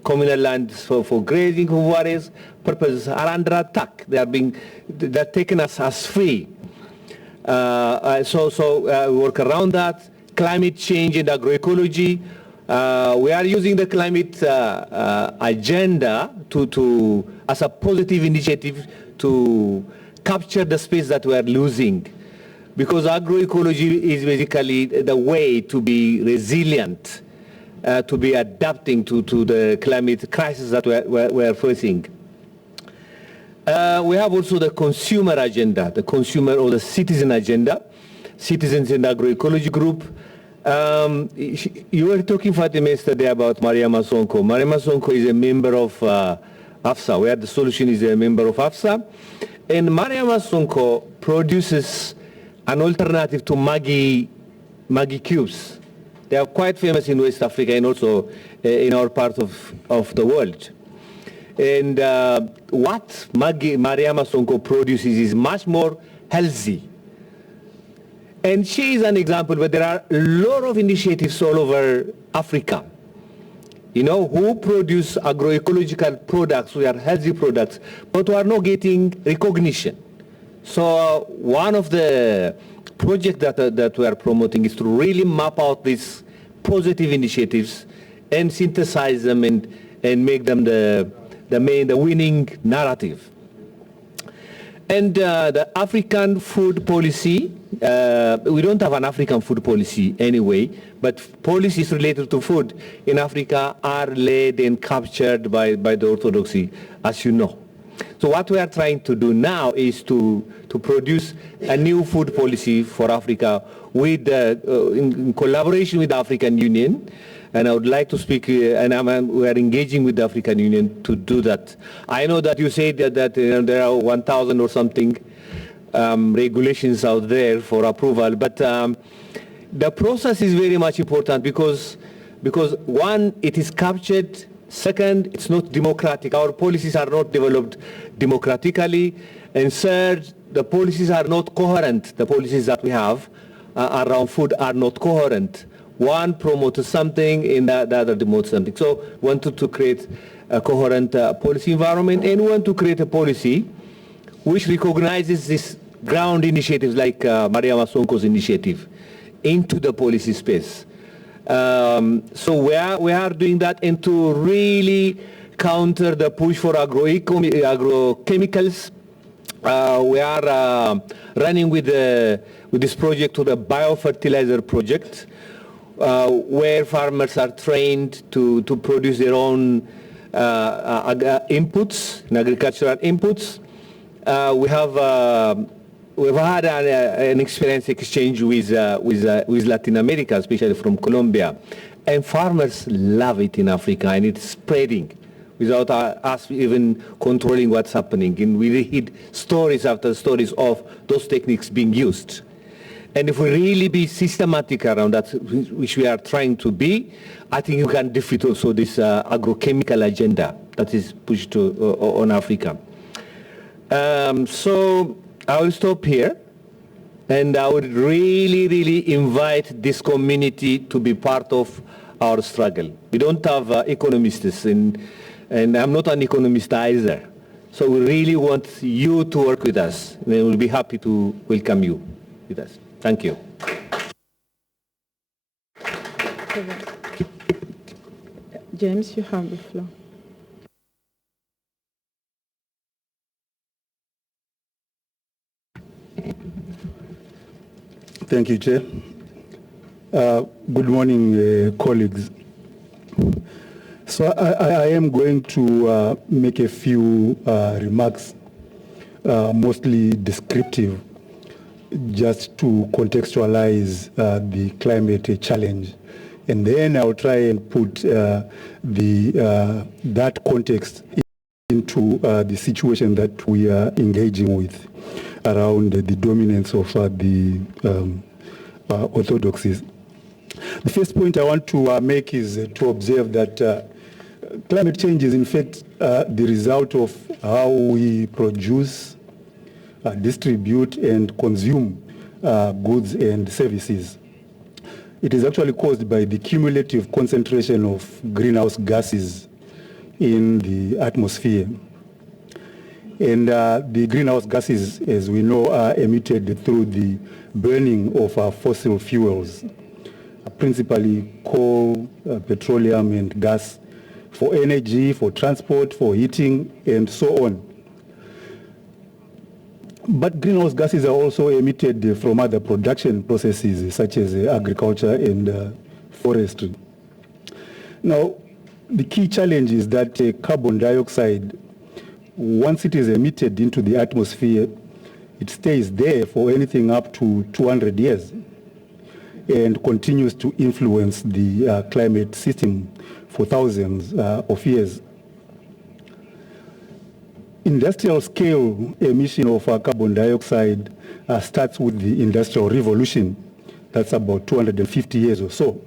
Communal lands for grazing, for various purposes are under attack. They're taken as free. So we work around that. Climate change and agroecology. We are using the climate agenda as a positive initiative to capture the space that we are losing. Because agroecology is basically the way to be resilient, to be adapting to the climate crisis that we're facing. We have also the consumer agenda, the consumer or the citizen agenda, citizens in the agroecology group. You were talking, Fatima, yesterday about Mariama Sonko. Mariama Sonko is a member of AFSA, where the solution is a member of AFSA. And Mariama Sonko produces an alternative to Maggi cubes. They are quite famous in West Africa and also in our part of the world. And what Mariama Sonko produces is much more healthy. And she is an example, but there are a lot of initiatives all over Africa, you know, who produce agroecological products, who are healthy products, but who are not getting recognition. So one of the projects that we are promoting is to really map out these positive initiatives and synthesize them and make them the winning narrative. And the African food policy, we don't have an African food policy anyway, but policies related to food in Africa are led and captured by the Orthodoxy, as you know. So what we are trying to do now is to produce a new food policy for Africa with in collaboration with the African Union. And I would like to speak, and we are engaging with the African Union to do that. I know that you say that there are 1,000 or something regulations out there for approval, but the process is very much important because one, it is captured. Second, it's not democratic. Our policies are not developed democratically. And third, the policies are not coherent. The policies that we have around food are not coherent. One promotes something and the other demotes something. So we wanted to create a coherent policy environment, and we want to create a policy which recognizes these ground initiatives like Mariama Sonko's initiative into the policy space. So we are doing that, and to really counter the push for agrochemicals, we are running with this project to the biofertilizer project, where farmers are trained to produce their own inputs, agricultural inputs. We've had an experience exchange with Latin America, especially from Colombia, and farmers love it in Africa, and it's spreading without us even controlling what's happening. And we read stories after stories of those techniques being used. And if we really be systematic around that, which we are trying to be, I think you can defeat also this agrochemical agenda that is pushed on Africa. So I will stop here, and I would really, really invite this community to be part of our struggle. We don't have economists, and I'm not an economist either. So we really want you to work with us, and we'll be happy to welcome you with us. Thank you. James, you have the floor. Thank you, Chair. Good morning, colleagues. So I am going to make a few remarks, mostly descriptive, just to contextualize the climate challenge. And then I'll try and put that context into the situation that we are engaging with around the dominance of the orthodoxies. The first point I want to make is to observe that climate change is in fact the result of how we produce, distribute and consume goods and services. It is actually caused by the cumulative concentration of greenhouse gases in the atmosphere. And the greenhouse gases, as we know, are emitted through the burning of fossil fuels, principally coal, petroleum and gas, for energy, for transport, for heating, and so on. But greenhouse gases are also emitted from other production processes, such as agriculture and forestry. Now, the key challenge is that carbon dioxide, once it is emitted into the atmosphere, it stays there for anything up to 200 years and continues to influence the climate system for thousands of years. Industrial scale emission of carbon dioxide starts with the Industrial Revolution. That's about 250 years or so.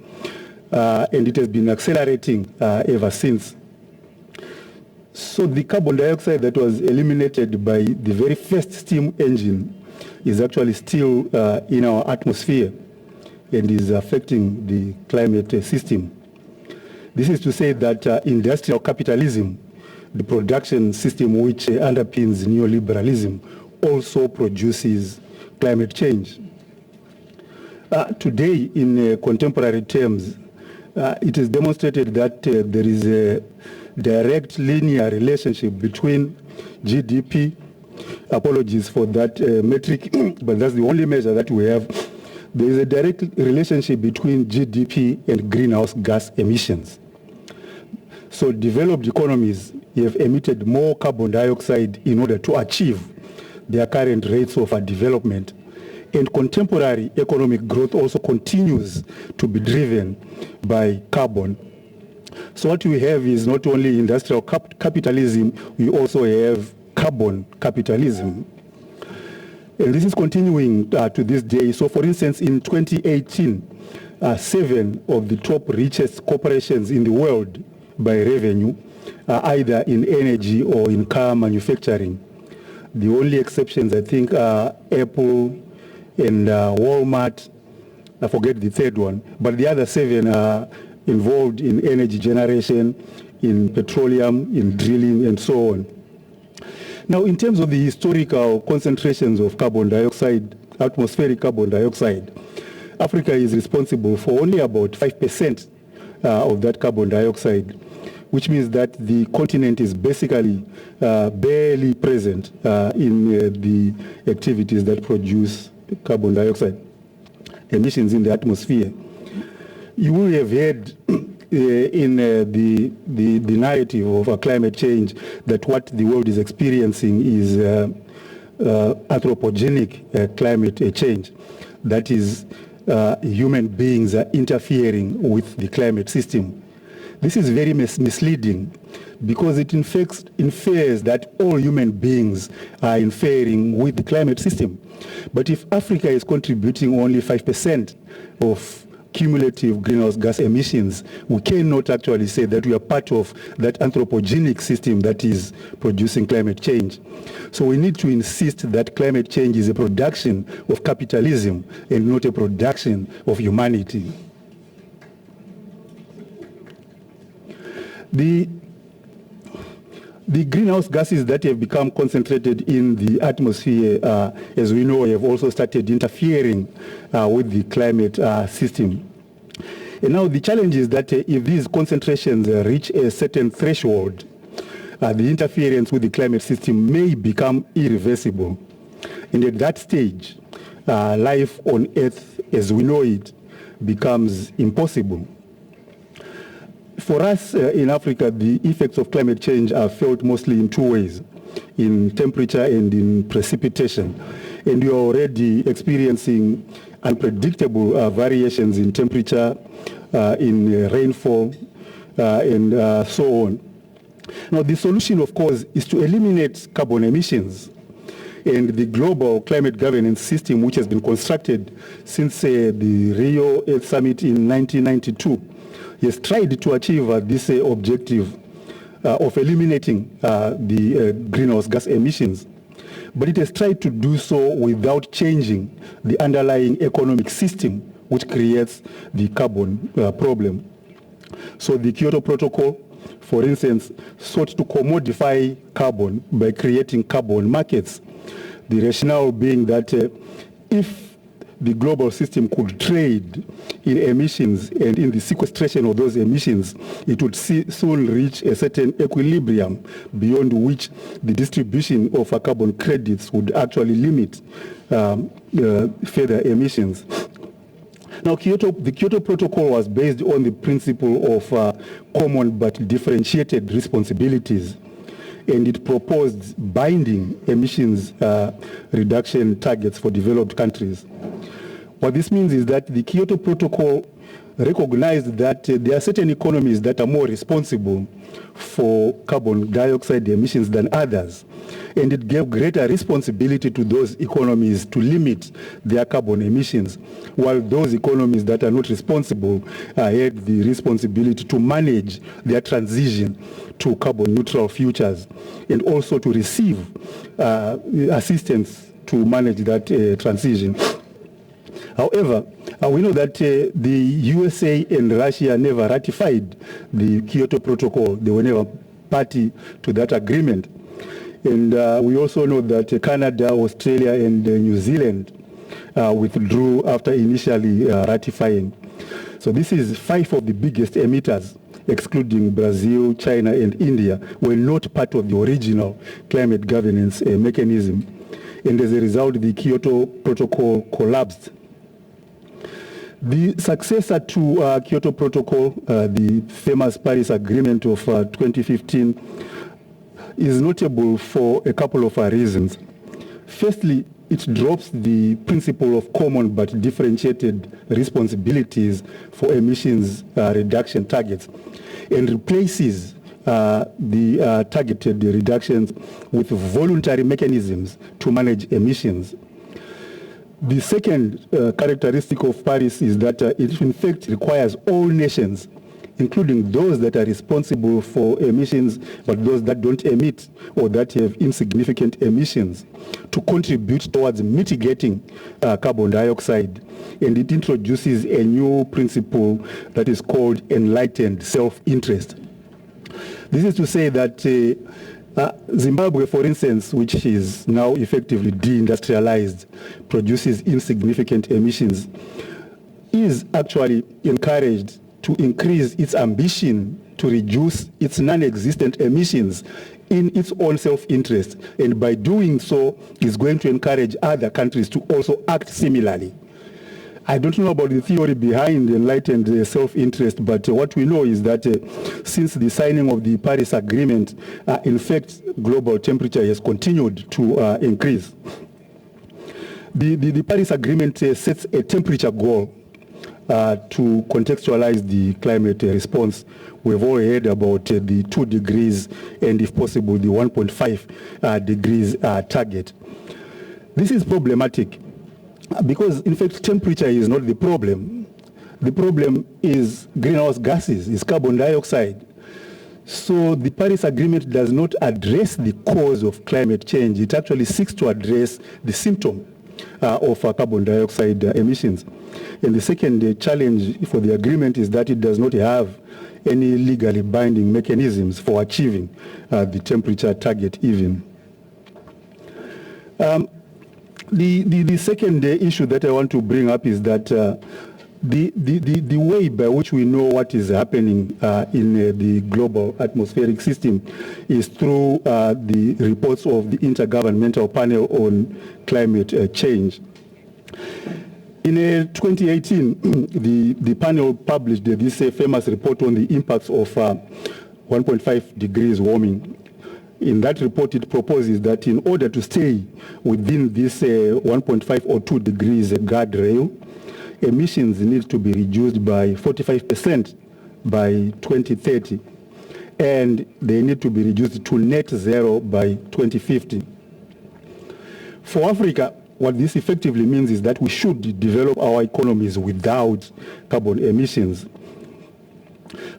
And it has been accelerating ever since. So the carbon dioxide that was eliminated by the very first steam engine is actually still in our atmosphere and is affecting the climate system. This is to say that industrial capitalism, the production system which underpins neoliberalism, also produces climate change. Today, in contemporary terms, it is demonstrated that there is a direct linear relationship between GDP, apologies for that metric, but that's the only measure that we have. There is a direct relationship between GDP and greenhouse gas emissions. So developed economies have emitted more carbon dioxide in order to achieve their current rates of development. And contemporary economic growth also continues to be driven by carbon. So what we have is not only industrial capitalism, we also have carbon capitalism. And this is continuing to this day. So for instance, in 2018, 7 of the top richest corporations in the world by revenue are either in energy or in car manufacturing. The only exceptions, I think, are Apple and Walmart. I forget the third one, but the other 7 are involved in energy generation, in petroleum, in drilling, and so on. Now, in terms of the historical concentrations of carbon dioxide, atmospheric carbon dioxide, Africa is responsible for only about 5% of that carbon dioxide, which means that the continent is basically barely present in the activities that produce carbon dioxide emissions in the atmosphere. You will have heard in the narrative of climate change that what the world is experiencing is anthropogenic climate change. That is, human beings are interfering with the climate system. This is very misleading because it in fact infers that all human beings are interfering with the climate system. But if Africa is contributing only 5% of cumulative greenhouse gas emissions, we cannot actually say that we are part of that anthropogenic system that is producing climate change. So we need to insist that climate change is a production of capitalism and not a production of humanity. The greenhouse gases that have become concentrated in the atmosphere, as we know, have also started interfering with the climate system. And now the challenge is that if these concentrations reach a certain threshold, the interference with the climate system may become irreversible. And at that stage, life on Earth as we know it becomes impossible. For us in Africa, the effects of climate change are felt mostly in two ways, in temperature and in precipitation. And we are already experiencing unpredictable variations in temperature, in rainfall, and so on. Now, the solution, of course, is to eliminate carbon emissions. And the global climate governance system, which has been constructed since the Rio Earth Summit in 1992, has tried to achieve this objective of eliminating the greenhouse gas emissions. But it has tried to do so without changing the underlying economic system which creates the carbon problem. So the Kyoto Protocol, for instance, sought to commodify carbon by creating carbon markets. The rationale being that if the global system could trade in emissions and in the sequestration of those emissions, it would soon reach a certain equilibrium beyond which the distribution of carbon credits would actually limit further emissions. Now, the Kyoto Protocol was based on the principle of common but differentiated responsibilities, and it proposed binding emissions reduction targets for developed countries. What this means is that the Kyoto Protocol recognized that there are certain economies that are more responsible for carbon dioxide emissions than others, and it gave greater responsibility to those economies to limit their carbon emissions, while those economies that are not responsible had the responsibility to manage their transition to carbon neutral futures and also to receive assistance to manage that transition. However, we know that the USA and Russia never ratified the Kyoto Protocol. They were never party to that agreement. And we also know that Canada, Australia, and New Zealand withdrew after initially ratifying. So this is 5 of the biggest emitters, excluding Brazil, China, and India, were not part of the original climate governance mechanism. And as a result, the Kyoto Protocol collapsed. The successor to Kyoto Protocol, the famous Paris Agreement of 2015, is notable for a couple of reasons. Firstly, it drops the principle of common but differentiated responsibilities for emissions reduction targets and replaces the targeted reductions with voluntary mechanisms to manage emissions. The second characteristic of Paris is that it in fact requires all nations, including those that are responsible for emissions but those that don't emit or that have insignificant emissions, to contribute towards mitigating carbon dioxide. And it introduces a new principle that is called enlightened self-interest. This is to say that Zimbabwe, for instance, which is now effectively deindustrialized, produces insignificant emissions, is actually encouraged to increase its ambition to reduce its non-existent emissions in its own self-interest. And by doing so, is going to encourage other countries to also act similarly. I don't know about the theory behind enlightened self-interest, but what we know is that since the signing of the Paris Agreement, in fact, global temperature has continued to increase. The Paris Agreement sets a temperature goal to contextualize the climate response. We've all heard about the 2 degrees and, if possible, the 1.5 degrees target. This is problematic, because, in fact, temperature is not the problem. The problem is greenhouse gases, is carbon dioxide. So the Paris Agreement does not address the cause of climate change. It actually seeks to address the symptom of carbon dioxide emissions. And the second challenge for the agreement is that it does not have any legally binding mechanisms for achieving the temperature target even. The second issue that I want to bring up is that the way by which we know what is happening in the global atmospheric system is through the reports of the Intergovernmental Panel on Climate Change. In 2018, the panel published this famous report on the impacts of 1.5 degrees warming. In that report, it proposes that in order to stay within this 1.5 or 2 degrees guardrail, emissions need to be reduced by 45% by 2030, and they need to be reduced to net zero by 2050. For Africa, what this effectively means is that we should develop our economies without carbon emissions.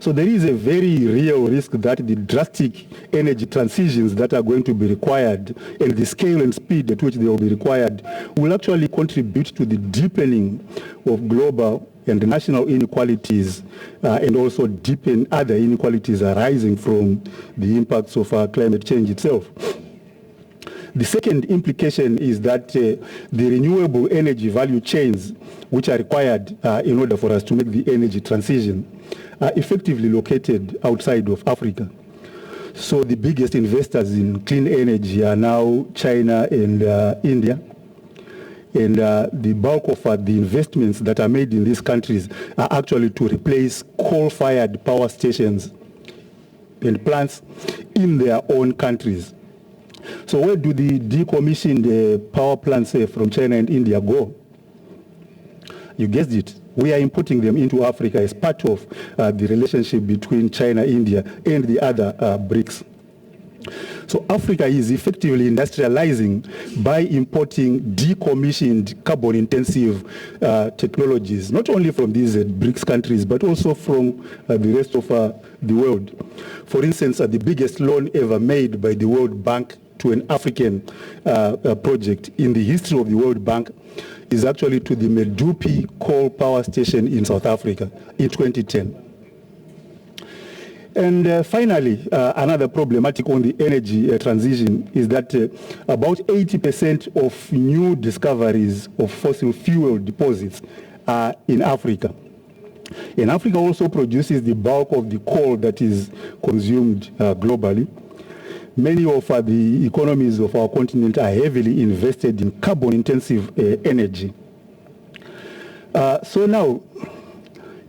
So there is a very real risk that the drastic energy transitions that are going to be required and the scale and speed at which they will be required will actually contribute to the deepening of global and national inequalities and also deepen other inequalities arising from the impacts of climate change itself. The second implication is that the renewable energy value chains which are required in order for us to make the energy transition are effectively located outside of Africa. So the biggest investors in clean energy are now China and India. And the bulk of the investments that are made in these countries are actually to replace coal-fired power stations and plants in their own countries. So where do the decommissioned power plants from China and India go? You guessed it. We are importing them into Africa as part of the relationship between China, India, and the other BRICS. So Africa is effectively industrializing by importing decommissioned carbon-intensive technologies, not only from these BRICS countries, but also from the rest of the world. For instance, the biggest loan ever made by the World Bank to an African project in the history of the World Bank is actually to the Medupi coal power station in South Africa in 2010. And finally, another problematic on the energy transition is that about 80% of new discoveries of fossil fuel deposits are in Africa. And Africa also produces the bulk of the coal that is consumed globally. Many of the economies of our continent are heavily invested in carbon-intensive energy. So now,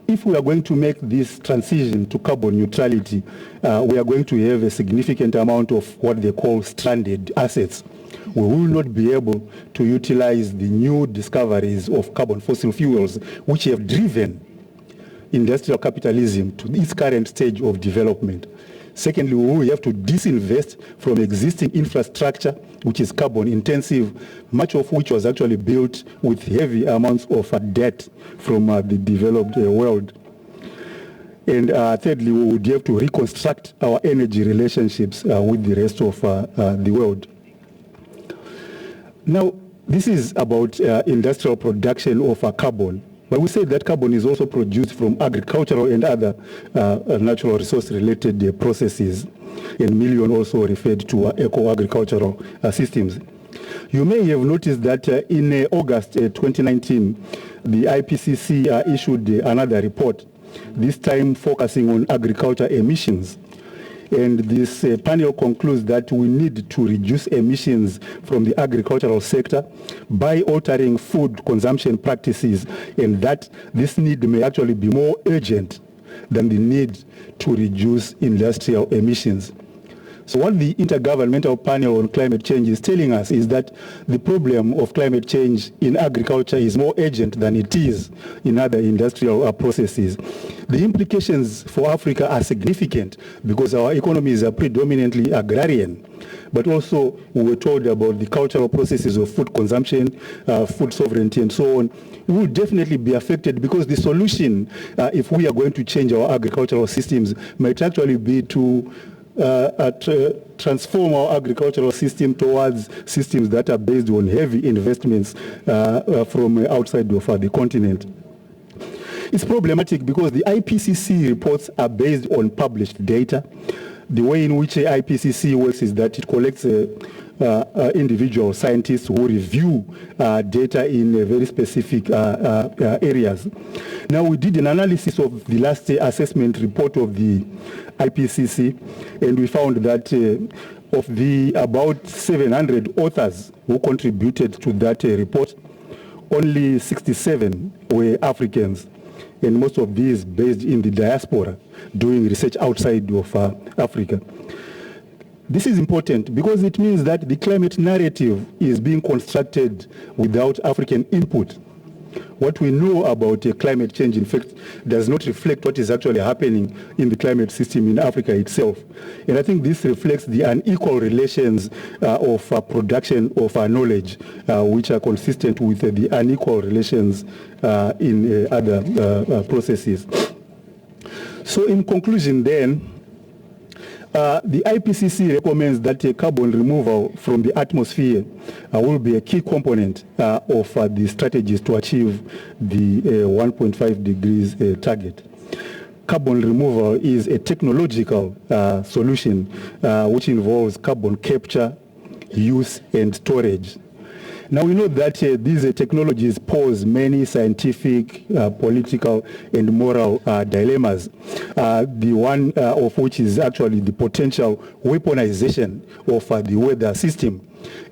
if we are going to make this transition to carbon neutrality, we are going to have a significant amount of what they call stranded assets. We will not be able to utilize the new discoveries of carbon fossil fuels, which have driven industrial capitalism to its current stage of development. Secondly, we will have to disinvest from existing infrastructure, which is carbon intensive, much of which was actually built with heavy amounts of debt from the developed world. And thirdly, we would have to reconstruct our energy relationships with the rest of the world. Now, this is about industrial production of carbon. But we say that carbon is also produced from agricultural and other natural resource-related processes, and Million also referred to eco-agricultural systems. You may have noticed that in August 2019, the IPCC issued another report, this time focusing on agriculture emissions. And this panel concludes that we need to reduce emissions from the agricultural sector by altering food consumption practices, and that this need may actually be more urgent than the need to reduce industrial emissions. So what the Intergovernmental Panel on Climate Change is telling us is that the problem of climate change in agriculture is more urgent than it is in other industrial processes. The implications for Africa are significant because our economies are predominantly agrarian. But also we were told about the cultural processes of food consumption, food sovereignty and so on. We will definitely be affected because the solution, if we are going to change our agricultural systems, might actually be to transform our agricultural system towards systems that are based on heavy investments from outside of the continent. It's problematic because the IPCC reports are based on published data. The way in which IPCC works is that it collects individual scientists who review data in very specific areas. Now, we did an analysis of the last assessment report of the IPCC, and we found that of the about 700 authors who contributed to that report, only 67 were Africans, and most of these based in the diaspora, doing research outside of Africa. This is important because it means that the climate narrative is being constructed without African input. What we know about climate change, in fact, does not reflect what is actually happening in the climate system in Africa itself. And I think this reflects the unequal relations of production of knowledge, which are consistent with the unequal relations in other processes. So in conclusion then, the IPCC recommends that carbon removal from the atmosphere will be a key component of the strategies to achieve the 1.5 degrees target. Carbon removal is a technological solution which involves carbon capture, use, and storage. Now we know that these technologies pose many scientific, political, and moral dilemmas. The one of which is actually the potential weaponization of the weather system,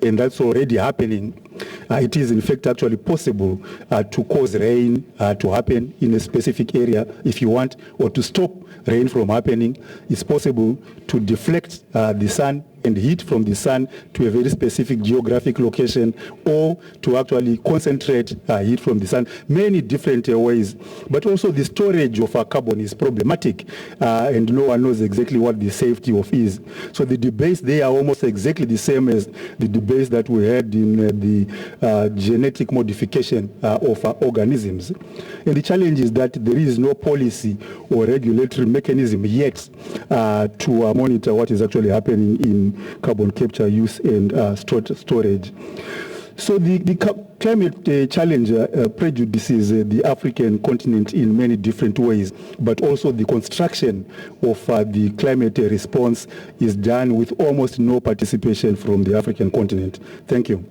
and that's already happening. It is in fact actually possible to cause rain to happen in a specific area if you want, or to stop rain from happening. It's possible to deflect the sun and heat from the sun to a very specific geographic location, or to actually concentrate heat from the sun, many different ways. But also the storage of carbon is problematic, and no one knows exactly what the safety of is. So the debates, they are almost exactly the same as the debates that we had in the genetic modification of organisms. And the challenge is that there is no policy or regulatory mechanism yet to monitor what is actually happening in carbon capture, use, and storage. So the climate challenge prejudices the African continent in many different ways, but also the construction of the climate response is done with almost no participation from the African continent. Thank you.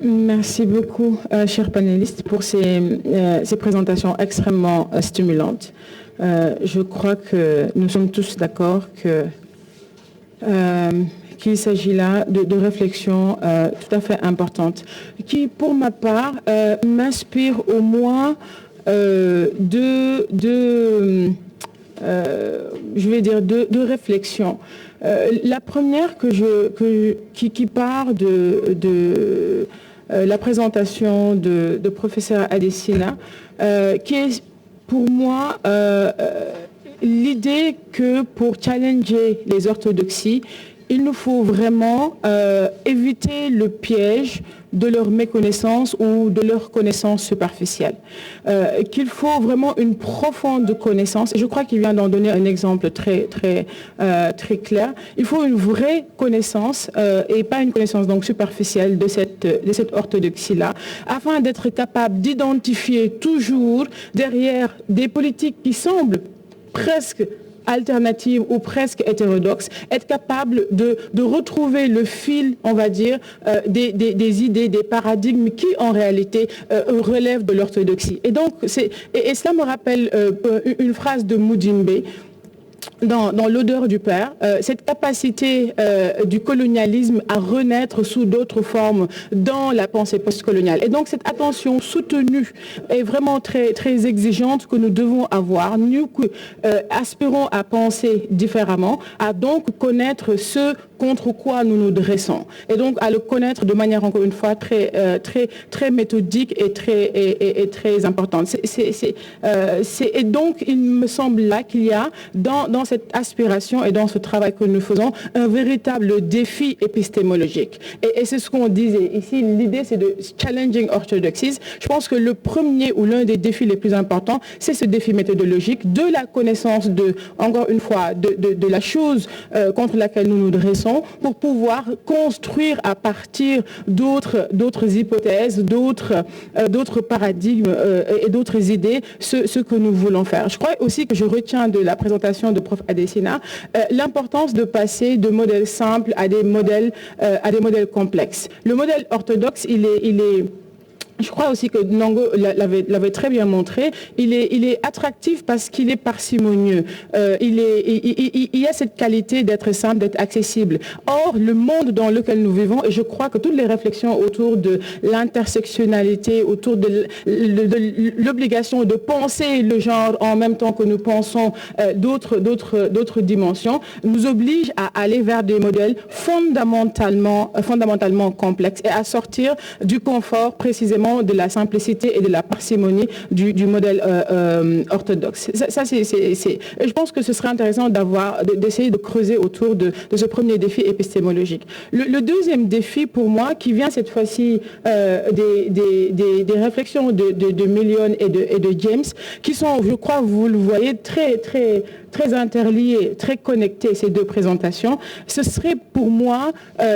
Merci beaucoup, chers panélistes, pour ces présentations extrêmement stimulantes. Je crois que nous sommes tous d'accord qu'il s'agit là de réflexions tout à fait importantes, qui, pour ma part, m'inspirent au moins deux réflexions. La première qui part de la présentation de professeur Adesina, qui est pour moi l'idée que pour challenger les orthodoxies, il nous faut vraiment éviter le piège de leur méconnaissance ou de leur connaissance superficielle. Qu'il faut vraiment une profonde connaissance, et je crois qu'il vient d'en donner un exemple très clair. Il faut une vraie connaissance et pas une connaissance donc superficielle de cette orthodoxie-là, afin d'être capable d'identifier toujours derrière des politiques qui semblent presque alternatives ou presque hétérodoxes, être capable de retrouver le fil, on va dire, des idées, des paradigmes qui, en réalité, relèvent de l'orthodoxie. Et donc, cela me rappelle une phrase de Mudimbe, dans l'odeur du père, cette capacité du colonialisme à renaître sous d'autres formes dans la pensée postcoloniale. Et donc cette attention soutenue est vraiment très exigeante que nous devons avoir, nous qui aspirons à penser différemment, à donc connaître ce contre quoi nous nous dressons. Et donc à le connaître de manière, encore une fois, très méthodique et très importante. Et donc il me semble là qu'il y a dans cette aspiration et dans ce travail que nous faisons un véritable défi épistémologique. Et c'est ce qu'on disait ici, l'idée c'est de challenging orthodoxies. Je pense que le premier ou l'un des défis les plus importants, c'est ce défi méthodologique de la connaissance encore une fois, de la chose contre laquelle nous nous dressons, pour pouvoir construire à partir d'autres hypothèses, d'autres paradigmes et d'autres idées ce que nous voulons faire. Je crois aussi que je retiens de la présentation de Prof Adesina l'importance de passer de modèles simples à des modèles complexes. Le modèle orthodoxe, il est Je crois aussi que Nango l'avait très bien montré. Il est attractif parce qu'il est parcimonieux. Il a cette qualité d'être simple, d'être accessible. Or, le monde dans lequel nous vivons, et je crois que toutes les réflexions autour de l'intersectionnalité, autour de l'obligation de penser le genre en même temps que nous pensons d'autres dimensions, nous obligent à aller vers des modèles fondamentalement complexes et à sortir du confort précisément de la simplicité et de la parcimonie du modèle orthodoxe. Je pense que ce serait intéressant d'essayer de creuser autour de ce premier défi épistémologique. Le deuxième défi pour moi, qui vient cette fois-ci des réflexions de Million et de James, qui sont, je crois, vous le voyez, très interliés, très connectés, ces deux présentations, ce serait pour moi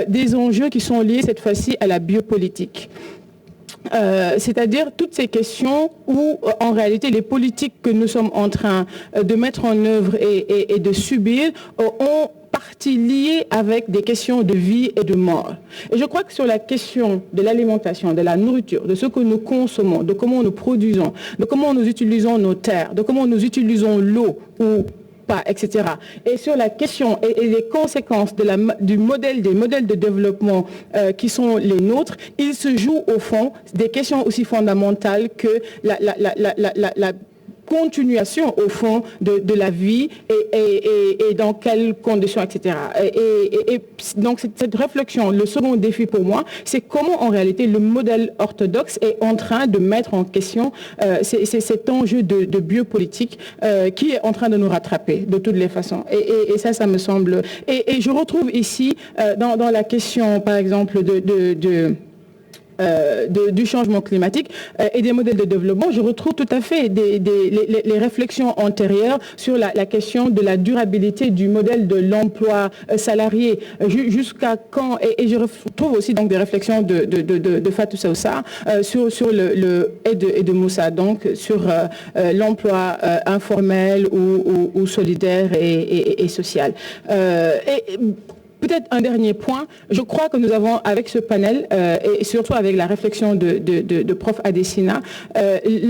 des enjeux qui sont liés cette fois-ci à la biopolitique. C'est-à-dire toutes ces questions où, en réalité, les politiques que nous sommes en train de mettre en œuvre et de subir ont partie liée avec des questions de vie et de mort. Et je crois que sur la question de l'alimentation, de la nourriture, de ce que nous consommons, de comment nous produisons, de comment nous utilisons nos terres, de comment nous utilisons l'eau ou pas, etc. Et sur la question et les conséquences des modèles de développement qui sont les nôtres, il se joue au fond des questions aussi fondamentales que la continuation au fond de la vie et dans quelles conditions, etc. Et donc cette réflexion, le second défi pour moi, c'est comment en réalité le modèle orthodoxe est en train de mettre en question c'est cet enjeu de biopolitique qui est en train de nous rattraper de toutes les façons. Et ça me semble... Et je retrouve ici, dans la question, par exemple, du changement climatique et des modèles de développement, je retrouve tout à fait les réflexions antérieures sur la question de la durabilité du modèle de l'emploi salarié, jusqu'à quand, et je retrouve aussi donc des réflexions de Fatou Saoussa sur et de Moussa, donc sur l'emploi informel ou solidaire et social. Peut-être un dernier point, je crois que nous avons avec ce panel et surtout avec la réflexion de Prof Adesina,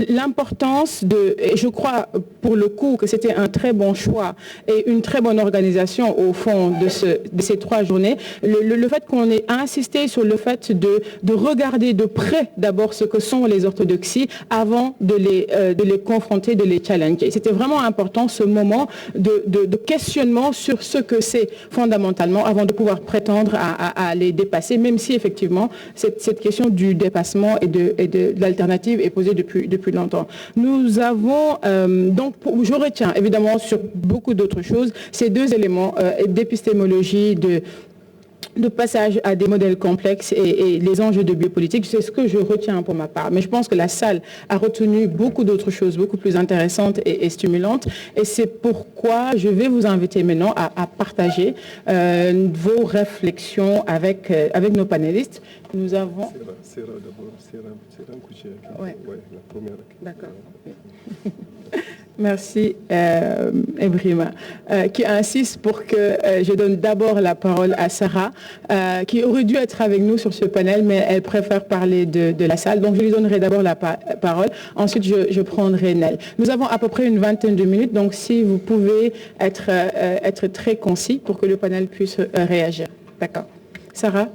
l'importance et je crois pour le coup que c'était un très bon choix et une très bonne organisation au fond de ces 3 journées, le fait qu'on ait insisté sur le fait de regarder de près d'abord ce que sont les orthodoxies avant de les confronter, de les challenger. C'était vraiment important ce moment de questionnement sur ce que c'est fondamentalement avant de pouvoir prétendre à les dépasser, même si effectivement cette question du dépassement et de l'alternative est posée depuis longtemps. Nous avons donc, je retiens évidemment sur beaucoup d'autres choses ces 2 éléments d'épistémologie, de passage à des modèles complexes et les enjeux de biopolitique, c'est ce que je retiens pour ma part. Mais je pense que la salle a retenu beaucoup d'autres choses, beaucoup plus intéressantes et stimulantes. Et c'est pourquoi je vais vous inviter maintenant à partager vos réflexions avec nos panélistes. Nous avons... Ouais. La première. D'accord. Merci, Ebrima, qui insiste pour que je donne d'abord la parole à Sarah, qui aurait dû être avec nous sur ce panel, mais elle préfère parler de la salle. Donc, je lui donnerai d'abord la parole. Ensuite, je prendrai Nel. Nous avons à peu près une vingtaine de minutes, donc si vous pouvez être très concis pour que le panel puisse réagir. D'accord. Sarah?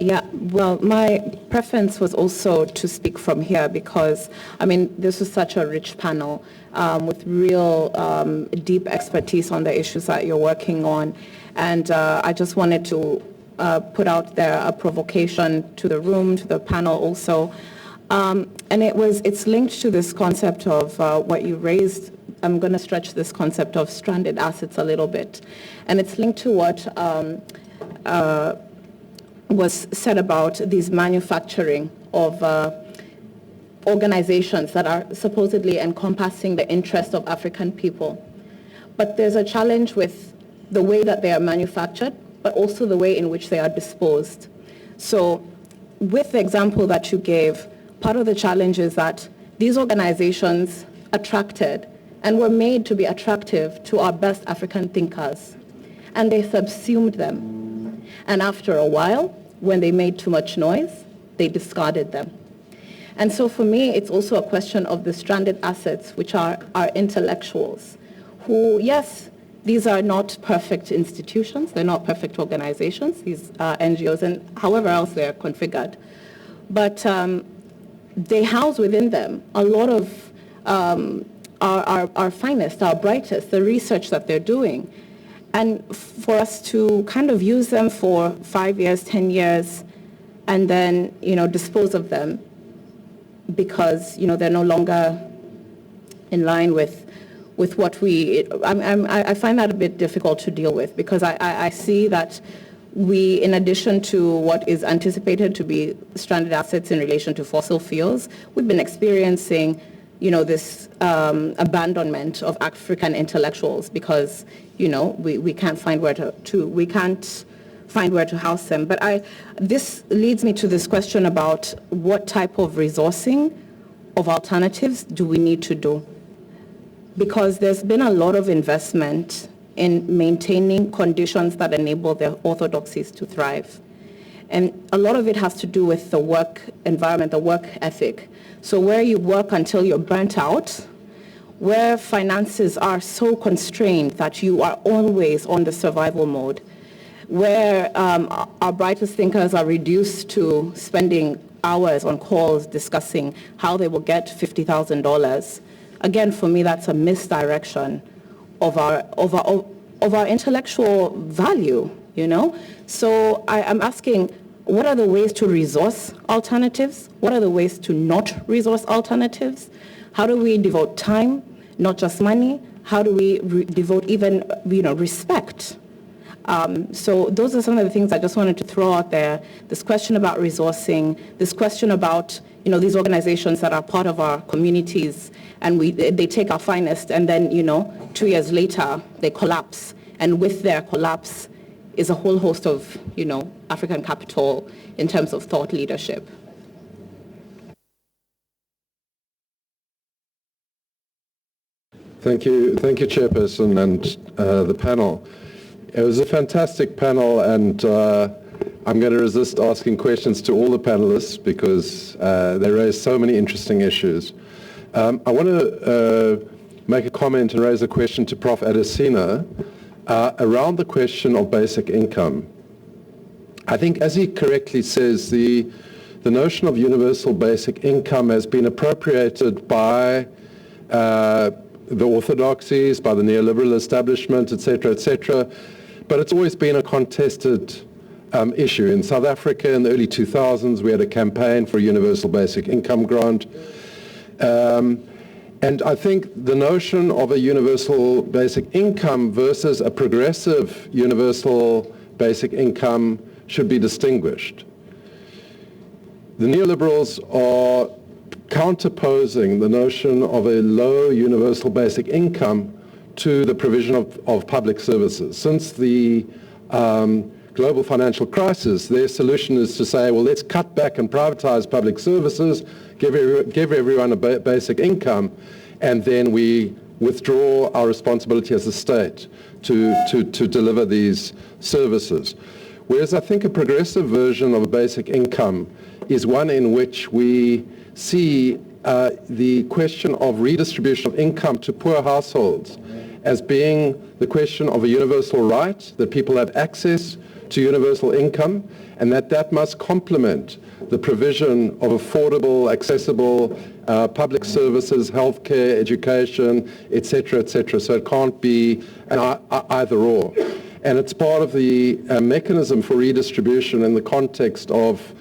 Yeah, well, my preference was also to speak from here because, I mean, this was such a rich panel with real deep expertise on the issues that you're working on. And I just wanted to put out there a provocation to the room, to the panel also. And it's linked to this concept of what you raised. I'm going to stretch this concept of stranded assets a little bit. And it's linked to what was said about these manufacturing of organizations that are supposedly encompassing the interest of African people. But there's a challenge with the way that they are manufactured, but also the way in which they are disposed. So with the example that you gave, part of the challenge is that these organizations attracted and were made to be attractive to our best African thinkers, and they subsumed them. And after a while, when they made too much noise, they discarded them. And so for me, it's also a question of the stranded assets, which are our intellectuals, who, yes, these are not perfect institutions, they're not perfect organizations, these are NGOs, and however else they're configured. But they house within them a lot of our finest, our brightest, the research that they're doing. And for us to kind of use them for 5 years, 10 years, and then, dispose of them because, they're no longer in line with what I find that a bit difficult to deal with, because I see that we, in addition to what is anticipated to be stranded assets in relation to fossil fuels, we've been experiencing, this abandonment of African intellectuals because, we can't find where to house them. But this leads me to this question about what type of resourcing of alternatives do we need to do? Because there's been a lot of investment in maintaining conditions that enable the orthodoxies to thrive. And a lot of it has to do with the work environment, the work ethic. So where you work until you're burnt out, where finances are so constrained that you are always on the survival mode, where our brightest thinkers are reduced to spending hours on calls discussing how they will get $50,000. Again, for me, that's a misdirection of our intellectual value, So I'm asking, what are the ways to resource alternatives? What are the ways to not resource alternatives? How do we devote time, not just money? How do we devote even, respect? So those are some of the things I just wanted to throw out there. This question about resourcing, this question about, these organizations that are part of our communities, and they take our finest, and then, 2 years later, they collapse. And with their collapse is a whole host of, African capital in terms of thought leadership. Thank you, Chairperson, and the panel. It was a fantastic panel, and I'm going to resist asking questions to all the panelists because they raised so many interesting issues. I want to make a comment and raise a question to Prof. Adesina around the question of basic income. I think, as he correctly says, the notion of universal basic income has been appropriated by the orthodoxies, by the neoliberal establishment, etc., but it's always been a contested issue. In South Africa in the early 2000s, we had a campaign for a universal basic income grant. And I think the notion of a universal basic income versus a progressive universal basic income should be distinguished. The neoliberals are counterposing the notion of a low universal basic income to the provision of public services. Since the global financial crisis, their solution is to say, well, let's cut back and privatize public services, give everyone a basic income, and then we withdraw our responsibility as a state to deliver these services. Whereas I think a progressive version of a basic income is one in which we see the question of redistribution of income to poor households as being the question of a universal right, that people have access to universal income, and that must complement the provision of affordable, accessible public services, healthcare, education, etc., etc. So it can't be an either or. And it's part of the mechanism for redistribution in the context of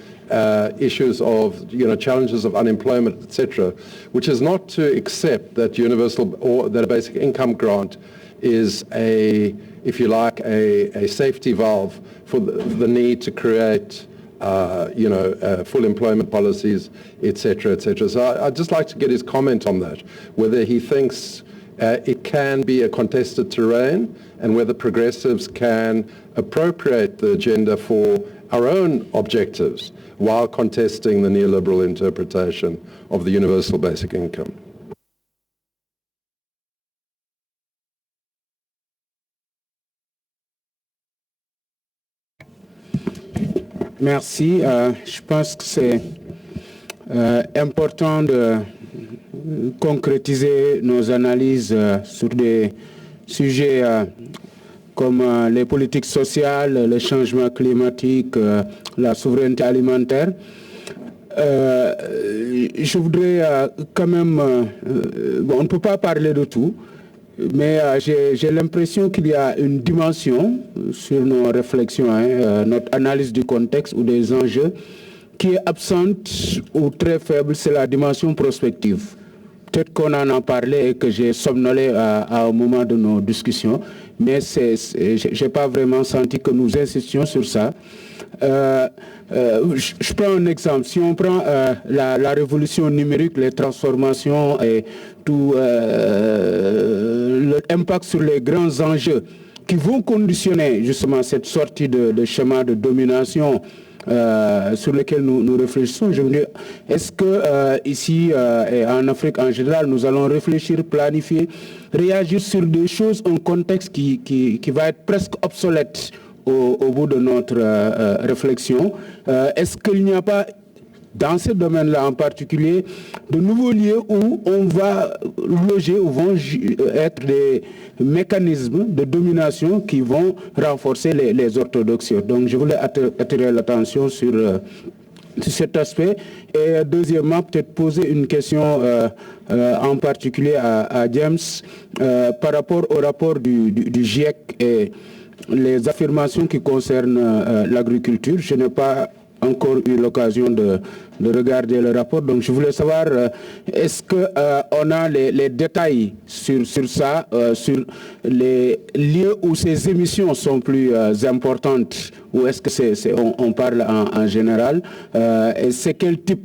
issues of, challenges of unemployment, etc., which is not to accept that universal or that a basic income grant is if you like, a safety valve for the need to create, full employment policies, etc., etc. So I'd just like to get his comment on that, whether he thinks it can be a contested terrain and whether progressives can appropriate the agenda for our own objectives while contesting the neoliberal interpretation of the universal basic income. Merci. Je pense que c'est important de concrétiser nos analyses sur des sujets comme les politiques sociales, le changement climatique, la souveraineté alimentaire. Je voudrais quand même, on ne peut pas parler de tout, mais j'ai l'impression qu'il y a une dimension sur nos réflexions, notre analyse du contexte ou des enjeux qui est absente ou très faible, c'est la dimension prospective. Peut-être qu'on en a parlé et que j'ai somnolé à un moment de nos discussions, mais je n'ai pas vraiment senti que nous insistions sur ça. Je prends un exemple. Si on prend la révolution numérique, les transformations et tout l'impact sur les grands enjeux qui vont conditionner justement cette sortie de schéma de domination sur lequel nous réfléchissons, je veux dire, est-ce que ici et en Afrique en général, nous allons réfléchir, planifier, réagir sur des choses, un contexte qui va être presque obsolète au bout de notre réflexion. Est-ce qu'il n'y a pas, dans ce domaine-là en particulier, de nouveaux lieux où on va loger, où vont être des mécanismes de domination qui vont renforcer les orthodoxies. Donc je voulais attirer l'attention sur cet aspect. Et deuxièmement, peut-être poser une question en particulier à James par rapport au rapport du GIEC et les affirmations qui concernent l'agriculture. Je n'ai pas encore eu l'occasion de regarder le rapport, donc je voulais savoir est-ce qu'on a les détails sur ça, sur les lieux où ces émissions sont plus importantes, ou est-ce que on parle en général, et c'est quel type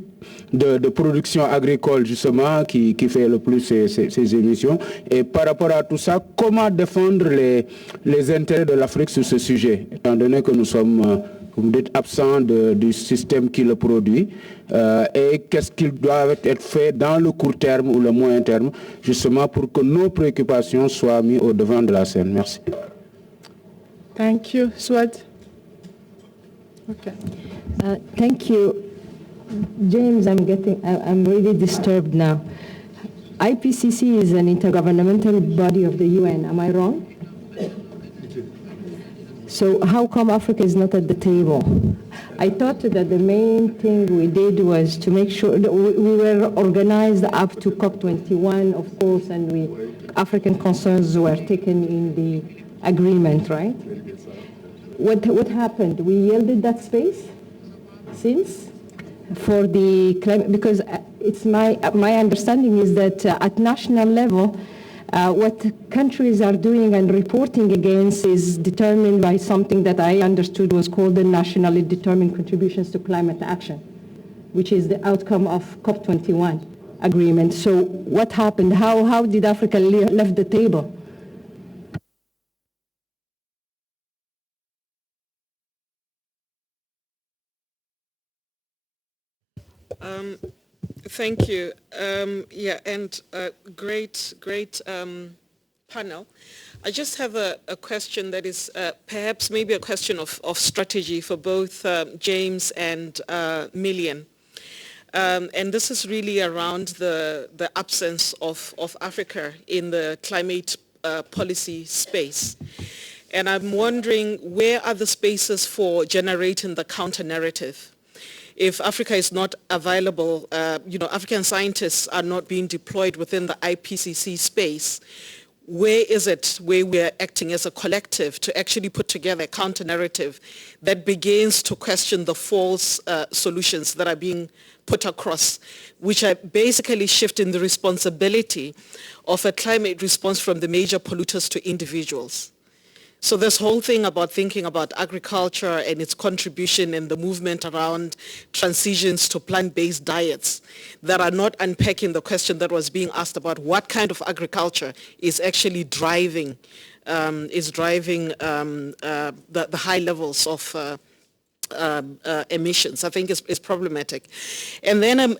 de production agricole justement qui fait le plus ces émissions, et par rapport à tout ça, comment défendre les intérêts de l'Afrique sur ce sujet, étant donné que nous sommes vous dites absent du système qui le produit, et qu'est-ce qu'il doit être fait dans le court terme ou le moyen terme, justement pour que nos préoccupations soient mises au devant de la scène. Merci. Thank you. Swad? Okay. Thank you. James, I'm really disturbed now. IPCC is an intergovernmental body of the UN, am I wrong? So how come Africa is not at the table? I thought that the main thing we did was to make sure that we were organized up to COP21, of course, and African concerns were taken in the agreement, right? What happened? We yielded that space since for the climate, because it's my understanding is that at national level, what countries are doing and reporting against is determined by something that I understood was called the nationally determined contributions to climate action, which is the outcome of COP21 agreement. So what happened? How did Africa left the table? Thank you. Yeah, and great panel. I just have a question that is perhaps maybe a question of strategy for both James and Millian. And this is really around the absence of Africa in the climate policy space. And I'm wondering, where are the spaces for generating the counter-narrative? If Africa is not available, African scientists are not being deployed within the IPCC space, where is it where we're acting as a collective to actually put together a counter-narrative that begins to question the false solutions that are being put across, which are basically shifting the responsibility of a climate response from the major polluters to individuals? So this whole thing about thinking about agriculture and its contribution and the movement around transitions to plant-based diets that are not unpacking the question that was being asked about what kind of agriculture is actually driving the high levels of emissions, I think is problematic. And then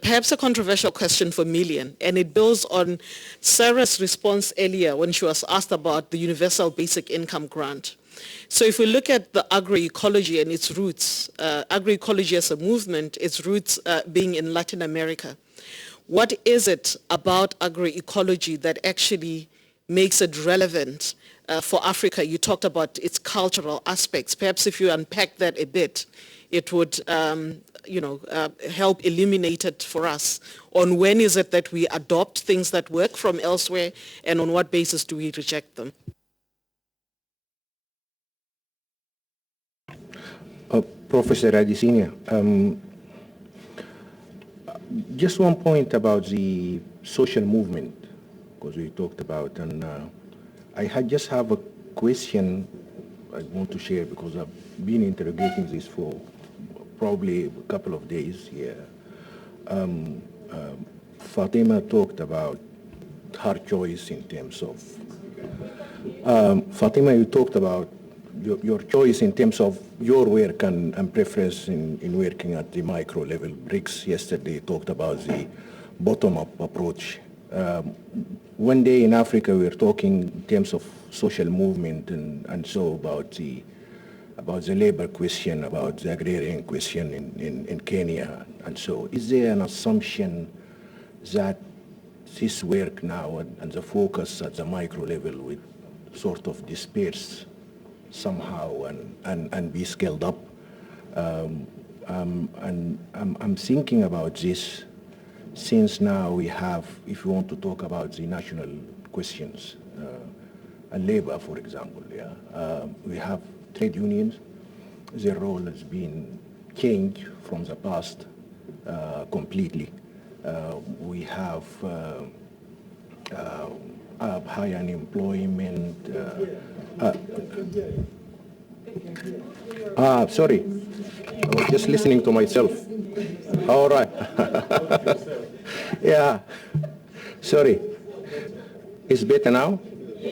perhaps a controversial question for Millian, and it builds on Sarah's response earlier when she was asked about the universal basic income grant. So if we look at the agroecology and its roots, agroecology as a movement, its roots being in Latin America, what is it about agroecology that actually makes it relevant for Africa? You talked about its cultural aspects. Perhaps if you unpack that a bit, it would help illuminate it for us on when is it that we adopt things that work from elsewhere, and on what basis do we reject them? Professor Adesina, just one point about the social movement, because we talked about, and I just have a question I want to share, because I've been interrogating this for probably a couple of days here. Fatima talked about her choice in terms of, Fatima, you talked about your choice in terms of your work and preference in working at the micro level. Briggs yesterday talked about the bottom-up approach. One day in Africa we were talking in terms of social movement and so about the labor question, about the agrarian question in Kenya and so. Is there an assumption that this work now and the focus at the micro level will sort of disperse somehow and be scaled up? And I'm thinking about this since now we have, if you want to talk about the national questions, and labor, for example, we have trade unions. Their role has been changed from the past completely. We have high unemployment. Sorry, I was just listening to myself. All right. Yeah, sorry. It's better now?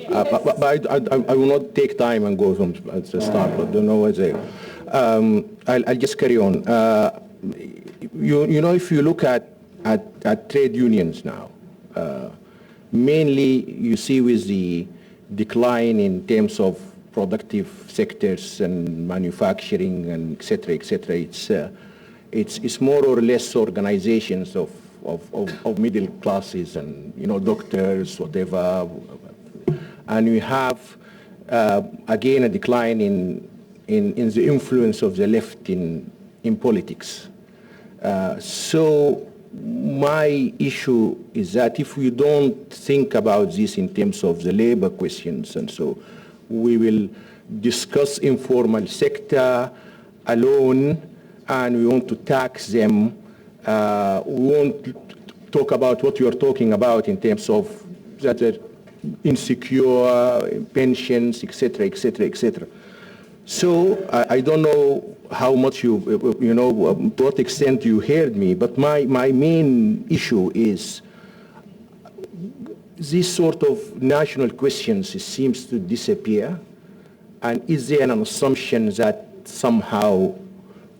But I will not take time and go from the start. I don't know what's there. I'll just carry on. You know, if you look at trade unions now, mainly you see with the decline in terms of productive sectors and manufacturing and et cetera, it's more or less organizations of middle classes and, you know, doctors, whatever. And we have, again, a decline in the influence of the left in politics. So my issue is that if we don't think about this in terms of the labor questions, and so we will discuss informal sector alone, and we want to tax them. We won't talk about what you're talking about in terms of that insecure pensions, et cetera. So I don't know how much to what extent you heard me, but my main issue is this sort of national questions seems to disappear. And is there an assumption that somehow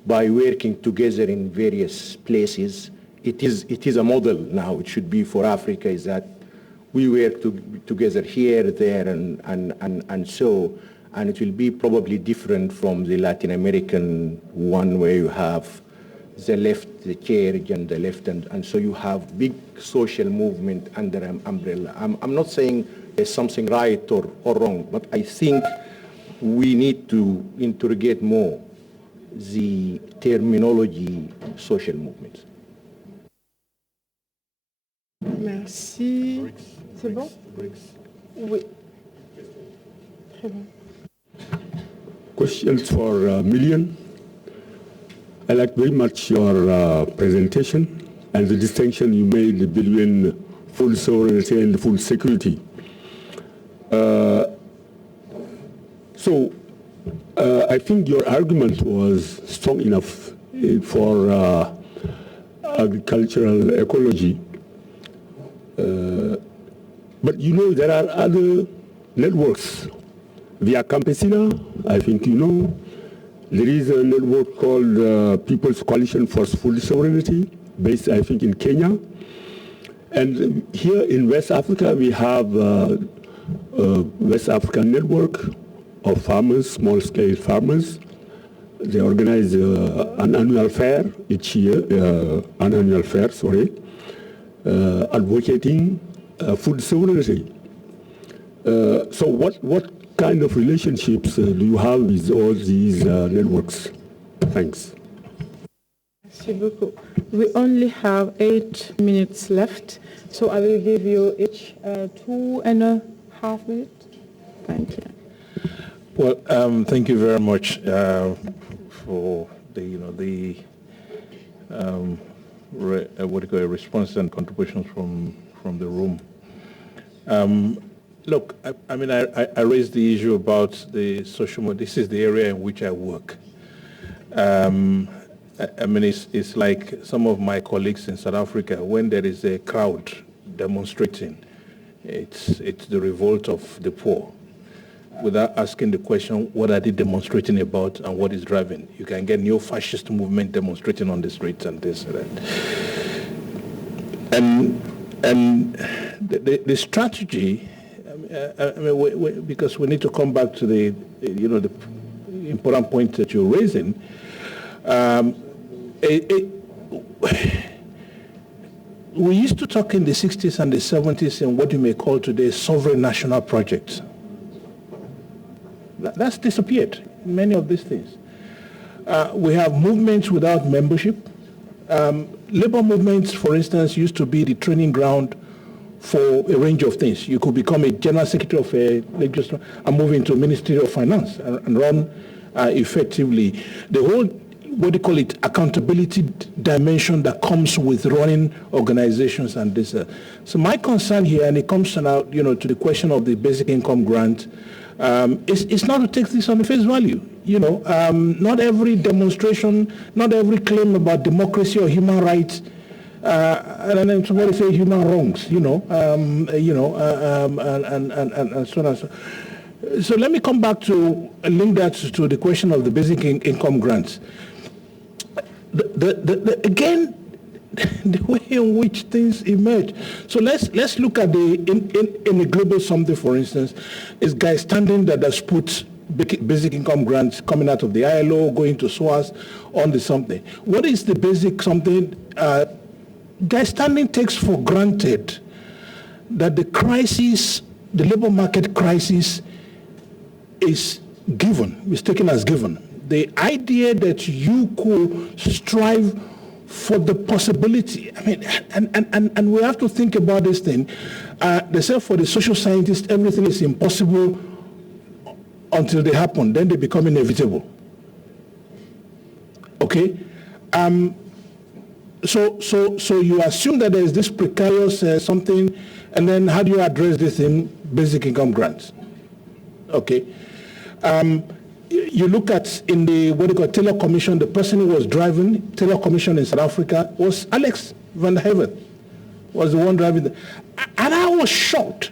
by working together in various places, it is a model now, it should be for Africa, is that we work together here, there, and so, and it will be probably different from the Latin American one where you have the left, the church, and the left, and so you have big social movement under an umbrella. I'm not saying there's something right or wrong, but I think we need to interrogate more the terminology social movements. Merci. C'est bon? Oui. Très bien. Questions for Million. I like very much your presentation and the distinction you made between full sovereignty and full security. So I think your argument was strong enough for agricultural ecology. But you know, there are other networks. Via Campesina, I think you know, there is a network called People's Coalition for Full Sovereignty, based, I think, in Kenya. And here in West Africa, we have West African Network of farmers, small-scale farmers. They organize an annual fair each year, advocating food sovereignty. So what kind of relationships do you have with all these networks? Thanks. Merci beaucoup. We only have 8 minutes left, so I will give you each 2.5 minutes. Thank you. Well, thank you very much for the response and contributions from the room. Look, I mean, I raised the issue about the social. This is the area in which I work. I mean, it's like some of my colleagues in South Africa. When there is a crowd demonstrating, it's the revolt of the poor. Without asking the question, what are they demonstrating about and what is driving? You can get neo-fascist movement demonstrating on the streets and this and that. And the strategy, because we need to come back to the important point that you're raising. We used to talk in the 60s and the 70s in what you may call today sovereign national projects. That's disappeared, many of these things. We have movements without membership. Labor movements, for instance, used to be the training ground for a range of things. You could become a general secretary of a legislature and move into Ministry of Finance and run effectively. The whole, what do you call it, accountability dimension that comes with running organizations and this. So my concern here, and it comes now, to the question of the basic income grant, it's not to take this on the face value. Not every demonstration, not every claim about democracy or human rights, and then somebody say human wrongs, and so on and so. So let me come back to link that to the question of the basic income grants. Again, the way in which things emerge. So let's look at in the global something, for instance, is guy standing that has put basic income grants coming out of the ILO, going to SOAS on the something. What is the basic something? Guy standing takes for granted that the crisis, the labor market crisis, is given, is taken as given. The idea that you could strive for the possibility, I mean, and we have to think about this thing. They say for the social scientists, everything is impossible until they happen, then they become inevitable. Okay? So you assume that there is this precarious something, and then how do you address this in basic income grants? Okay. You look at in the Taylor Commission, the person who was driving Taylor Commission in South Africa was Alex van der Heaven, was the one driving. And I was shocked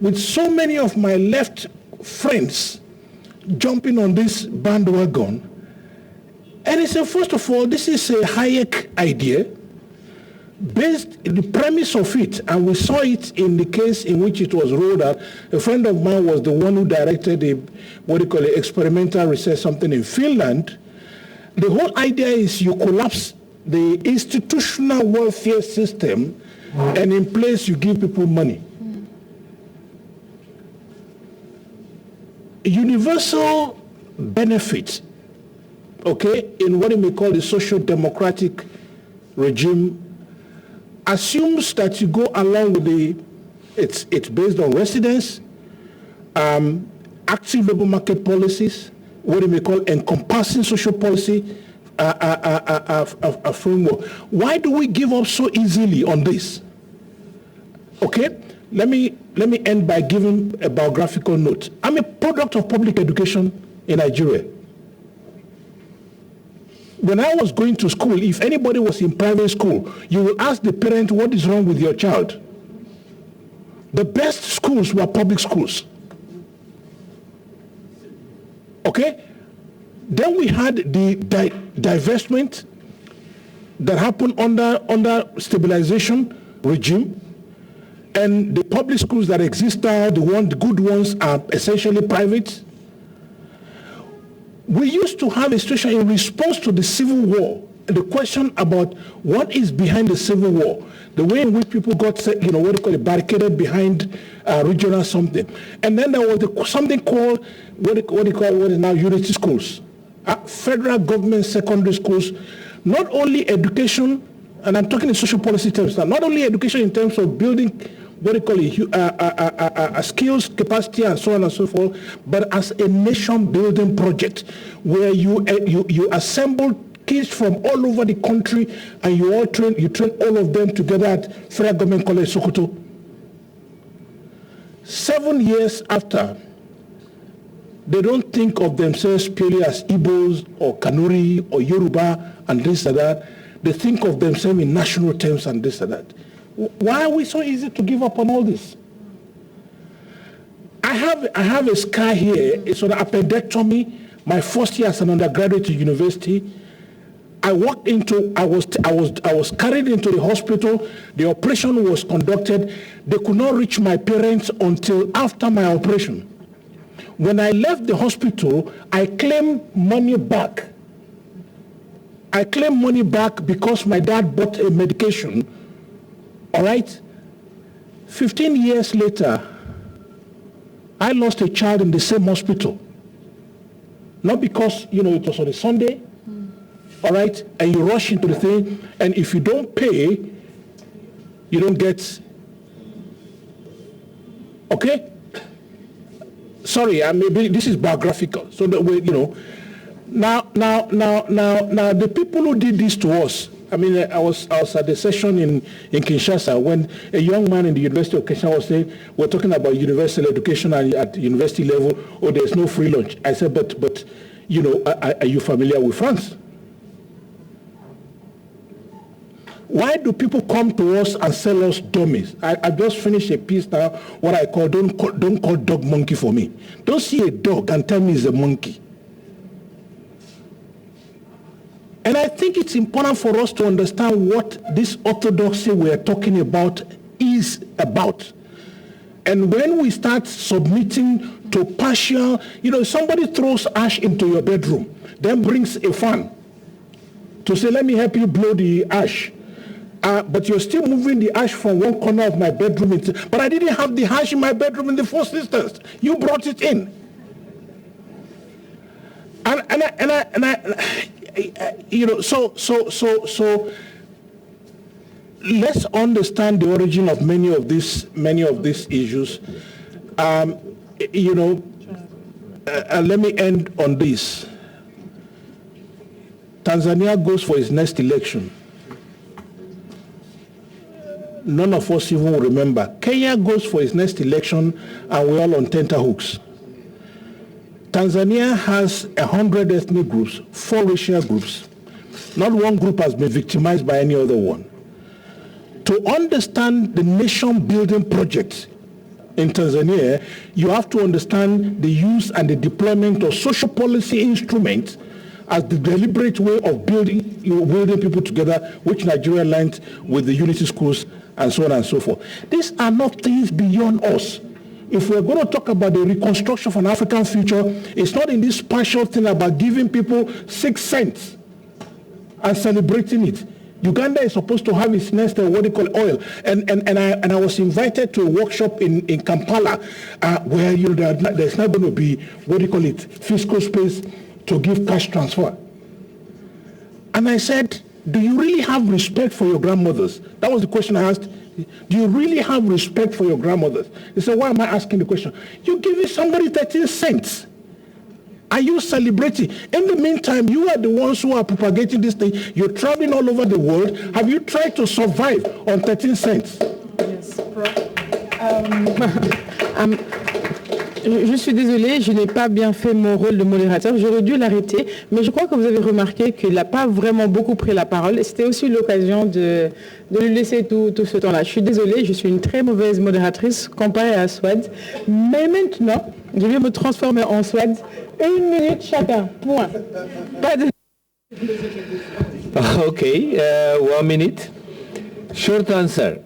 with so many of my left friends jumping on this bandwagon. And he said, first of all, this is a Hayek idea. Based the premise of it, and we saw it in the case in which it was rolled out. A friend of mine was the one who directed experimental research, something in Finland. The whole idea is you collapse the institutional welfare system, and in place you give people money. Universal benefit, okay, in what you may call the social democratic regime, assumes that you go along with it's based on residence, active labor market policies, what you may call encompassing social policy, a framework. Why do we give up so easily on this? Okay, let me end by giving a biographical note. I'm a product of public education in Nigeria. When I was going to school, if anybody was in private school, you will ask the parent, what is wrong with your child? The best schools were public schools. Okay? Then we had the divestment that happened under stabilization regime, and the public schools that exist now, the good ones are essentially private. We used to have a situation in response to the Civil War, the question about what is behind the Civil War, the way in which people got, barricaded behind regional something. And then there was something called, what is now unity schools, federal government secondary schools, not only education, and I'm talking in social policy terms now, not only education in terms of building skills, capacity, and so on and so forth, but as a nation-building project where you assemble kids from all over the country and you train all of them together at Federal Government College Sokoto. 7 years after, they don't think of themselves purely as Igbos or Kanuri or Yoruba and this and that. They think of themselves in national terms and this and that. Why are we so easy to give up on all this? I have a scar here. It's an appendectomy. My first year as an undergraduate at university, I was carried into the hospital. The operation was conducted. They could not reach my parents until after my operation. When I left the hospital, I claimed money back. I claimed money back because my dad bought a medication. All right? 15 years later, I lost a child in the same hospital. Not because, it was on a Sunday, all right? And you rush into the thing, and if you don't pay, you don't get, okay? Sorry, maybe this is biographical. So that way, now, the people who did this to us, I was at the session in Kinshasa when a young man in the University of Kinshasa was saying, we're talking about universal education and at university level, there's no free lunch. I said, but are you familiar with France? Why do people come to us and sell us dummies? I just finished a piece now, what I call, don't call dog monkey for me. Don't see a dog and tell me it's a monkey. And I think it's important for us to understand what this orthodoxy we're talking about is about. And when we start submitting to partial, somebody throws ash into your bedroom, then brings a fan to say, let me help you blow the ash. But you're still moving the ash from one corner of my bedroom but I didn't have the ash in my bedroom in the first instance. You brought it in. So let's understand the origin of many of these issues. Let me end on this. Tanzania goes for its next election. None of us even will remember. Kenya goes for its next election, and we're all on tenterhooks. Tanzania has 100 ethnic groups, 4 racial groups. Not one group has been victimized by any other one. To understand the nation-building project in Tanzania, you have to understand the use and the deployment of social policy instruments as the deliberate way of building people together, which Nigeria learned with the unity schools and so on and so forth. These are not things beyond us. If we're going to talk about the reconstruction of an African future, it's not in this partial thing about giving people 6 cents and celebrating it. Uganda is supposed to have its next what they call oil, and I was invited to a workshop in Kampala where there's not going to be what they call it fiscal space to give cash transfer. And I said, do you really have respect for your grandmothers? That was the question I asked. Do you really have respect for your grandmothers? They said, why am I asking the question? You're giving somebody 13 cents. Are you celebrating? In the meantime, you are the ones who are propagating this thing. You're traveling all over the world. Have you tried to survive on 13 cents? Yes. Je suis désolée, je n'ai pas bien fait mon rôle de modérateur. J'aurais dû l'arrêter, mais je crois que vous avez remarqué qu'il n'a pas vraiment beaucoup pris la parole. C'était aussi l'occasion de lui laisser tout ce temps-là. Je suis désolée, je suis une très mauvaise modératrice comparée à Swad. Mais maintenant, je vais me transformer en Swad. 1 minute chacun, point. Pas de... Okay, 1 minute. Short answer.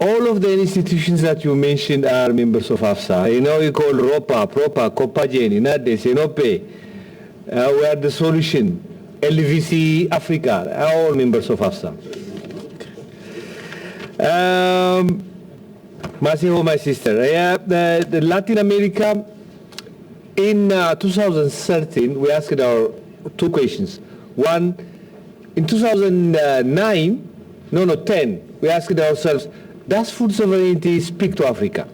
All of the institutions that you mentioned are members of AFSA. You call ROPA, PROPA, COPAGEN, INADE, SENOPE. We are the solution. LVC Africa, all members of AFSA. Masiho, my sister. The Latin America, in 2013, we asked our two questions. One, in 10, we asked ourselves, does food sovereignty speak to Africa?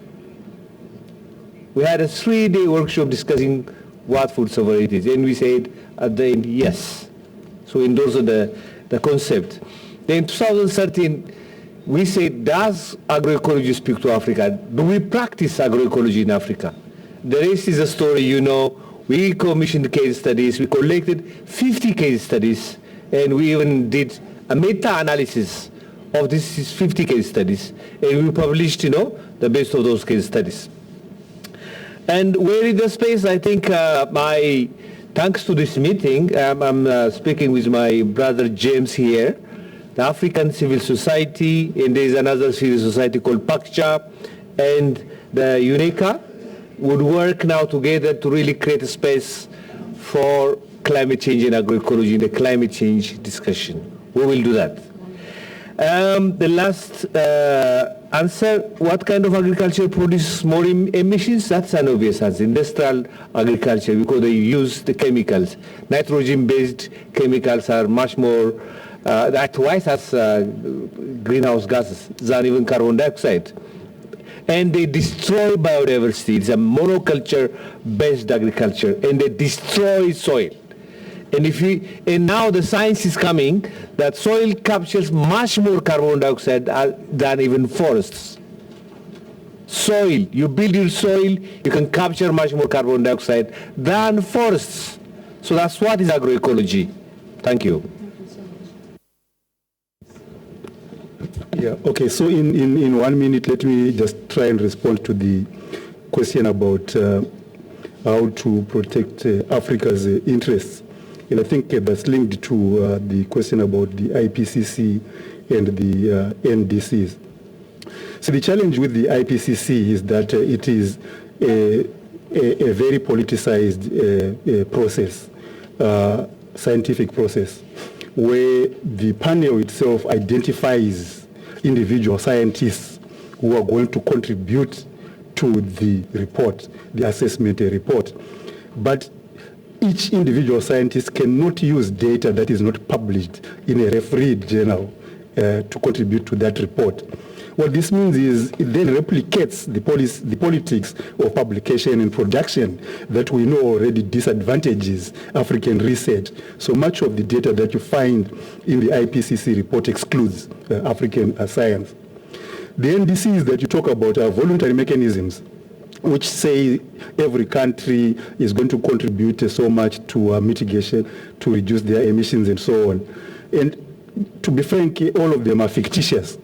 We had a 3-day workshop discussing what food sovereignty is, and we said at the end, yes. So we endorsed the concept. Then in 2013, we said, does agroecology speak to Africa? Do we practice agroecology in Africa? The rest is a story, you know. We commissioned case studies. We collected 50 case studies, and we even did a meta-analysis of these 50 case studies, and we published, you know, the best of those case studies. And where is the space? I think thanks to this meeting, I'm speaking with my brother James here, the African Civil Society, and there's another civil society called PACCHA, and the UNECA would work now together to really create a space for climate change and agroecology in the climate change discussion. We will do that. The last answer, what kind of agriculture produces more emissions? That's an obvious answer. Industrial agriculture, because they use the chemicals. Nitrogen-based chemicals are much more, twice as greenhouse gases than even carbon dioxide. And they destroy biodiversity. It's a monoculture-based agriculture, and they destroy soil. And now the science is coming that soil captures much more carbon dioxide than even forests. Soil, you build your soil, you can capture much more carbon dioxide than forests. So that's what is agroecology. Thank you. Yeah, okay, so in 1 minute, let me just try and respond to the question about how to protect Africa's interests. And I think that's linked to the question about the IPCC and the NDCs. So the challenge with the IPCC is that it is a very politicized process, scientific process, where the panel itself identifies individual scientists who are going to contribute to the report, the assessment report. But each individual scientist cannot use data that is not published in a refereed journal to contribute to that report. What this means is it then replicates the politics of publication and production that we know already disadvantages African research. So much of the data that you find in the IPCC report excludes African science. The NDCs that you talk about are voluntary mechanisms which say every country is going to contribute so much to mitigation, to reduce their emissions and so on. And to be frank, all of them are fictitious.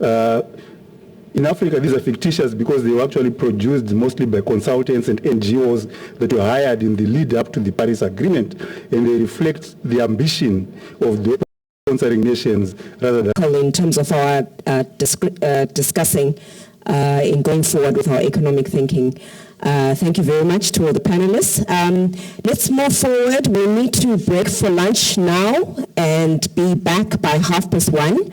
In Africa, these are fictitious because they were actually produced mostly by consultants and NGOs that were hired in the lead up to the Paris Agreement, and they reflect the ambition of the sponsoring nations rather than... In terms of our discussing in going forward with our economic thinking. Thank you very much to all the panelists. Let's move forward. We need to break for lunch now and be back by 1:30.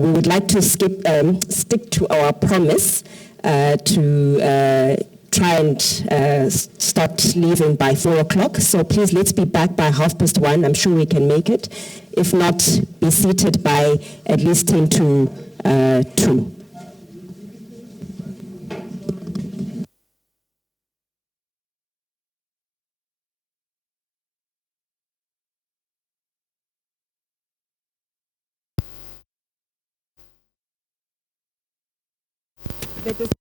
We would like to stick to our promise to try and start leaving by 4 o'clock. So please, let's be back by 1:30. I'm sure we can make it. If not, be seated by at least 10 to 2. That is